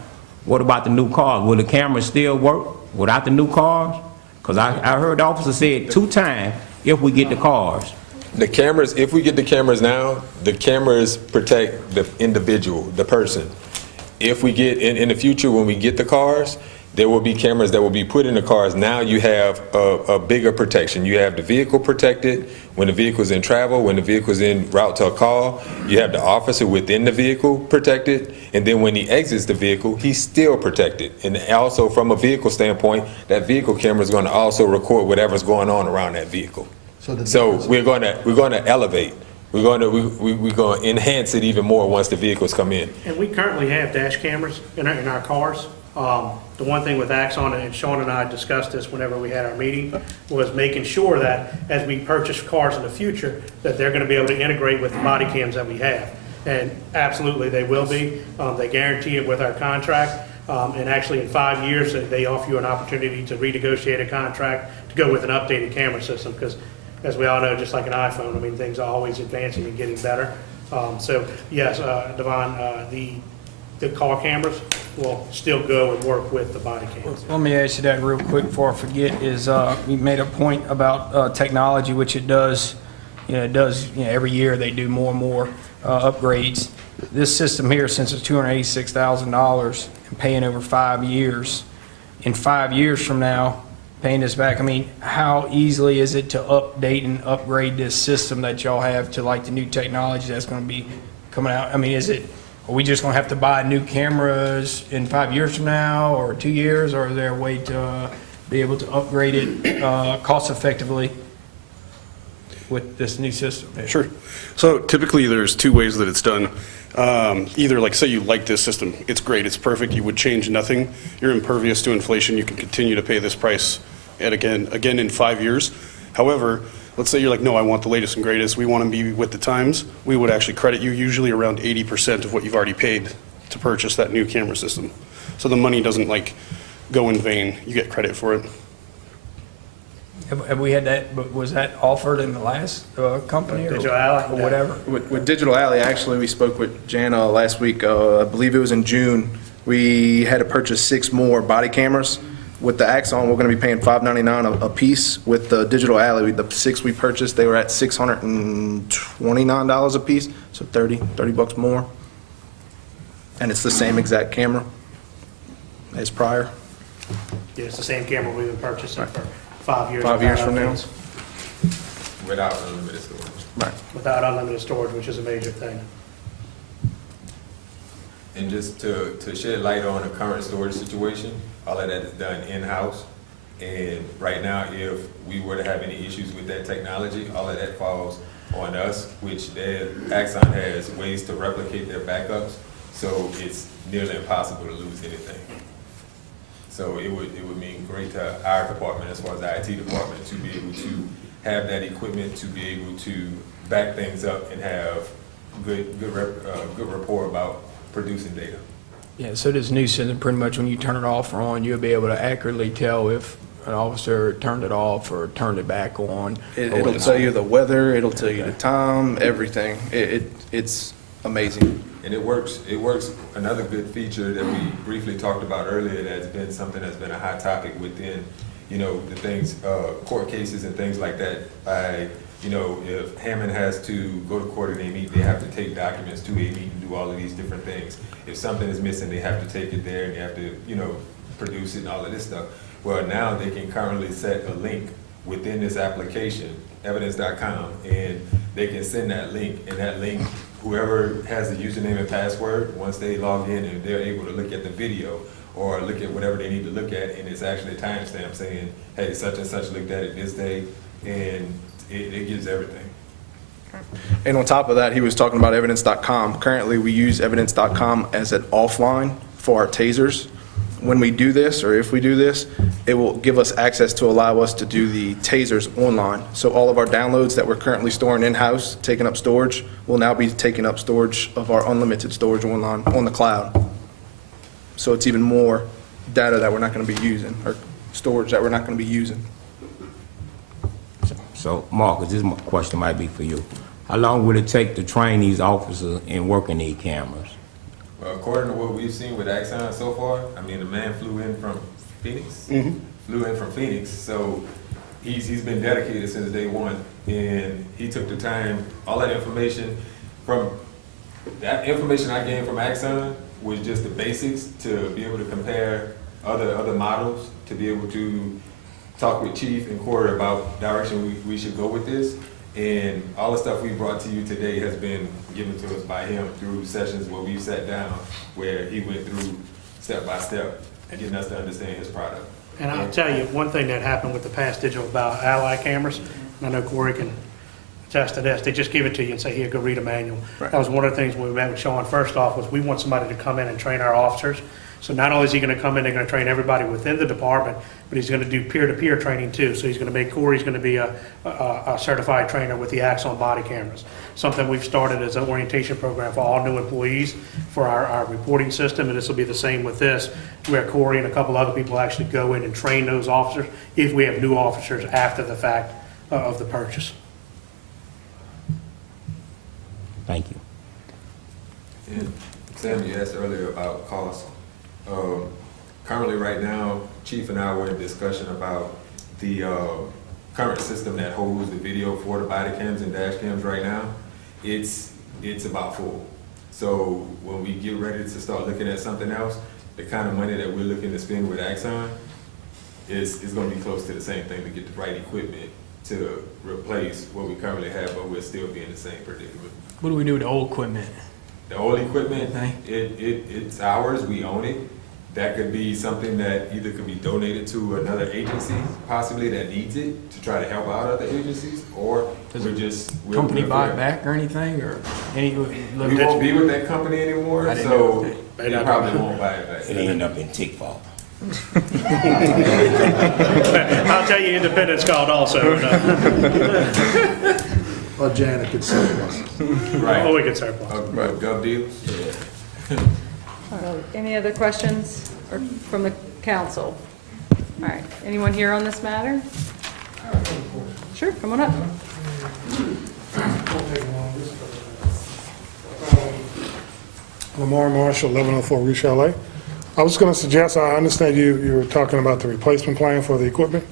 what about the new cars? Will the cameras still work without the new cars? Because I heard the officer say it 2 times, if we get the cars. The cameras, if we get the cameras now, the cameras protect the individual, the person. If we get, in the future, when we get the cars, There will be cameras that will be put in the cars. Now you have a bigger protection. You have the vehicle protected when the vehicle's in travel, when the vehicle's en route to a call. You have the officer within the vehicle protected, and then when he exits the vehicle, he's still protected. And also from a vehicle standpoint, that vehicle camera is going to also record whatever's going on around that vehicle. So we're going to elevate. We're going to enhance it even more once the vehicles come in. And we currently have dash cameras in our cars. The one thing with Axon, and Sean and I discussed this whenever we had our meeting, was making sure that as we purchase cars in the future, that they're going to be able to integrate with the body cams that we have. And absolutely, they will be. They guarantee it with our contract. And actually, in 5 years, they offer you an opportunity to renegotiate a contract to go with an updated camera system. Because as we all know, just like an iPhone, I mean, things are always advancing and getting better. So yes, Devon, the car cameras will still go and work with the body cameras. Let me ask you that real quick before I forget, is you made a point about technology, which it does, every year they do more and more upgrades. This system here, since it's $286,000 and paying over 5 years, in 5 years from now, paying this back, I mean, how easily is it to update and upgrade this system that y'all have to like the new technology that's going to be coming out? I mean, are we just going to have to buy new cameras in 5 years from now or 2 years, or is there a way to be able to upgrade it cost effectively with this new system? Sure. So typically there's two ways that it's done. Either like say you like this system, it's great, it's perfect, you would change nothing, you're impervious to inflation, you can continue to pay this price at again in 5 years. However, let's say you're like, no, I want the latest and greatest, we want to be with the times, we would actually credit you usually around 80% of what you've already paid to purchase that new camera system. So the money doesn't like go in vain, you get credit for it. Have we had that, but was that offered in the last company or Digital Alley? or whatever? With Digital Alley, actually, we spoke with Jana last week, I believe it was in June. We had to purchase 6 more body cameras. With the Axon, we're going to be paying $599 a piece. With the Digital Alley, the 6 we purchased, they were at $629 a piece, so $30 more. And it's the same exact camera as prior. Yeah, it's the same camera we've been purchasing for 5 years. 5 years from now. Without unlimited storage. Right. Without unlimited storage, which is a major thing. And just to shed light on the current storage situation, all of that is done in-house. And right now, if we were to have any issues with that technology, all of that falls on us, which Axon has ways to replicate their backups. So it's nearly impossible to lose anything. So it would mean great to our department, as far as the IT department, to be able to have that equipment, to be able to back things up and have good rapport about producing data. Yeah, so this new system, pretty much when you turn it off or on, you'll be able to accurately tell if an officer turned it off or turned it back on. It'll tell you the weather, it'll tell you the time, everything. It's amazing. And it works. Another good feature that we briefly talked about earlier, that's been something that's been a hot topic within, the things, court cases and things like that. If Hammond has to go to court and they meet, they have to take documents to a meet and do all of these different things. If something is missing, they have to take it there and they have to, produce it and all of this stuff. Well, now they can currently set a link within this application, evidence.com, and they can send that link, and that link, whoever has the username and password, once they log in and they're able to look at the video or look at whatever they need to look at, and it's actually a timestamp saying, hey, such and such looked at it this day, and it gives everything. And on top of that, he was talking about evidence.com. Currently, we use evidence.com as an offline for our tasers. When we do this, or if we do this, it will give us access to allow us to do the tasers online. So all of our downloads that we're currently storing in-house, taking up storage, will now be taking up storage of our unlimited storage online on the cloud. So it's even more data that we're not going to be using, or storage that we're not going to be using. So, Marcus, this question might be for you. How long would it take to train these officers in working these cameras? Well, according to what we've seen with Axon so far, I mean, the man flew in from Phoenix. So he's been dedicated since day one, and he took the time, all that information I gained from Axon was just the basics to be able to compare other models to be able to talk with Chief and Corey about direction we should go with this. And all the stuff we brought to you today has been given to us by him through sessions where we sat down, where he went through step by step and getting us to understand his product. And I'll tell you, one thing that happened with the past digital about Ally cameras, and I know Corey can attest to this, they just give it to you and say, here, go read a manual. Right. That was one of the things when we met with Sean first off, was we want somebody to come in and train our officers. So not only is he gonna come in, they're gonna train everybody within the department, but he's gonna do peer-to-peer training too. So he's gonna make, Corey's gonna be a certified trainer with the Axon body cameras. Something we've started as an orientation program for all new employees for our reporting system, and this will be the same with this, where Corey and a couple other people actually go in and train those officers if we have new officers after the fact of the purchase. Thank you. And Sam, you asked earlier about cost. Currently, right now, Chief and I were in discussion about the current system that holds the video for the body cams and dash cams right now. It's about full. So when we get ready to start looking at something else, the kind of money that we're looking to spend with Axon is going to be close to the same thing to get the right equipment to replace what we currently have, but we'll still be in the same predicament. What do we do with the old equipment? The old equipment, it's ours, we own it. That could be something that either could be donated to another agency, possibly that needs it, to try to help out other agencies, or we'll Company buy it back or anything, or any? We won't be with that company anymore, so they probably won't buy it back. It'll end up in Tick-Fall. I'll tell you, Independence called also. Or Janet could surplus. Right. Oh, we could surplus. Right, gov deals? All right, any other questions from the council? All right, anyone here on this matter? Sure, come on up. Lamar Marshall, 1104 Rue Chalet. I was going to suggest, I understand you were talking about the replacement plan for the equipment.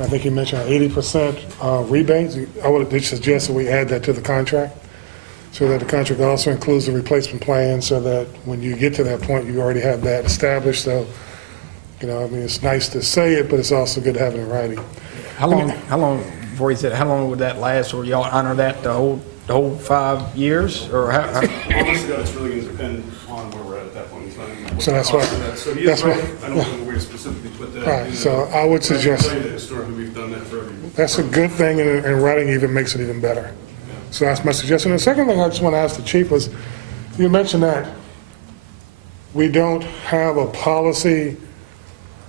I think you mentioned 80% rebates. I would suggest that we add that to the contract, so that the contract also includes the replacement plan, so that when you get to that point, you already have that established. So, I mean, it's nice to say it, but it's also good to have it in writing. How long, before you said, how long would that last, or y'all honor that the whole 5 years, or how? Honestly, it's really going to depend on where we're at that point in time. So that's what. So he is right. I don't know where to specifically put that. Right. So I would suggest. Historically, we've done that for every. That's a good thing, and writing even makes it even better. So that's my suggestion. The second thing I just want to ask the chief was, you mentioned that we don't have a policy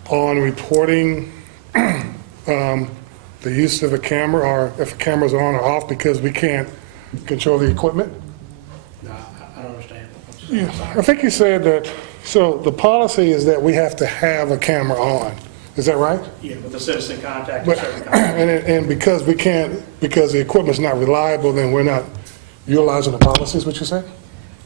on reporting the use of a camera, or if a camera's on or off, because we can't control the equipment. No, I don't understand. Yeah, I think you said that, so the policy is that we have to have a camera on. Is that right? Yeah, with the citizen contact. But, and because we can't, because the equipment's not reliable, then we're not utilizing the policy, is what you're saying?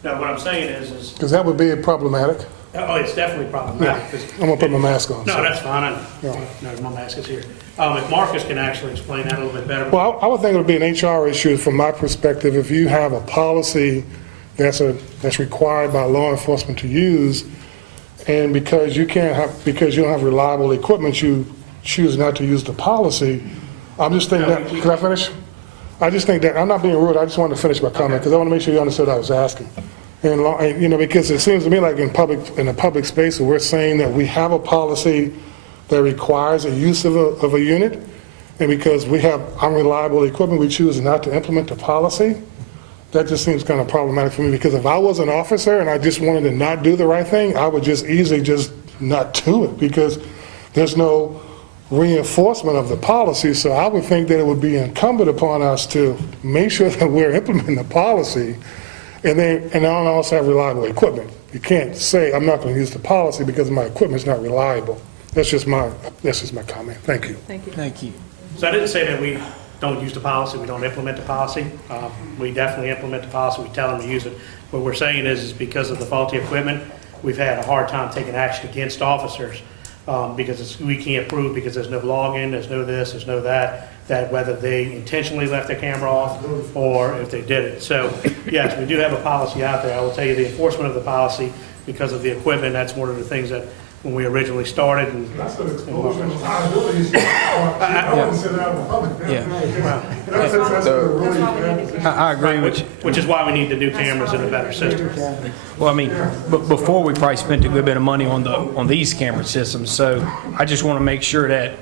No, what I'm saying is. Because that would be problematic. Oh, it's definitely problematic. I'm going to put my mask on. No, so. that's fine. No, my mask is here. If Marcus can actually explain that a little bit better. Well, I would think it would be an HR issue from my perspective. If you have a policy that's required by law enforcement to use, and because you don't have reliable equipment, you choose not to use the policy. I'm just thinking that, can I finish? I just think that, I'm not being rude, I just wanted to finish my comment, because I want to make sure you understood what I was asking. And because it seems to me like in a public space, we're saying that we have a policy that requires a use of a unit, and because we have unreliable equipment, we choose not to implement the policy. That just seems kind of problematic for me, because if I was an officer and I just wanted to not do the right thing, I would just easily just not do it, because there's no reinforcement of the policy. So I would think that it would be incumbent upon us to make sure that we're implementing the policy, and also have reliable equipment. You can't say, I'm not going to use the policy because my equipment's not reliable. That's just my comment. Thank you. Thank you. Thank you. So I didn't say that we don't use the policy, we don't implement the policy. We definitely implement the policy, we tell them to use it. What we're saying is because of the faulty equipment, we've had a hard time taking action against officers because we can't prove, because there's no login, there's no this, there's no that whether they intentionally left their camera off or if they did it. So yes, we do have a policy out there. I will tell you the enforcement of the policy, because of the equipment, that's one of the things that when we originally started. And That's an explosion of liabilities. You don't sit down in public. I agree with you. Which is why we need the new cameras and a better system. Well, I mean, before we probably spent a good bit of money on these camera systems, so I just want to make sure that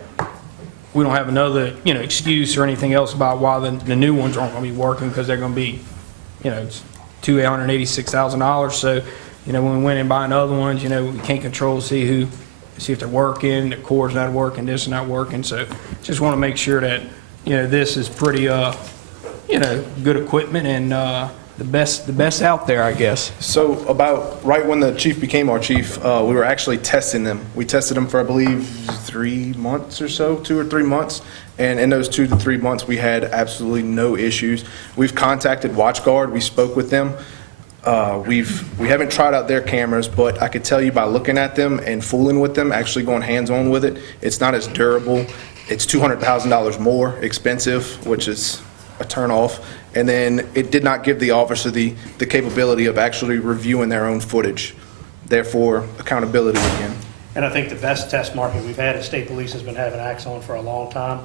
we don't have another, excuse or anything else about why the new ones aren't going to be working, because they're going to be, it's $286,000. So, when we went and buy other ones, we can't control, see if they're working, the cord's not working, this is not working. So, just want to make sure that, this is pretty, good equipment and the best out there, I guess. So about right when the chief became our chief, we were actually testing them. We tested them for, I believe, 3 months or so, 2 or 3 months. And in those 2 to 3 months, we had absolutely no issues. We've contacted WatchGuard. We spoke with them. We haven't tried out their cameras, but I could tell you by looking at them and fooling with them, actually going hands-on with it, it's not as durable. It's $200,000 more expensive, which is a turn-off. And then it did not give the officer the capability of actually reviewing their own footage. Therefore, accountability again. And I think the best test market we've had is State Police has been having Axon for a long time.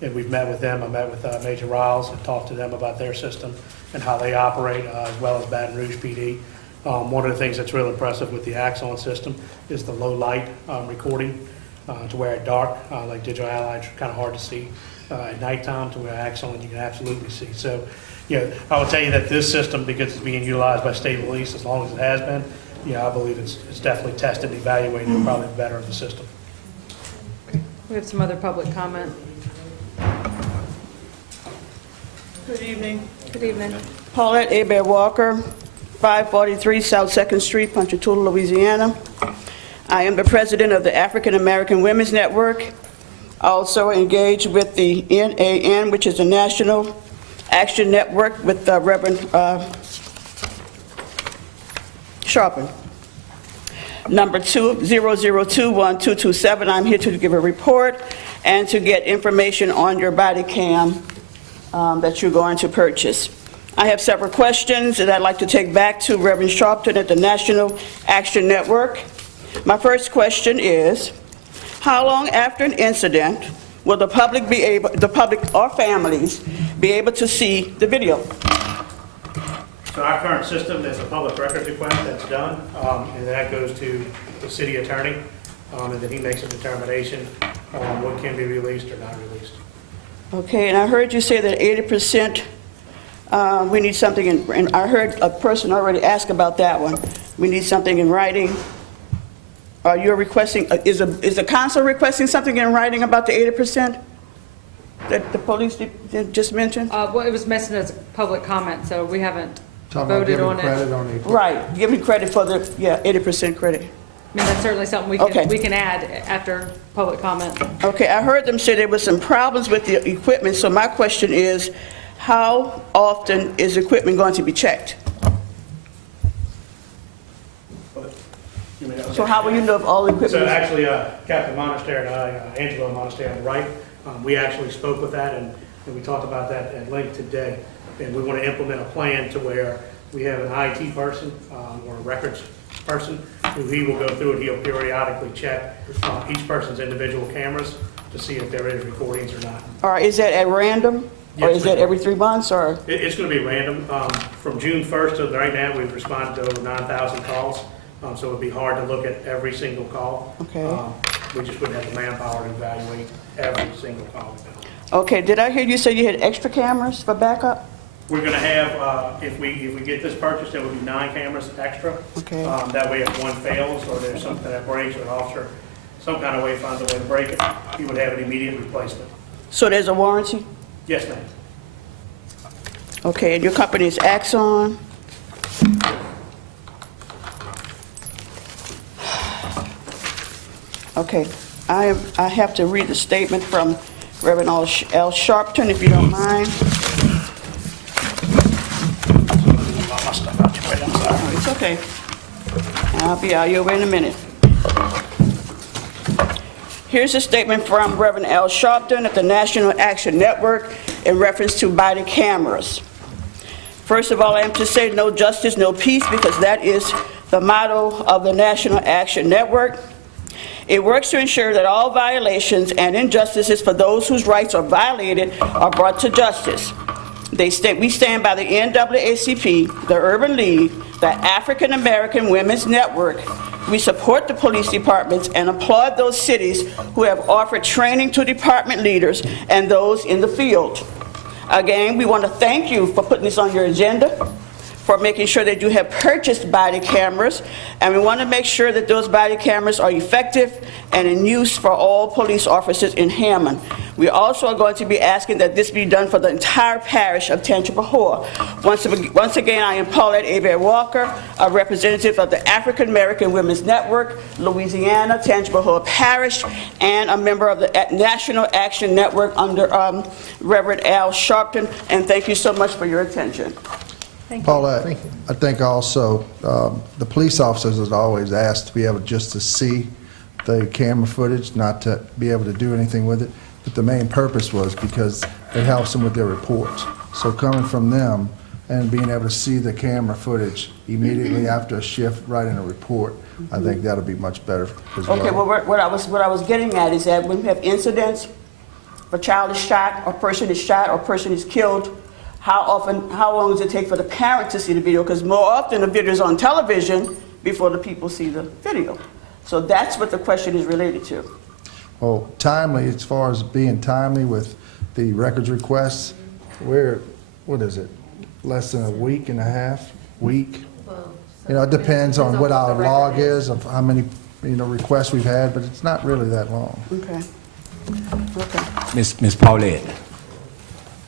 And we've met with them. I met with Major Riles and talked to them about their system and how they operate, as well as Baton Rouge PD. One of the things that's real impressive with the Axon system is the low light recording to where at dark, like Digital Allied, it's kind of hard to see. At nighttime, to where Axon you can absolutely see. So, I would tell you that this system, because it's being utilized by State Police as long as it has been, I believe it's definitely tested and evaluated and probably better of the system. We have some other public comment. Good evening. Good evening. Paulette Abel Walker, 543 South 2nd Street, Ponchatoula, Louisiana. I am the president of the African American Women's Network. Also engaged with the NAN, which is the National Action Network, with Reverend Sharpen. Number 200212227, I'm here to give a report and to get information on your body cam that you're going to purchase. I have several questions that I'd like to take back to Reverend Sharpton at the National Action Network. My first question is, how long after an incident will the public or families be able to see the video? So our current system is a public records request that's done, and that goes to the city attorney, and then he makes a determination on what can be released or not released. Okay, and I heard you say that 80%, we need something in, and I heard a person already ask about that one. We need something in writing. Are you requesting, is the council requesting something in writing about the 80% that the police did just mentioned? Well, it was mentioned as a public comment, so we haven't Talking about voted giving on credit it. on it. Right, give me credit for the, 80% credit. I mean, that's certainly something we can add after public comment. Okay, I heard them say there was some problems with the equipment, so my question is, how often is equipment going to be checked? So how will you know if all the equipment So is... actually, Captain Monastery and I, Angelo Monastery on the right, we actually spoke with that, and we talked about that at length today. And we want to implement a plan to where we have an IT person or a records person who he will go through and he'll periodically check each person's individual cameras to see if there is recordings or not. All right, is that at random? Or Yes, is that every 3 months, or? It's going to be random. From June 1st to right now, we've responded to over 9,000 calls. So it would be hard to look at every single call. Okay. We just wouldn't have the manpower to evaluate every single call. Okay, did I hear you say you had extra cameras for backup? We're going to have, if we get this purchased, there will be 9 cameras extra. Okay. That way if one fails or there's something that breaks or an officer some kind of way finds a way to break it, he would have an immediate replacement. So there's a warranty? Yes, ma'am. Okay, and your company is Axon? Okay, I have to read the statement from Reverend L. Sharpton, if you don't mind. It's okay. I'll be out your way in a minute. Here's a statement from Reverend L. Sharpton at the National Action Network in reference to body cameras. First of all, I am to say no justice, no peace, because that is the motto of the National Action Network. It works to ensure that all violations and injustices for those whose rights are violated are brought to justice. We stand by the NAACP, the Urban League, the African American Women's Network. We support the police departments and applaud those cities who have offered training to department leaders and those in the field. Again, we want to thank you for putting this on your agenda, for making sure that you have purchased body cameras, and we want to make sure that those body cameras are effective and in use for all police officers in Hammond. We also are going to be asking that this be done for the entire parish of Tangipahoa. Once again, I am Paulette Hebert Walker, a representative of the African American Women's Network, Louisiana, Tangipahoa Parish, and a member of the National Action Network under Reverend Al Sharpton, and thank you so much for your attention. Paulette, I think also the police officers is always asked to be able just to see the camera footage, not to be able to do anything with it. But the main purpose was because it helps them with their reports. So coming from them and being able to see the camera footage immediately after a shift, writing a report, I think that'll be much better as well. Okay, well, what I was getting at is that when we have incidents, if a child is shot, or a person is shot, or a person is killed, how long does it take for the parent to see the video? Because more often the video is on television before the people see the video. So that's what the question is related to. Well, timely, as far as being timely with the records requests, we're, what is it, less than a week and a half, week? You know, it depends on what our log is of how many, requests we've had, but it's not really that long. Okay. Miss Paulette,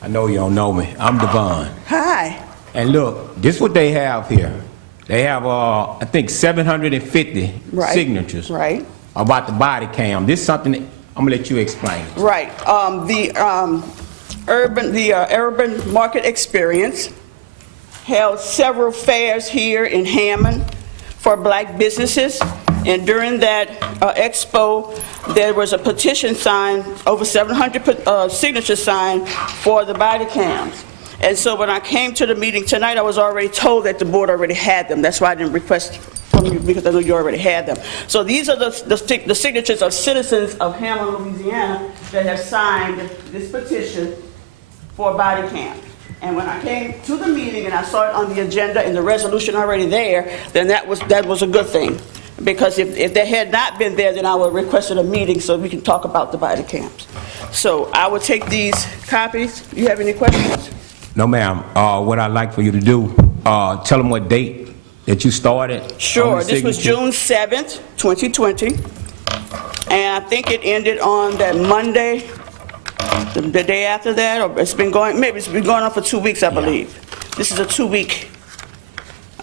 I know you don't know me. I'm Devon. Hi. And look, this is what they have here. They have, I think, 750 signatures about the body cam. This is something that I'm gonna let you explain. Right. The Urban Market Experience held several fairs here in Hammond for black businesses. And during that expo, there was a petition signed, over 700 signatures signed for the body cams. And so when I came to the meeting tonight, I was already told that the board already had them. That's why I didn't request from you, because I know you already had them. So these are the signatures of citizens of Hammond, Louisiana, that have signed this petition for body cams. And when I came to the meeting and I saw it on the agenda and the resolution already there, then that was a good thing. Because if they had not been there, then I would have requested a meeting so we can talk about the body cams. So I will take these copies. You have any questions? No, ma'am. What I'd like for you to do, tell them what date that you started. Sure. This was June 7th, 2020. And I think it ended on that Monday, the day after that, or it's been going on for 2 weeks, I believe. This is a 2-week.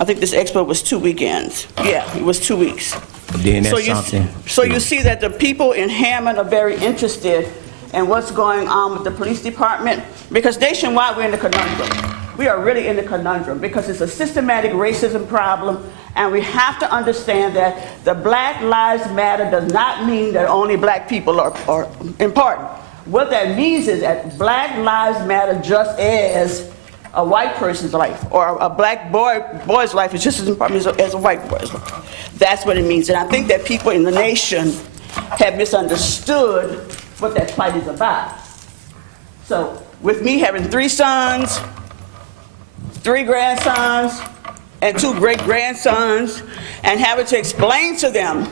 I think this expo was 2 weekends. Yeah, it was 2 weeks. Then that's something. So you see that the people in Hammond are very interested in what's going on with the police department, because nationwide we're in the conundrum. We are really in the conundrum because it's a systematic racism problem, and we have to understand that the Black Lives Matter does not mean that only black people are important. What that means is that Black Lives Matter just as a white person's life, or a black boy's life is just as important as a white boy's life. That's what it means. And I think that people in the nation have misunderstood what that fight is about. So with me having 3 sons, 3 grandsons, and 2 great-grandsons, and having to explain to them,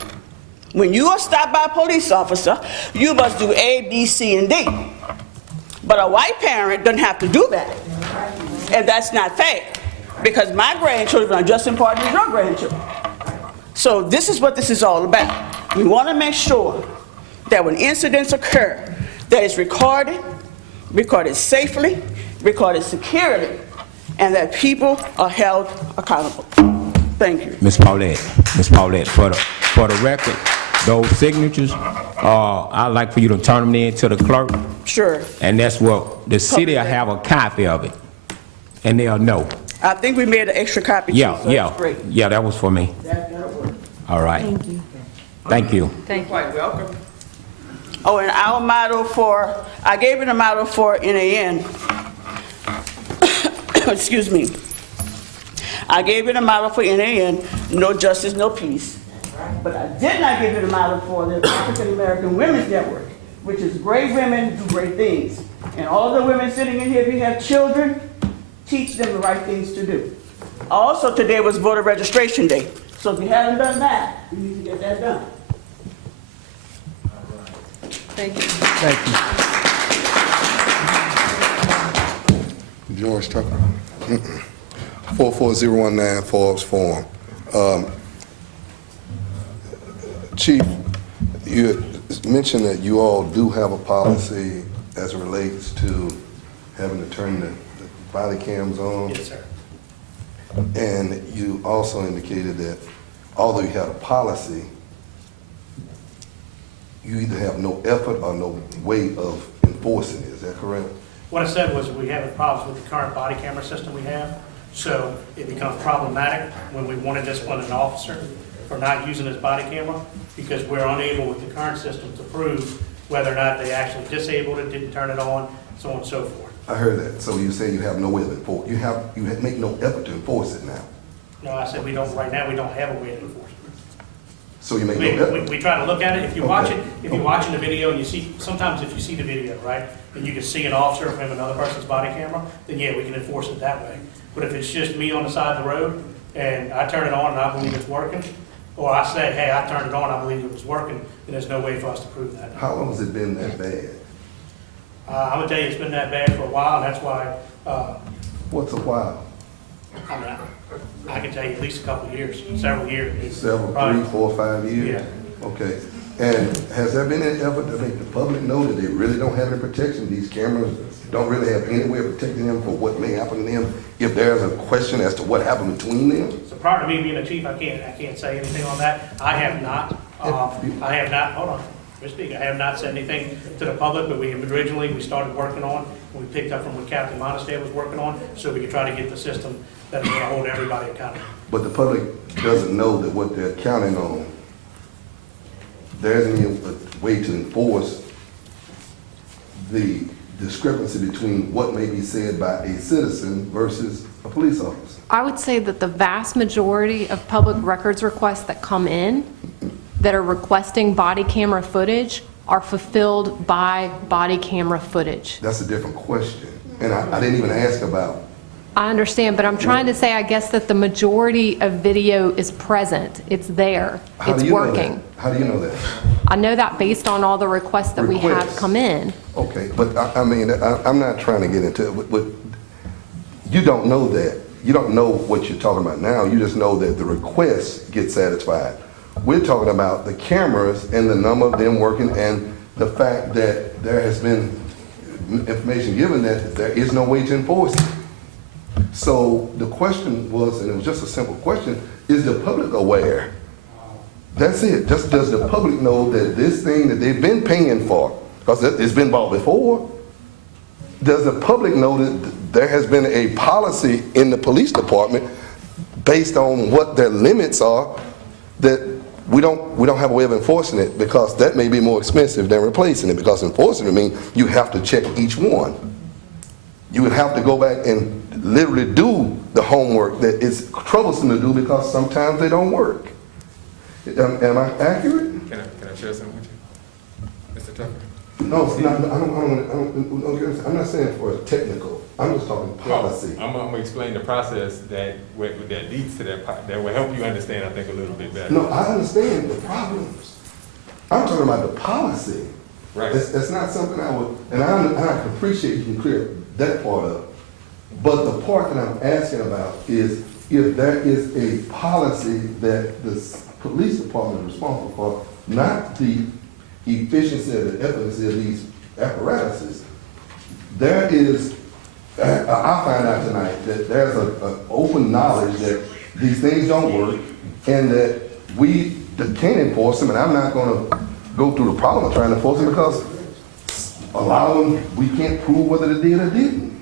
when you are stopped by a police officer, you must do A, B, C, and D. But a white parent doesn't have to do that. And that's not fair, because my grandchildren are just as important as your grandchildren. So this is what this is all about. We want to make sure that when incidents occur, that it's recorded safely, recorded securely, and that people are held accountable. Thank you. Miss Paulette, for the record, those signatures, I'd like for you to turn them in to the clerk. Sure. And that's what the city will have a copy of it, and they'll know. I think we made an extra copy too, so that's great. Yeah, that was for me. That'll work. All right. Thank you. Thank you. You're quite welcome. Oh, and our motto I gave it a motto for NAN. Excuse me. I gave it a motto for NAN, no justice, no peace. But I did not give you the model for the African American Women's Network, which is great women do great things. And all the women sitting in here, if you have children, teach them the right things to do. Also, today was voter registration day. So if you haven't done that, you need to get that done. Thank you. Thank you. George Tucker, 44019 Forbes Forum. Chief, you mentioned that you all do have a policy as it relates to having to turn the body cams on. Yes, sir. And you also indicated that although you had a policy, you either have no effort or no way of enforcing it. Is that correct? What I said was we have problems with the current body camera system we have, so it becomes problematic when we want to discipline an officer for not using his body camera, because we're unable with the current system to prove whether or not they actually disabled it, didn't turn it on, so on and so forth. I heard that. So you say you have no way of enforcing. You make no effort to enforce it now. No, I said we don't, right now, we don't have a way to enforce it. So you make no effort. We try to look at it. If you watch it, if you're watching the video and you see, sometimes if you see the video, right, and you can see an officer from another person's body camera, then yeah, we can enforce it that way. But if it's just me on the side of the road and I turn it on and I believe it's working, or I say, hey, I turned it on, I believe it was working, then there's no way for us to prove that. How long has it been that bad? I'm gonna tell you, it's been that bad for a while, and that's why, What's a while? I can tell you at least a couple of years, several years. Several, Probably. 3, 4, 5 years? Yeah. Okay. And has there been any effort to make the public know that they really don't have any protection? These cameras don't really have any way of protecting them for what may happen to them if there's a question as to what happened between them? So prior to me being a chief, I can't say anything on that. I have not, hold on, let me speak. I have not said anything to the public, but we started working on, and we picked up from what Captain Monistate was working on, so we could try to get the system that is gonna hold everybody accountable. But the public doesn't know that what they're counting on, there isn't any way to enforce the discrepancy between what may be said by a citizen versus a police officer. I would say that the vast majority of public records requests that come in that are requesting body camera footage are fulfilled by body camera footage. That's a different question. And I didn't even ask about. I understand, but I'm trying to say, I guess, that the majority of video is present. It's there. It's working. How do you know that? I know that based on all the requests that we have come in. Okay, but I mean, I'm not trying to get into it, but you don't know that. You don't know what you're talking about now. You just know that the requests get satisfied. We're talking about the cameras and the number of them working and the fact that there has been information given that there is no way to enforce it. So the question was, and it was just a simple question, is the public aware? That's it. Just does the public know that this thing that they've been paying for, because it's been bought before, does the public know that there has been a policy in the police department based on what their limits are that we don't have a way of enforcing it, because that may be more expensive than replacing it, because enforcing it means you have to check each one. You would have to go back and literally do the homework that is troublesome to do because sometimes they don't work. Am I accurate? Can I share something with you, Mr. Tucker? No, I'm not saying for a technical. I'm just talking policy. I'm gonna explain the process that leads to that will help you understand, I think, a little bit better. No, I understand the problems. I'm talking about the policy. Right. That's not something I would, and I appreciate you can clear that part up. But the part that I'm asking about is if there is a policy that the police department is responsible for, not the efficiency and the efficacy of these apparatuses. There is, I'll find out tonight that there's an open knowledge that these things don't work and that we can't enforce them, and I'm not going to go through the problem of trying to enforce them because a lot of them we can't prove whether they did or didn't.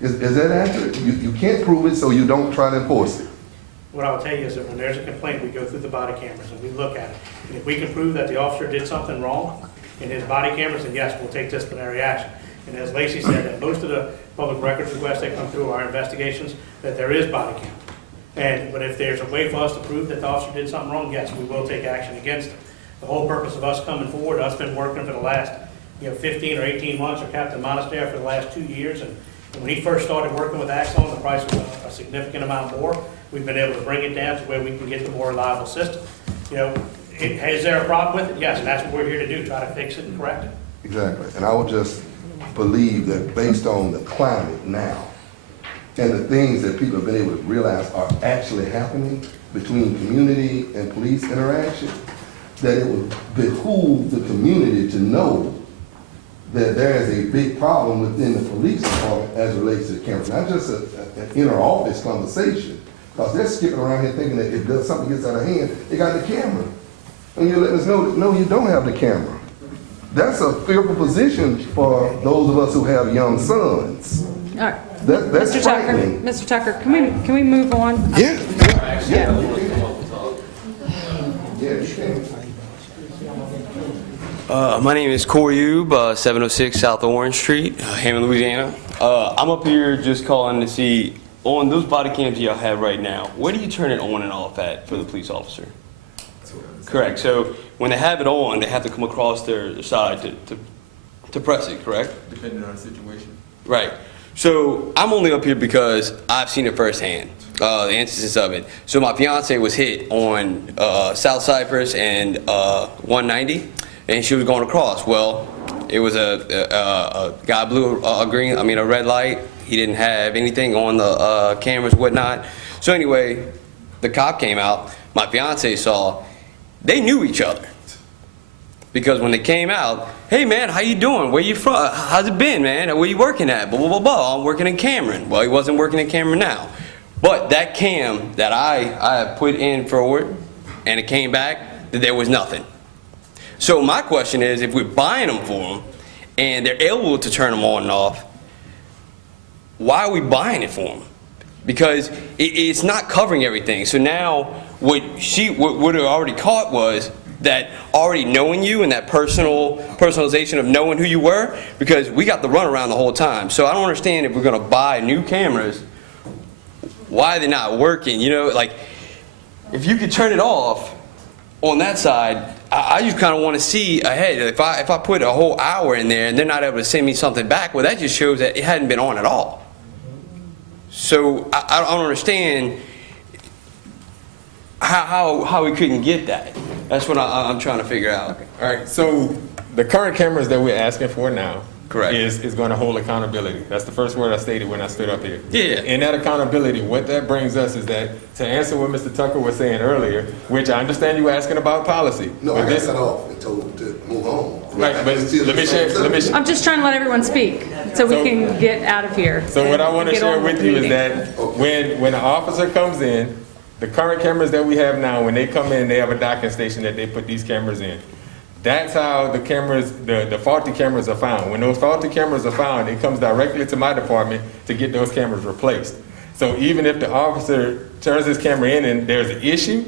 Is that accurate? You can't prove it, so you don't try to enforce it. What I will tell you is that when there's a complaint, we go through the body cameras and we look at it. And if we can prove that the officer did something wrong in his body cameras, then yes, we'll take disciplinary action. And as Lacey said, that most of the public records requests that come through our investigations, that there is body camera. But if there's a way for us to prove that the officer did something wrong, yes, we will take action against him. The whole purpose of us coming forward, us been working for the last 15 or 18 months, or Captain Monastery for the last 2 years, and when he first started working with Axon, the price was a significant amount more. We've been able to bring it down to where we can get the more reliable system. Is there a problem with it? Yes, and that's what we're here to do, try to fix it and correct it. Exactly. And I would just believe that based on the climate now and the things that people have been able to realize are actually happening between community and police interaction, that it would behoove the community to know that there is a big problem within the police department as it relates to the cameras. Not just an inter-office conversation, because they're skipping around here thinking that if something gets out of hand, they got the camera. And you're letting us know that, no, you don't have the camera. That's a fearful position for those of us who have young sons. All right. That's Mr. Tucker, frightening. Mr. Tucker, can we move on? Yeah. My name is Corey Ube, 706 South Orange Street, Hammond, Louisiana. I'm up here just calling to see, on those body cams y'all have right now, where do you turn it on and off at for the police officer? Correct. So when they have it on, they have to come across their side to press it, correct? Depending on the situation. Right. So I'm only up here because I've seen it firsthand, the instances of it. So my fiance was hit on South Cypress and 190, and she was going across. Well, it was a guy blew a red light. He didn't have anything on the cameras, whatnot. So anyway, the cop came out. My fiance saw. They knew each other. Because when they came out, hey man, how you doing? Where you from? How's it been, man? Where you working at? Blah, blah, blah, blah. I'm working in Cameron. Well, he wasn't working in Cameron now. But that cam that I put in forward, and it came back, that there was nothing. So my question is, if we're buying them for them, and they're able to turn them on and off, why are we buying it for them? Because it's not covering everything. So now, what it already caught was that already knowing you and that personalization of knowing who you were, because we got the runaround the whole time. So I don't understand if we're going to buy new cameras, why they're not working. Like if you could turn it off on that side, I just kind of want to see ahead. If I put a whole hour in there and they're not able to send me something back, well, that just shows that it hadn't been on at all. So I don't understand how we couldn't get that. That's what I'm trying to figure out. Okay. All right, so the current cameras that we're asking for now, correct, is going to hold accountability. That's the first word I stated when I stood up here. Yeah. In that accountability, what that brings us is that, to answer what Mr. Tucker was saying earlier, which I understand you asking about policy. No, I got cut off and told to move on. Right, but let me share. I'm just trying to let everyone speak so we can get out of here. So what I want to Get share on with the you is meeting. that when an officer comes in, the current cameras that we have now, when they come in, they have a docking station that they put these cameras in. That's how the cameras, the faulty cameras are found. When those faulty cameras are found, it comes directly to my department to get those cameras replaced. So even if the officer turns his camera in and there's an issue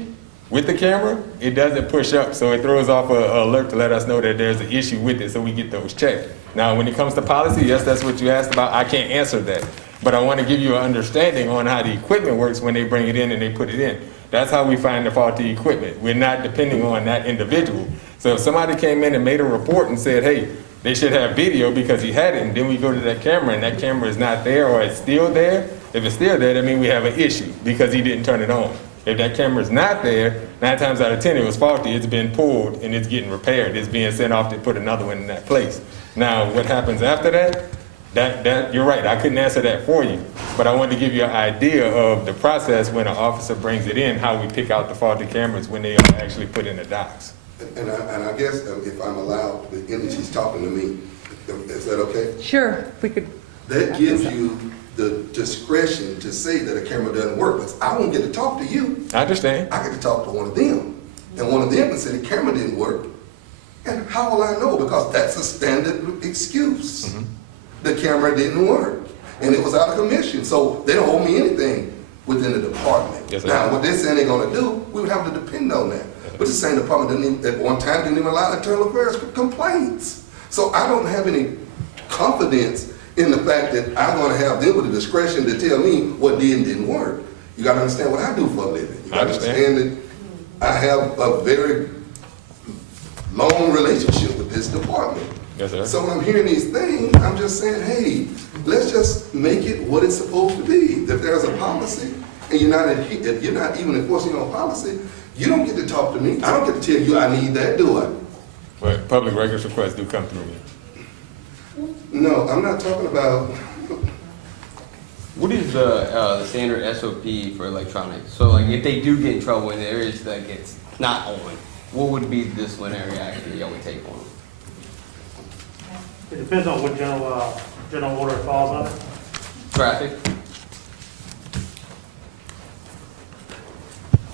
with the camera, it doesn't push up. So it throws off an alert to let us know that there's an issue with it, so we get those checked. Now, when it comes to policy, yes, that's what you asked about. I can't answer that. But I want to give you an understanding on how the equipment works when they bring it in and they put it in. That's how we find the faulty equipment. We're not depending on that individual. So if somebody came in and made a report and said, hey, they should have video because he had it, and then we go to that camera and that camera is not there or it's still there, if it's still there, that means we have an issue because he didn't turn it on. If that camera is not there, 9 times out of 10 it was faulty, it's been pulled and it's getting repaired. It's being sent off to put another one in that place. Now, what happens after that? That you're right, I couldn't answer that for you, but I wanted to give you an idea of the process when an officer brings it in, how we pick out the faulty cameras when they are actually put in the docks. And I guess if I'm allowed, the she's talking to me, is that okay? Sure, if we could. That gives you the discretion to say that a camera doesn't work, but I won't get to talk to you. I understand. I get to talk to one of them, and one of them can say the camera didn't work. And how will I know? Because that's a standard excuse. Mm-hmm. The camera didn't work, and it was out of commission, so they don't owe me anything within the department. Yes, now, what they're saying they're going to do, we would have to depend on that. But the same department didn't even, at one time didn't even allow internal affairs complaints. So I don't have any confidence in the fact that I'm going to have them with the discretion to tell me what did and didn't work. You gotta understand what I do for a living. You I gotta understand. understand that I have a very long relationship with this department. Yes, sir. So when I'm hearing these things, I'm just saying, hey, let's just make it what it's supposed to be. If there's a policy and you're not even enforcing your policy, you don't get to talk to me. I don't get to tell you I need that, do I? But public records requests do come through me. No, I'm not talking about. What is the standard SOP for electronics? So like if they do get in trouble and there is like it's not on, what would be the disciplinary action y'all would take on them? It depends on what general order it falls under. Traffic?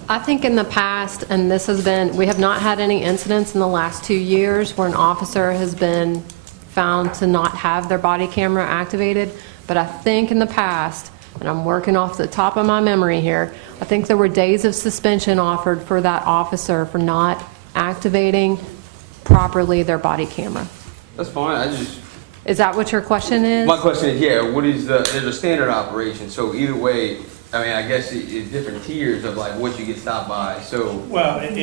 I think in the past, and this has been, we have not had any incidents in the last 2 years where an officer has been found to not have their body camera activated, but I think in the past, and I'm working off the top of my memory here, I think there were days of suspension offered for that officer for not activating properly their body camera. That's fine. Is that what your question is? My question is, yeah, what is there's a standard operation, so either way, I mean, I guess it's different tiers of like what you get stopped by, so. Well, if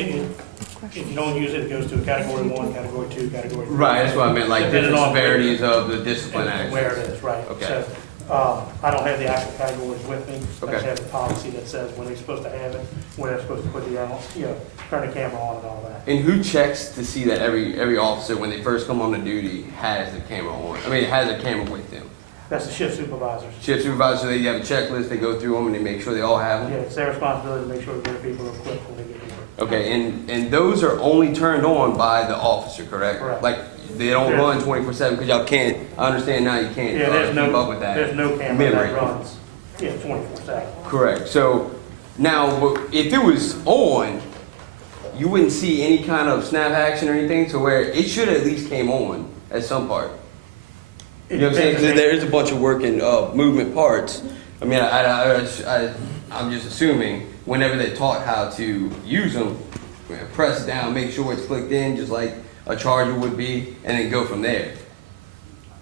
you don't use it, it goes to a category 1, category 2, category 3. Right, that's what I meant, like Depending different on severities of the discipline and actions. where it is, right. Okay. So, I don't have the actual categories with me. I Okay. just have the policy that says when they're supposed to have it, when they're supposed to put the, turn the camera on and all that. And who checks to see that every officer, when they first come on the duty, has the camera on? I mean, has a camera with them? That's the shift supervisors. Shift supervisor, they have a checklist, they go through them and they make sure they all have them? Yeah, it's their responsibility to make sure that their people are equipped when they get to work. Okay, and those are only turned on by the officer, correct? Correct. Like, they don't run 24/7, because y'all can't, I understand now you can't Yeah, there's keep up with that. there's no camera mid-range. that runs, 24/7. Correct, so now, if it was on, you wouldn't see any kind of snap action or anything, to where it should at least came on at some part. You know what I'm saying? 'Cause there is a bunch of working movement parts. I mean, I'm just assuming whenever they taught how to use them, press down, make sure it's clicked in, just like a charger would be, and then go from there.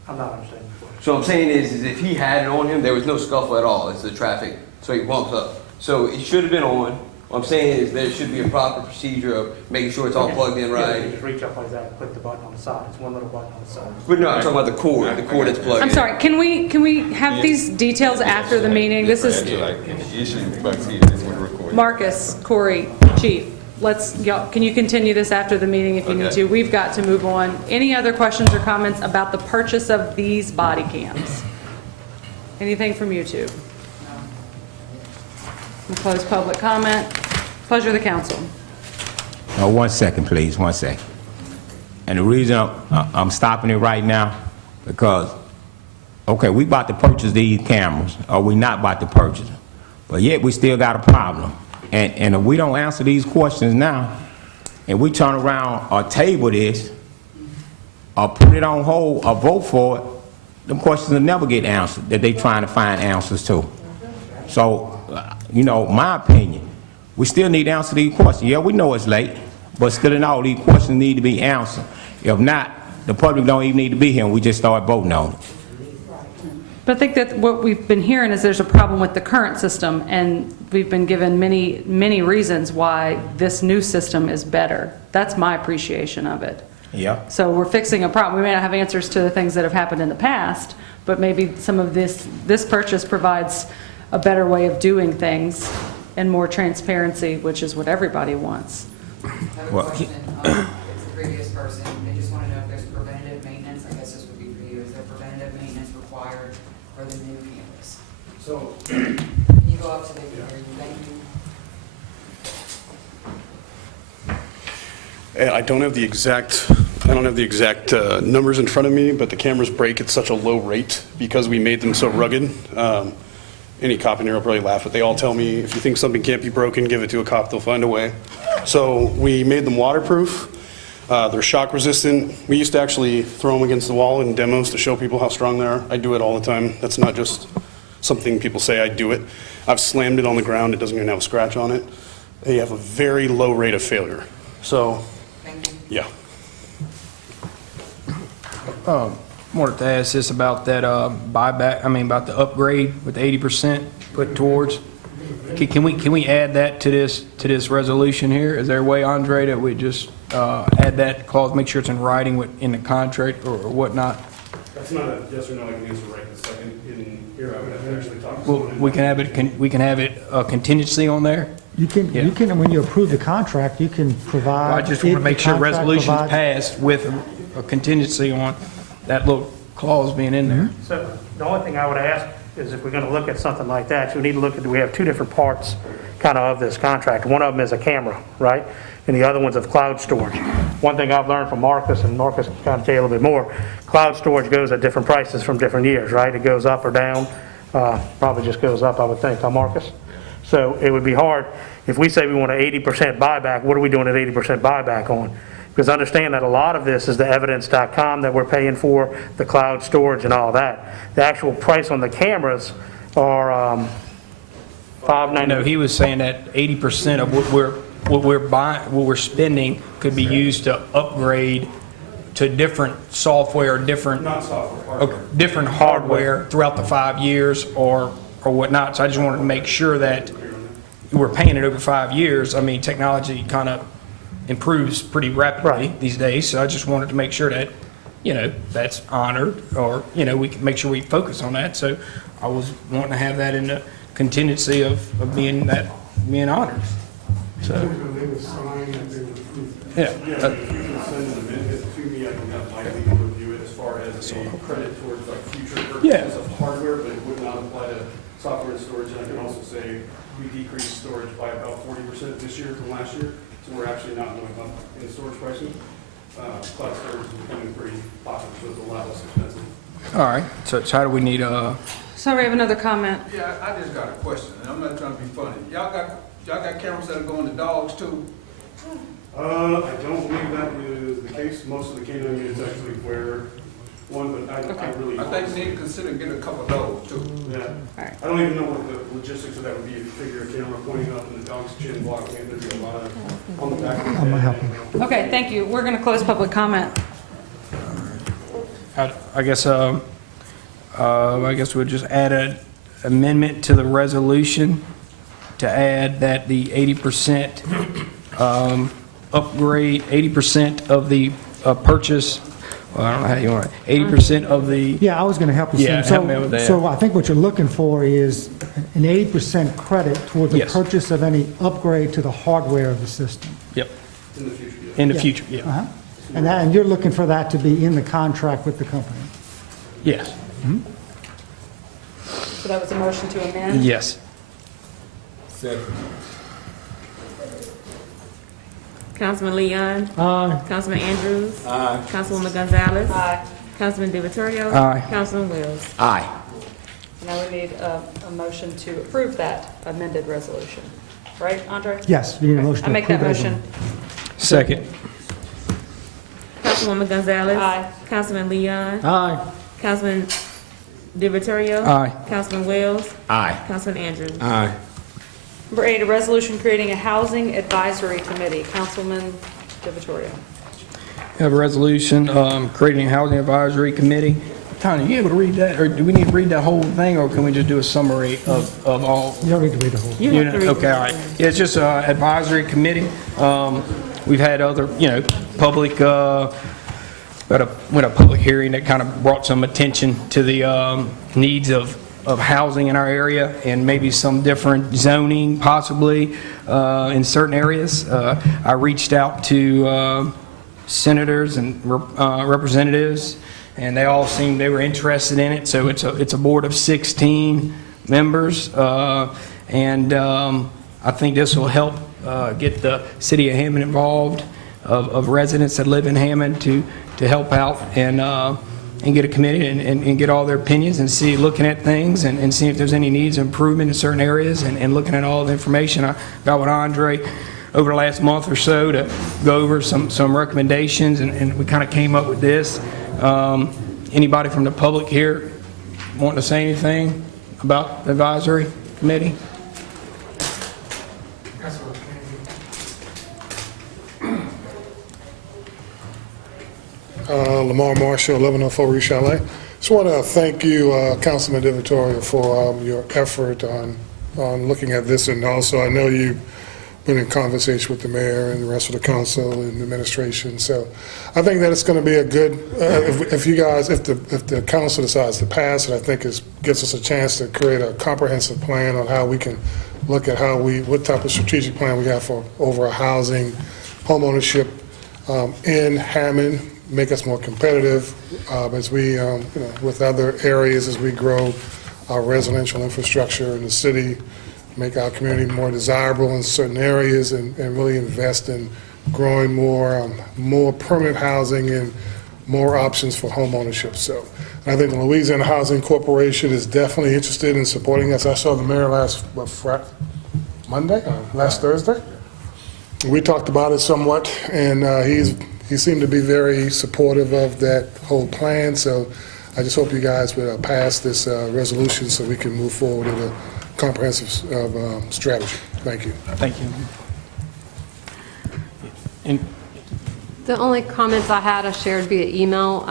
I'm not understanding the question. So what I'm saying is if he had it on him, there was no scuffle at all. It's the traffic, so he bumps up. So it should have been on. What I'm saying is there should be a proper procedure of making sure it's all plugged in Yeah, right. you just reach up like that and click the button on the side. It's one little button on the side. But no, I'm talking about the cord that's plugged in. I'm sorry, can we have these details after the meeting? This is Marcus, Corey, Chief. Can you continue this after the meeting if you need to? We've got to move on. Any other questions or comments about the purchase of these body cams? Anything from YouTube? We'll close public comment. Pleasure of the council. 1 second, please, 1 second. And the reason I'm stopping it right now, because, okay, we about to purchase these cameras, or we not about to purchase them, but yet we still got a problem. And if we don't answer these questions now, and we turn around or table this, or put it on hold, or vote for it, them questions will never get answered, that they trying to find answers to. So, my opinion, we still need to answer these questions. Yeah, we know it's late, but still in all, these questions need to be answered. If not, the public don't even need to be here, and we just start voting on it. But I think that what we've been hearing is there's a problem with the current system, and we've been given many, many reasons why this new system is better. That's my appreciation of it. Yeah. So we're fixing a problem. We may not have answers to the things that have happened in the past, but maybe some of this purchase provides a better way of doing things and more transparency, which is what everybody wants. I have a question. It's the previous person. They just want to know if there's preventative maintenance. I guess this would be for you. Is there preventative maintenance required for the new campus? So, can you go up to the area? Thank you. And I don't have the exact numbers in front of me, but the cameras break at such a low rate because we made them so rugged. Any cop in here will probably laugh, but they all tell me, if you think something can't be broken, give it to a cop, they'll find a way. So we made them waterproof. They're shock resistant. We used to actually throw them against the wall in demos to show people how strong they are. I do it all the time. That's not just something people say, I do it. I've slammed it on the ground. It doesn't even have a scratch on it. They have a very low rate of failure. So, yeah. Wanted to ask this about that buyback, about the upgrade with 80% put towards. Can we add that to this resolution here? Is there a way, Andre, that we just add that clause, make sure it's in writing in the contract or whatnot? That's not a yes or no I can answer right this second. In here, I would have to actually talk to Well, someone. we can have it contingency on there? You can, when you approve the contract, you can provide. I just want to if make the sure contract resolution's provides- passed with a contingency on that little clause being in there. So the only thing I would ask is if we're going to look at something like that, we need to look at, we have two different parts kind of this contract. One of them is a camera, right? And the other one's of cloud storage. One thing I've learned from Marcus, and Marcus can kind of tell you a little bit more, cloud storage goes at different prices from different years, right? It goes up or down, probably just goes up, I would think, huh, Marcus? So it would be hard, if we say we want an 80% buyback, what are we doing at 80% buyback on? Because understand that a lot of this is the evidence.com that we're paying for, the cloud storage and all that. The actual price on the cameras are $5.99. No, he was saying that 80% of what we're buying, what we're spending could be used to upgrade to different software, different. Not software, hardware. Okay, different hardware throughout the 5 years or whatnot. So I just wanted to make sure that we're paying it over 5 years. I mean, technology kind of improves pretty rapidly these days. So I just wanted to make sure that, that's honored, or, we can make sure we focus on that. So I was wanting to have that in the contingency of being honored. So, yeah. Yeah, you can send an amendment to me, I can have my legal review it as far as a credit towards like future purchases of hardware, but it would not apply to software and storage. And I can also say we decreased storage by about 40% this year from last year, so we're actually not going up in storage pricing. Cloud storage is becoming pretty popular, so it's a lot less expensive. All right. So how do we need So we have another comment. Yeah, I just got a question, and I'm not trying to be funny. Y'all got cameras that are going to dogs too? I don't believe that is the case. Most of the canine units actually wear one, but I really. I think they need to consider getting a couple of those too. Yeah. I don't even know what the logistics of that would be. If you figure a camera pointing up and the dog's chin blocking it, there'd be a lot of on the back of the I'm gonna head. help you. Okay, thank you. We're going to close public comment. I guess we'll just add an amendment to the resolution to add that the 80% upgrade, 80% of the purchase, well, I don't know how you want it, 80% of the, Yeah, I was going to help you. Yeah, Sam. help me with that. So I think what you're looking for is an 80% credit toward the Yes. purchase of any upgrade to the hardware of the system. yep, In the future, yeah. in the future, yeah. Uh-huh. And you're looking for that to be in the contract with the company. Yes, So that was a motion to amend? yes. Councilman Leon. Aye. Councilman Andrews. Aye. Councilwoman Gonzalez. Councilman DiVittorio. Aye. Councilman Wills. Aye. Now we need a motion to approve that amended resolution. Right, Andre? Yes, you need a motion to I make that approve it as motion. Second. Councilwoman Gonzalez. Aye. Councilman Leon. Aye. Councilman DiVittorio. Aye. Councilman Wills. Aye. Councilman Andrews. Aye. Number 8, a resolution creating a housing advisory committee. Councilman DiVittorio. We have a resolution creating a housing advisory committee. Tanya, you able to read that, or do we need to read that whole thing, or can we just do a summary of all? You don't need to read the whole. You have to read Okay, all right. Yeah, it's just an advisory committee. We've had other, public, went a public hearing that kind of brought some attention to the needs of housing in our area, and maybe some different zoning possibly in certain areas. I reached out to senators and representatives, and they all seemed they were interested in it. So it's a board of 16 members, and I think this will help get the city of Hammond involved, of residents that live in Hammond, to help out and get a committee and get all their opinions and looking at things and see if there's any needs of improvement in certain areas, and looking at all the information. I got with Andre over the last month or so to go over some recommendations, and we kind of came up with this. Anybody from the public here want to say anything about the advisory committee? Lamar Marshall, 1104 East Chalet. Just want to thank you, Councilman DiVittorio, for your effort on on looking at this, and also I know you've been in conversation with the mayor and the rest of the council and the administration. So I think that it's going to be a good, if the council decides to pass it, I think it gives us a chance to create a comprehensive plan on how we can look at what type of strategic plan we have for overall housing, homeownership in Hammond, make us more competitive as we, with other areas as we grow our residential infrastructure in the city, make our community more desirable in certain areas, and really invest in growing more permanent housing and more options for home ownership. So I think the Louisiana Housing Corporation is definitely interested in supporting us. I saw the mayor last Thursday. We talked about it somewhat, and he seemed to be very supportive of that whole plan. So I just hope you guys will pass this resolution so we can move forward with a comprehensive strategy. Thank you. Thank you. And The only comments I had, I shared via email.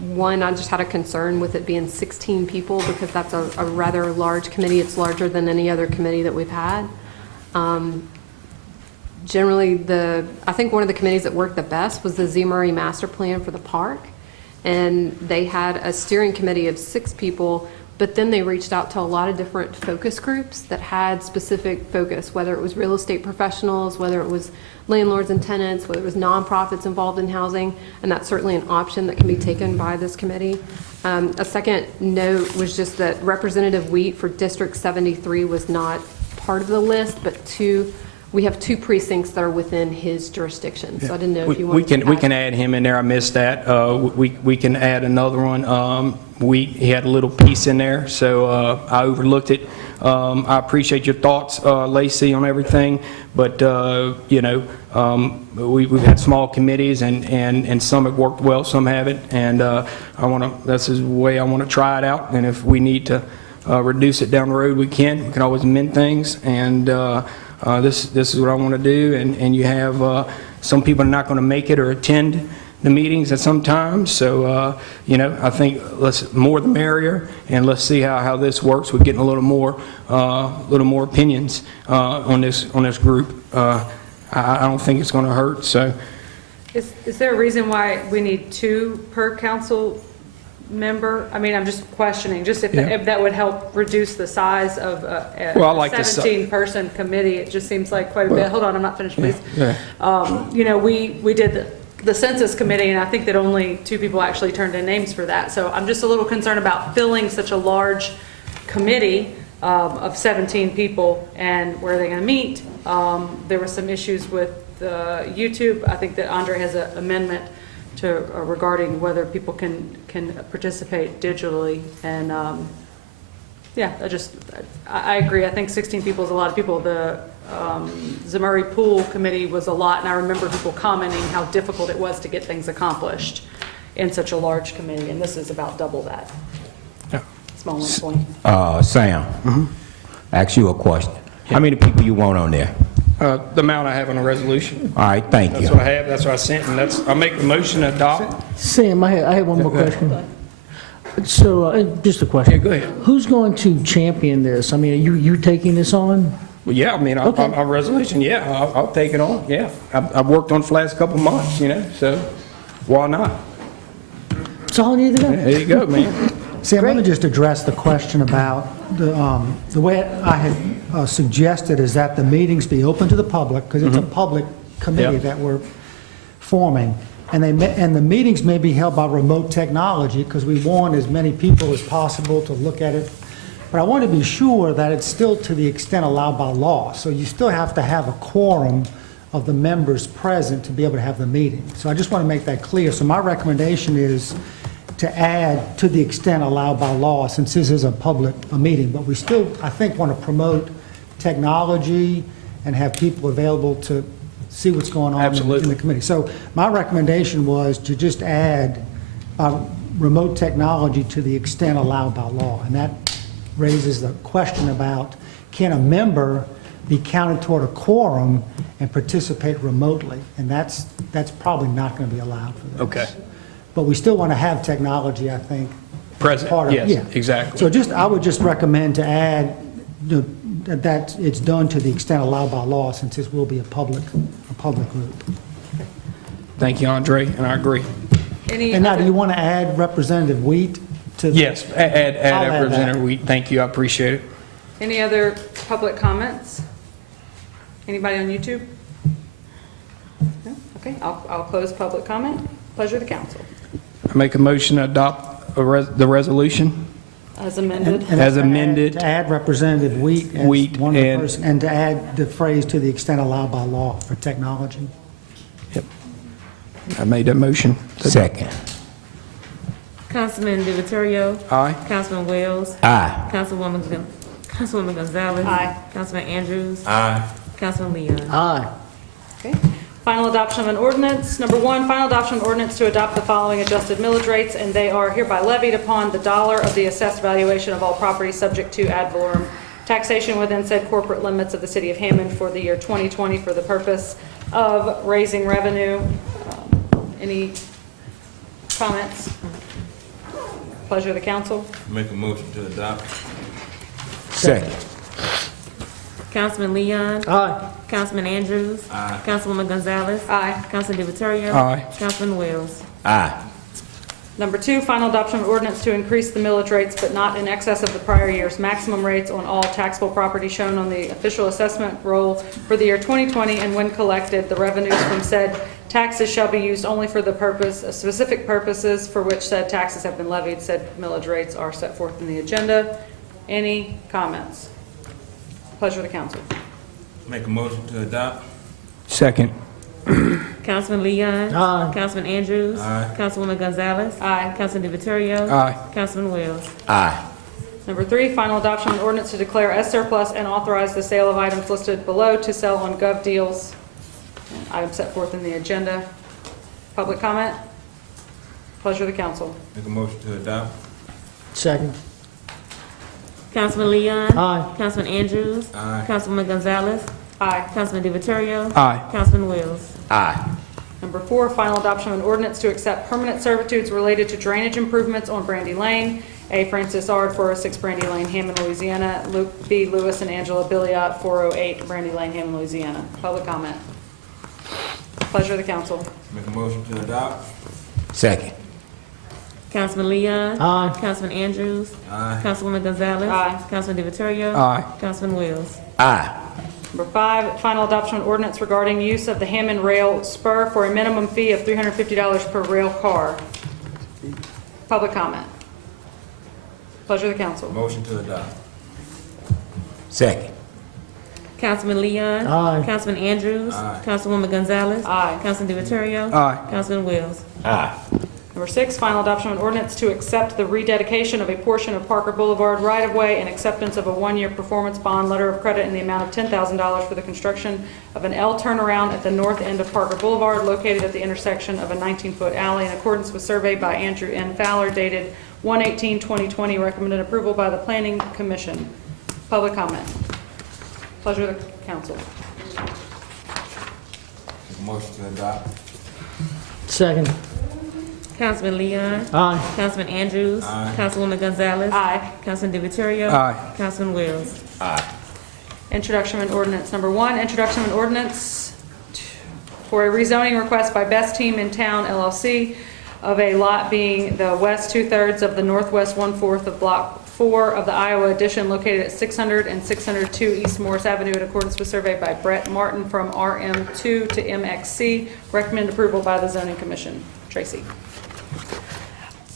One, I just had a concern with it being 16 people because that's a rather large committee. It's larger than any other committee that we've had. Generally, I think one of the committees that worked the best was the Z. Murray Master Plan for the park. And they had a steering committee of 6 people, but then they reached out to a lot of different focus groups that had specific focus, whether it was real estate professionals, whether it was landlords and tenants, whether it was nonprofits involved in housing, and that's certainly an option that can be taken by this committee. A second note was just that Representative Wheat for District 73 was not part of the list, but we have 2 precincts that are within his jurisdiction. So I didn't know if you wanted to we can add him in there. I missed that. We can add another one. He had a little piece in there, so I overlooked it. I appreciate your thoughts, Lacey, on everything, but we've had small committees, and some have worked well, some haven't, and that's the way I want to try it out. And if we need to reduce it down the road, we can always amend things, and this is what I want to do. And you have some people are not going to make it or attend the meetings at some times, so I think more the merrier, and let's see how this works. We're getting a little more opinions on this group. I don't think it's going to hurt. So, is there a reason why we need 2 per council member? I mean, I'm just questioning, just if that would help reduce the size of a 17-person committee. It just seems like quite a bit. Hold on, I'm not finished, please. We did the census committee, and I think that only 2 people actually turned in names for that. So I'm just a little concerned about filling such a large committee of 17 people, and where are they going to meet? There were some issues with YouTube. I think that Andre has an amendment regarding whether people can participate digitally, and I agree. I think 16 people is a lot of people. The Zamuri Pool Committee was a lot, and I remember people commenting how difficult it was to get things accomplished in such a large committee, and this is about double that. Small 120. Sam, ask you a question. How many people you want on there? The amount I have on the resolution. All right, thank you. That's what I have. That's what I sent, and I make the motion to adopt. Sam, I have one more question. So, just a question. Yeah, go ahead. Who's going to champion this? I mean, are you taking this on? Well, yeah, I mean, our resolution, I'll take it on, yeah. I've worked on it for the last couple of months, so why not? That's all I need to know. There you go, man. Sam, let me just address the question about the way I had suggested is that the meetings be open to the public, because it's a public committee that we're forming. And the meetings may be held by remote technology, because we want as many people as possible to look at it. But I want to be sure that it's still to the extent allowed by law. So you still have to have a quorum of the members present to be able to have the meeting. So I just want to make that clear. So my recommendation is to add to the extent allowed by law, since this is a meeting. But we still, I think, want to promote technology and have people available to see what's going on in the committee. So my recommendation was to just add remote technology to the extent allowed by law. And that raises the question about, can a member be counted toward a quorum and participate remotely? And that's probably not going to be allowed for this. Okay. But we still want to have technology, I think. Present, part of, yes, exactly. So I would just recommend to add that it's done to the extent allowed by law, since this will be a public route. Thank you, Andre, and I agree. And now, do you want to add Representative Wheat to? Yes, I'll add that. Representative Wheat. Thank you, I appreciate it. Any other public comments? Anybody on YouTube? No? Okay, I'll close public comment. Pleasure of the council. I make a motion to adopt the resolution. As amended. And As to add- amended. To add Representative Wheat as Wheat one of the and- person, and to add the phrase "to the extent allowed by law" for technology. Yep. I made that motion. Second. Councilman DiViterio. Aye. Councilman Wells. Aye. Councilwoman Gonzalez. Aye. Councilman Andrews. Aye. Councilman Leon. Aye. Okay. Final adoption of an ordinance. Number one, final adoption of an ordinance to adopt the following adjusted millage rates, and they are hereby levied upon the dollar of the assessed valuation of all property subject to ad valorem taxation within said corporate limits of the city of Hammond for the year 2020 for the purpose of raising revenue. Any comments? Pleasure of the council. Make a motion to adopt. Second. Councilman Leon. Aye. Councilman Andrews. Aye. Councilwoman Gonzalez. Aye. Councilman DiViterio. Aye. Councilman Wells. Aye. Number two, final adoption of an ordinance to increase the millage rates but not in excess of the prior year's maximum rates on all taxable property shown on the official assessment roll for the year 2020, and when collected, the revenues from said taxes shall be used only for the purpose, specific purposes for which said taxes have been levied. Said millage rates are set forth in the agenda. Any comments? Pleasure of the council. Make a motion to adopt. Second. Councilman Leon. Aye. Councilman Andrews. Aye. Councilwoman Gonzalez. Aye. Councilman DiViterio. Aye. Councilman Wells. Aye. Number three, final adoption of an ordinance to declare as surplus and authorize the sale of items listed below to sell on Gov Deals. Items set forth in the agenda. Public comment? Pleasure of the council. Make a motion to adopt. Second. Councilman Leon. Aye. Councilman Andrews. Aye. Councilwoman Gonzalez. Aye. Councilman DiViterio. Aye. Councilman Wells. Aye. Number four, final adoption of an ordinance to accept permanent servitudes related to drainage improvements on Brandy Lane. A. Francis Ard, 406 Brandy Lane, Hammond, Louisiana. B. Lewis and Angela Billiot, 408 Brandy Lane, Hammond, Louisiana. Public comment. Pleasure of the council. Make a motion to adopt. Second. Councilman Leon. Aye. Councilman Andrews. Aye. Councilwoman Gonzalez. Aye. Councilman DiViterio. Aye. Councilman Wells. Aye. Number five, final adoption of ordinance regarding use of the Hammond Rail Spur for a minimum fee of $350 per rail car. Public comment. Pleasure of the council. Motion to adopt. Second. Councilman Leon. Aye. Councilman Andrews. Aye. Councilwoman Gonzalez. Aye. Councilman DiViterio. Aye. Councilman Wells. Aye. Number six, final adoption of an ordinance to accept the rededication of a portion of Parker Boulevard right-of-way and acceptance of a one-year performance bond letter of credit in the amount of $10,000 for the construction of an L turnaround at the north end of Parker Boulevard located at the intersection of a 19-foot alley in accordance with survey by Andrew N. Fowler dated 1/18/2020, recommended approval by the Planning Commission. Public comment. Pleasure of the council. Make a motion to adopt. Second. Councilman Leon. Aye. Councilman Andrews. Aye. Councilwoman Gonzalez. Aye. Councilman DiViterio. Aye. Councilman Wells. Aye. Introduction of an ordinance. Number one, introduction of an ordinance for a rezoning request by Best Team in Town LLC of a lot being the west 2/3 of the northwest 1/4 of Block 4 of the Iowa Addition located at 600 and 602 East Morris Avenue in accordance with survey by Brett Martin from RM2 to MXC. Recommended approval by the Zoning Commission. Tracy.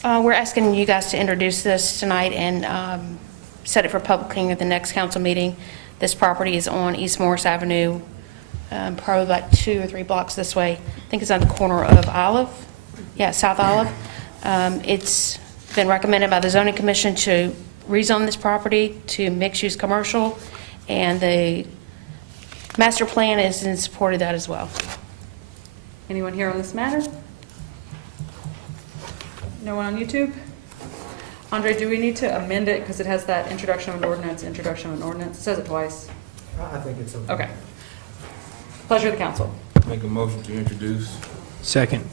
We're asking you guys to introduce this tonight and set it for public hearing at the next council meeting. This property is on East Morris Avenue, probably about 2 or 3 blocks this way. I think it's on the corner of Olive. Yeah, South Olive. It's been recommended by the Zoning Commission to rezone this property to mixed-use commercial, and the master plan is in support of that as well. Anyone here on this matter? No one on YouTube? Andre, do we need to amend it because it has that introduction of an ordinance, introduction of an ordinance? It says it twice. I think it's okay. Okay. Pleasure of the council. Make a motion to introduce. Second.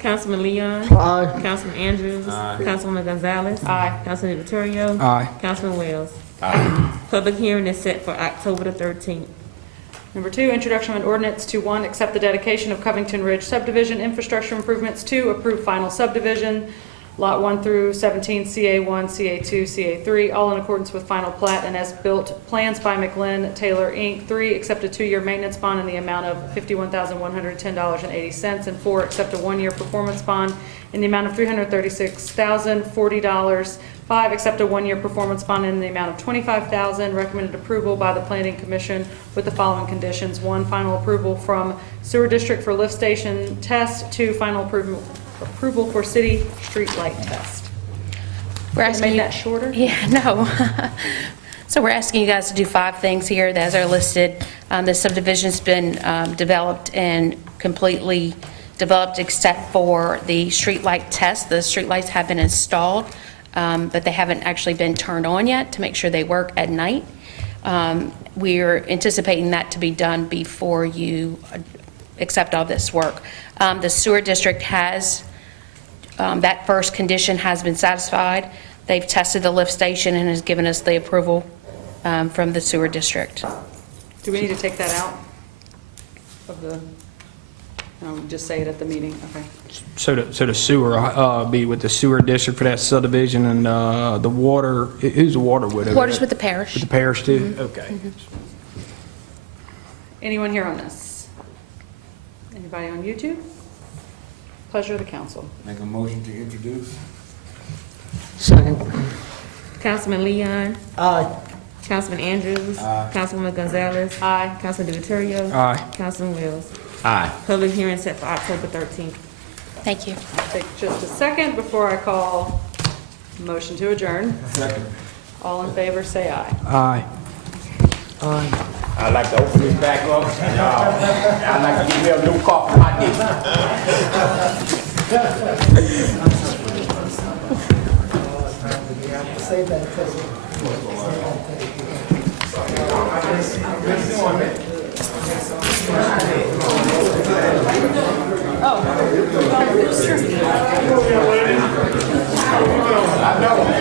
Councilman Leon. Aye. Councilman Andrews. Councilwoman Gonzalez. Councilman Deverio. Aye. Councilman Wells. Public hearing is set for October the 13th. Number 2, introduction of an ordinance to 1, accept the dedication of Covington Ridge subdivision infrastructure improvements. 2, approve final subdivision, Lot 1 through 17, CA1, CA2, CA3, all in accordance with final plat and as built plans by McLennan Taylor, Inc. 3, accept a 2-year maintenance bond in the amount of $51,110.80. And 4, accept a 1-year performance bond in the amount of $336,040. 5, accept a 1-year performance bond in the amount of $25,000. Recommended approval by the Planning Commission with the following conditions. 1, final approval from Sewer District for lift station test. 2, final approval for city street light test. We're asking Made that shorter? Yeah, no. So we're asking you guys to do 5 things here as are listed. The subdivision's been developed and completely developed except for the street light test. The street lights have been installed, but they haven't actually been turned on yet to make sure they work at night. We're anticipating that to be done before you accept all this work. The sewer district has, that first condition has been satisfied. They've tested the lift station and has given us the approval from the sewer district. Do we need to take that out of the, no, just say it at the meeting? Okay. So the sewer, be with the sewer district for that subdivision, and the water, who's the water with? Water's with the parish. With the parish too? Okay. Anyone here on this? Anybody on YouTube? Pleasure of the council. Make a motion to introduce. Second. Councilman Leon. Aye. Councilman Andrews. Councilwoman Gonzalez. Councilman Deverio. Aye. Councilman Wells. Aye. Public hearing set for October 13th. Thank you. Take just a second before I call motion to adjourn. Second. All in favor, say aye. Aye. I'd like to open this back up. I'd like to give me a new cup for my dick. Oh, sure. I know.